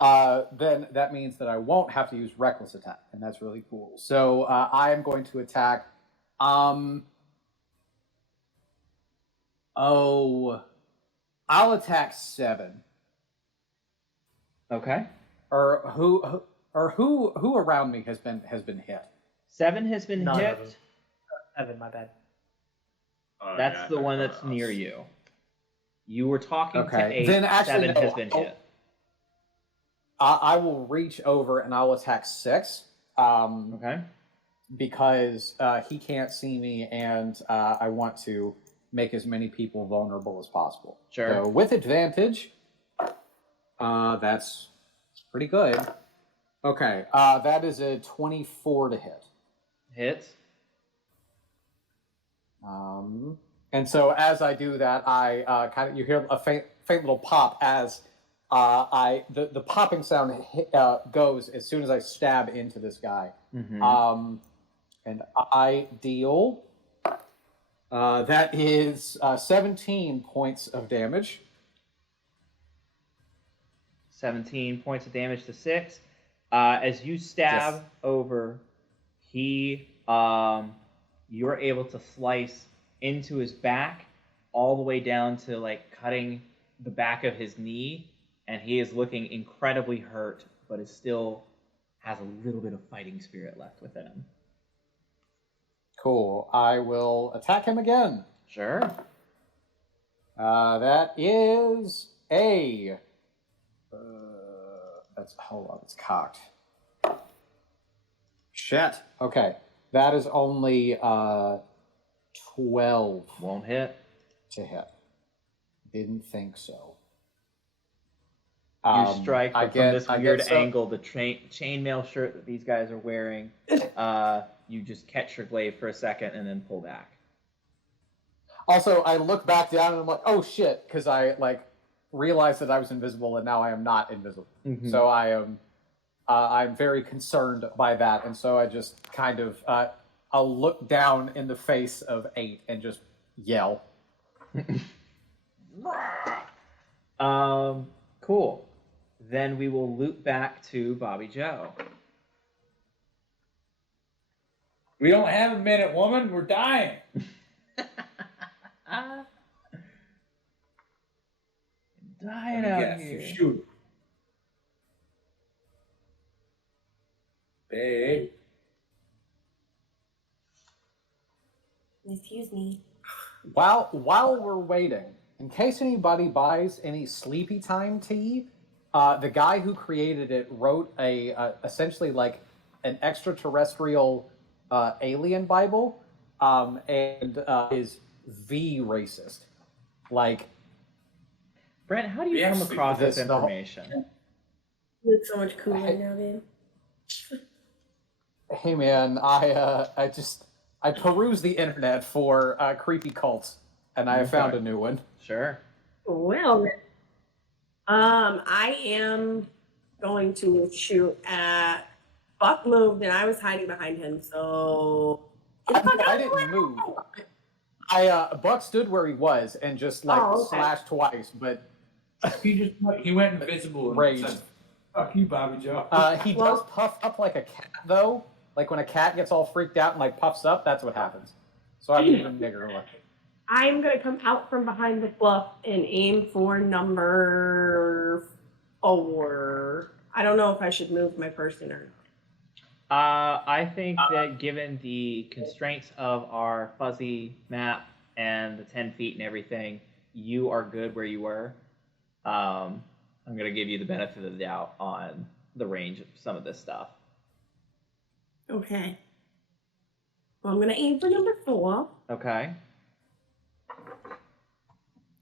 Then that means that I won't have to use reckless attack, and that's really cool. So I am going to attack. Oh, I'll attack 7. Okay. Or who around me has been hit? 7 has been None of hit. them. Evan, my bad. That's the one that's near you. You were talking to Okay. 8. Then actually, 7 no, has been hit. I will reach over and I'll attack 6. Okay. Because he can't see me, and I want to make as many people vulnerable as possible. Sure. So with advantage, that's pretty good. Okay, that is a 24 to hit. Hits. And so as I do that, I kind of, you hear a faint little pop as the popping sound goes as soon as I stab into this guy. Mm-hmm. And I deal, that is 17 points of damage. 17 points of damage to 6. As you stab Yes. over, you're able to slice into his back all the way down to like cutting the back of his knee, and he is looking incredibly hurt, but is still has a little bit of fighting spirit left within him. Cool. I will attack him again. Sure. That is a. Hold on, it's cocked. Shit. Okay, that is only 12 Won't hit. to hit. Didn't think so. You strike, but from this weird so- angle, the chainmail shirt that these guys are wearing, you just catch your glaive for a second and then pull back. Also, I look back down and I'm like, oh shit, because I like realized that I was invisible and now I am not invisible. Mm-hmm. So I am, I'm very concerned by that, and so I just kind of, I'll look down in the face of 8 and just yell. Cool. Then we will loop back to Bobby Joe. We don't have a minute, woman. We're dying. Dying out Yes, here. you shoot. Babe. Excuse me. While we're waiting, in case anybody buys any sleepy time tea, the guy who created it wrote essentially like an extraterrestrial alien Bible, and is racist. Like, Brent, how do you Yes, come across this this- the whole- information? You look so much cooler now, babe. hey man, I peruse the internet for creepy cults, and I found a new one. Sure. Well, I am going to shoot at Buck moved and I was hiding behind him, so I didn't move. Buck stood where he was and just like Oh, okay. slashed twice, but He went invisible and Raged. said, "Fuck you, Bobby Joe." he does puff up like a cat though. Like when a cat gets all freaked out and like puffs up, that's what happens. So I'm even bigger. I'm gonna come out from behind the bluff and aim for number 4. I don't know if I should move my person or not. I think that given the constraints of our fuzzy map and the 10 feet and everything, you are good where you were. I'm going to give you the benefit of the doubt on the range of some of this stuff. Okay. Well, I'm gonna aim for number 4. Okay.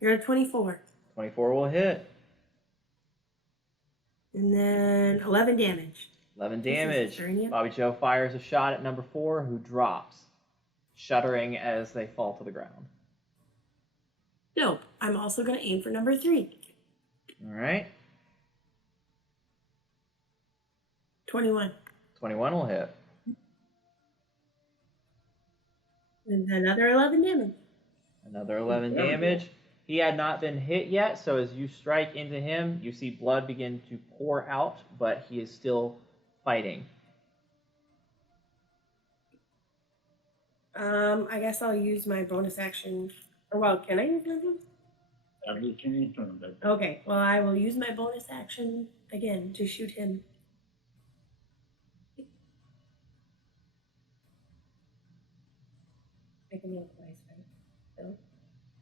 You're at 24. 24 will hit. And then 11 damage. 11 This is damage. Serenia. Bobby Joe fires a shot at number 4, who drops, shuddering as they fall to the ground. Nope. I'm also going to aim for number 3. All right. 21. 21 will hit. And another 11 damage. Another 11 There we go. damage. He had not been hit yet, so as you strike into him, you see blood begin to pour out, but he is still fighting. I guess I'll use my bonus action. Or, well, can I use my bonus? Okay, well, I will use my bonus action again to shoot him. I can roll twice, right?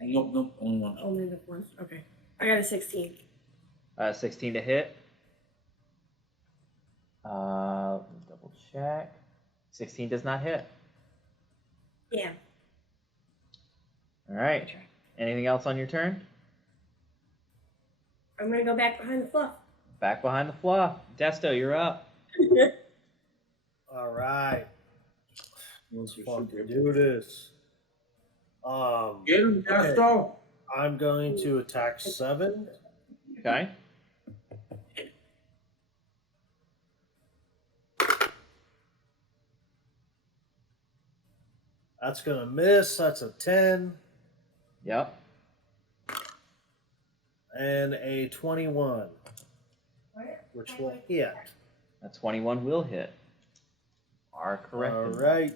No? Nope, only one. Only the once. Okay. I got a 16. 16 to hit. Let me double check. 16 does not hit. Yeah. All right. Anything else on your turn? I'm gonna go back behind the fluff. Back behind the fluff. Desto, you're up. All right. Let's fucking do this. Get him, okay. Desto. I'm going to attack 7. Okay. That's gonna miss. That's a 10 Yep. and a 21, which will hit. That 21 will hit. Are correct. All right.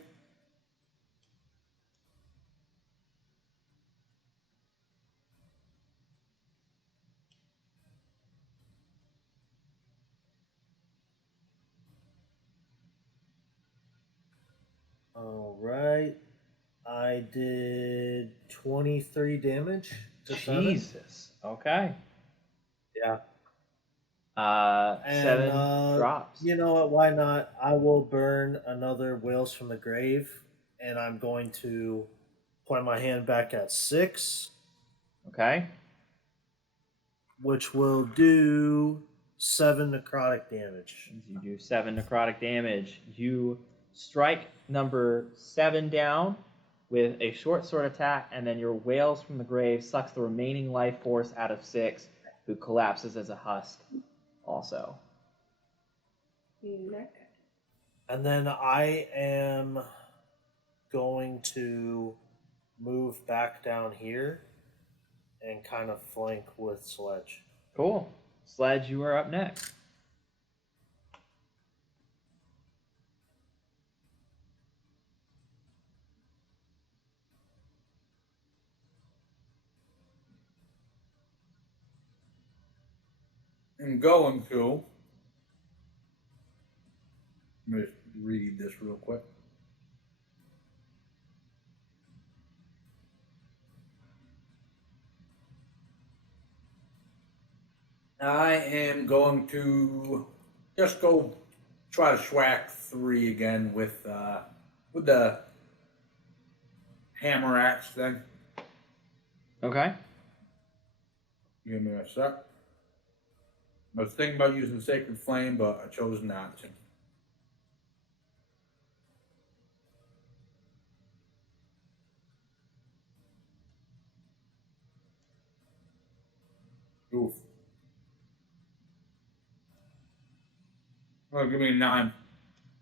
All right. I did 23 damage to 7. Jesus. Okay. Yeah. 7 drops. You know what? Why not? I will burn another Whales from the Grave, and I'm going to point my hand back at 6, Okay. which will do 7 necrotic damage. You do 7 necrotic damage. You strike number 7 down with a short sword attack, and then your Whales from the Grave sucks the remaining life force out of 6, who collapses as a husk also. And then I am going to move back down here and kind of flank with Sledge. Cool. Sledge, you are up next. I'm going to. Let me just read this real quick. I am going to just go try to schwack 3 again with the hammer axe thing. Okay. Give me a sec. I was thinking about using Sacred Flame, but I chose not to. Oof. Well, give me a 9.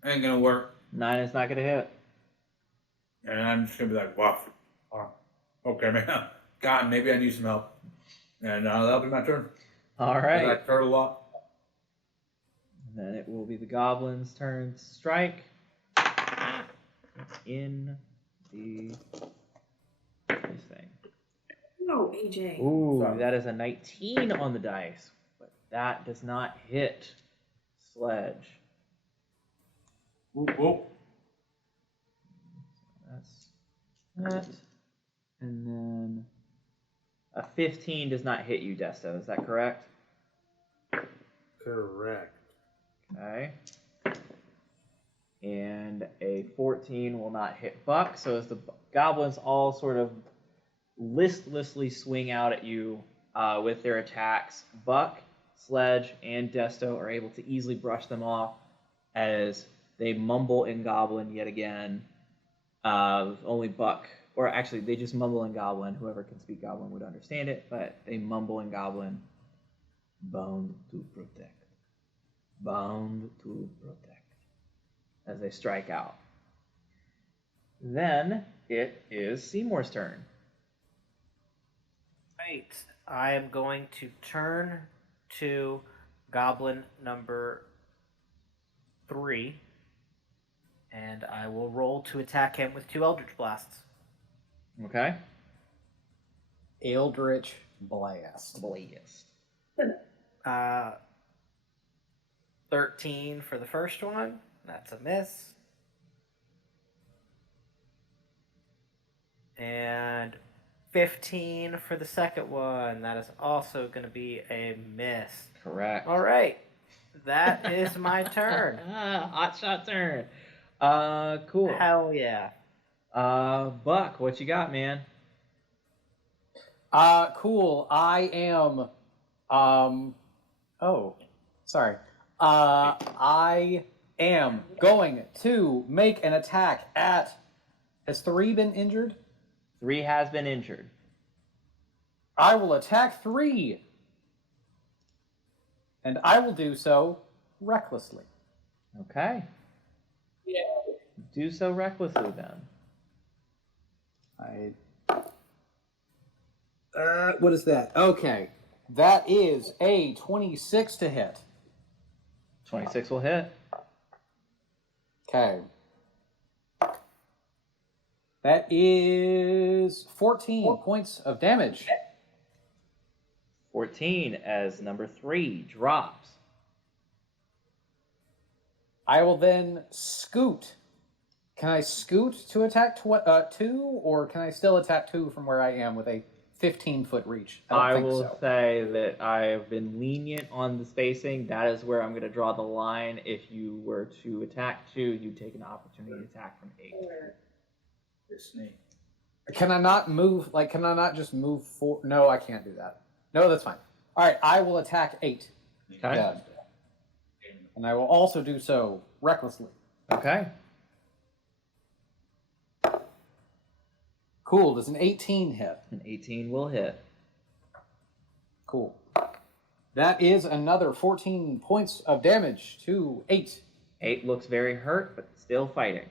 Ain't gonna work. 9 is not going to hit. And I'm just gonna be like, wow. Okay, man. God, maybe I need some help. And that'll be my turn. All right. I hurt a lot. And then it will be the goblin's turn to strike. In the thing. No, AJ. Ooh, Sorry. that is a 19 on the dice, but that does not hit Sledge. Ooh, ooh. That's that. And then a 15 does not hit you, Desto. Is that correct? Correct. Okay. And a 14 will not hit Buck. So as the goblins all sort of listlessly swing out at you with their attacks, Buck, Sledge, and Desto are able to easily brush them off as they mumble in Goblin yet again. Only Buck or actually, they just mumble in Goblin. Whoever can speak Goblin would understand it, but they mumble in Goblin. Bound to protect. Bound to protect. As they strike out. Then it is Seymour's turn. Right. I am going to turn to Goblin number 3, and I will roll to attack him with 2 Eldritch Blasts. Okay. Eldritch Blast. 13 for the first one. That's a miss. And 15 for the second one. That is also going to be a miss. Correct. All right. That is my turn. Hot shot turn. Cool. Hell yeah. Buck, what you got, man? Cool. I am. Oh, sorry. I am going to make an attack at. Has 3 been injured? 3 has been injured. I will attack 3. And I will do so recklessly. Okay. Yeah. Do so recklessly then. What is that? Okay. That is a 26 to hit. 26 will hit. Okay. That is 14 points of damage. 14 as number 3 drops. I will then scoot. Can I scoot to attack 2, or can I still attack 2 from where I am with a 15-foot reach? I don't think will so. say that I've been lenient on the spacing. That is where I'm going to draw the line. If you were to attack 2, you take an opportunity attack from 8. The snake. Can I not move? Like, can I not just move forward? No, I can't do that. No, that's fine. All right, I will attack 8. Okay. Yeah. And I will also do so recklessly. Okay. Cool. Does an 18 hit? An 18 will hit. Cool. That is another 14 points of damage to 8. 8 looks very hurt, but still fighting.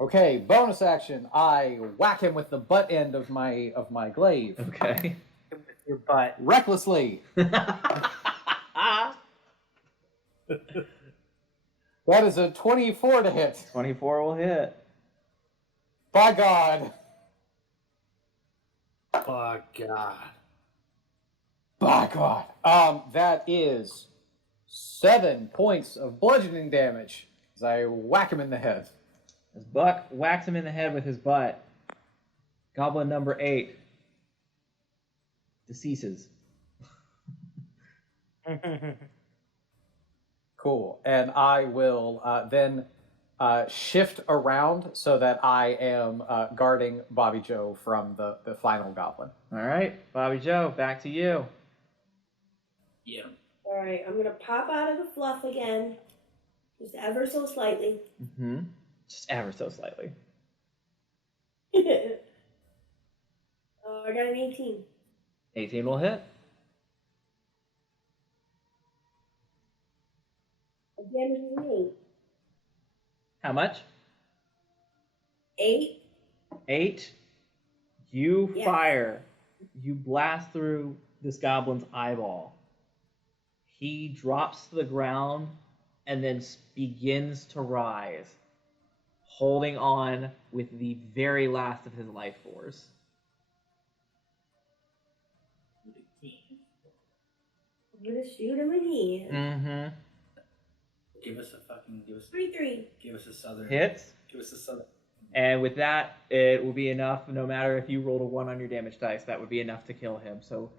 Okay, bonus action. I whack him with the butt end of my glaive. Okay. With your butt. Recklessly. That is a 24 to hit. 24 will hit. By God. Oh, God. By God. That is 7 points of bludgeoning damage as I whack him in the head. As Buck whacks him in the head with his butt, Goblin number 8 deceases. Cool. And I will then shift around so that I am guarding Bobby Joe from the final goblin. All right, Bobby Joe, back to you. Yeah. All right, I'm gonna pop out of the fluff again, just ever so slightly. Mm-hmm. Just ever so slightly. I got an 18. 18 will hit. Damage is an 8. How much? 8. 8. You Yeah. fire. You blast through this goblin's eyeball. He drops to the ground and then begins to rise, holding on with the very last of his life force. I'm gonna shoot him again. Mm-hmm. Give us 3-3. give us a southern. Hits. Give us a southern. And with that, it will be enough, no matter if you rolled a 1 on your damage dice, that would be enough to kill him. So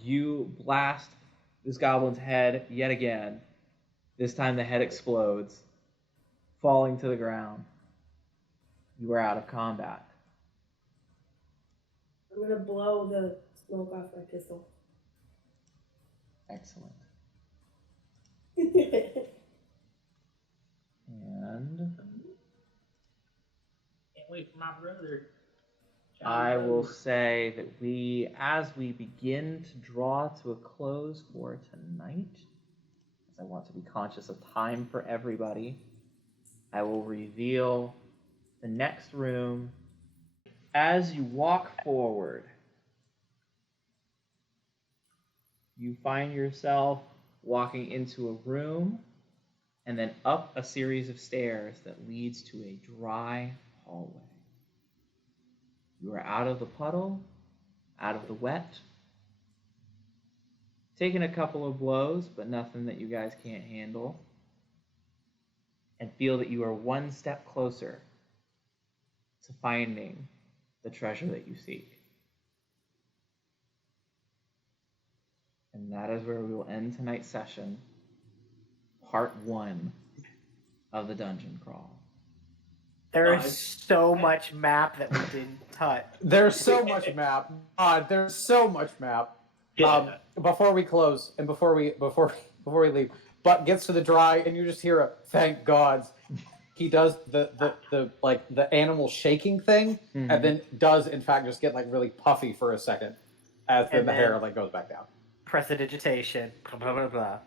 you blast this goblin's head yet again. This time the head explodes, falling to the ground. You are out of combat. I'm gonna blow the smoke off my pistol. Excellent. And Can't wait for my brother. I will say that as we begin to draw to a close for tonight, as I want to be conscious of time for everybody, I will reveal the next room. As you walk forward, you find yourself walking into a room and then up a series of stairs that leads to a dry hallway. You are out of the puddle, out of the wet, taking a couple of blows, but nothing that you guys can't handle, and feel that you are one step closer to finding the treasure that you seek. And that is where we will end tonight's session, part 1 of the dungeon crawl. There is so much map that we didn't touch. There's so much map. There's so much map. Before we close and before we leave, Buck gets to the dry and you just hear a thank gods. He does the animal shaking thing, and then does in fact just get like really puffy for a second, as then the hair like goes back down. Prestidigitation. Blah blah blah blah.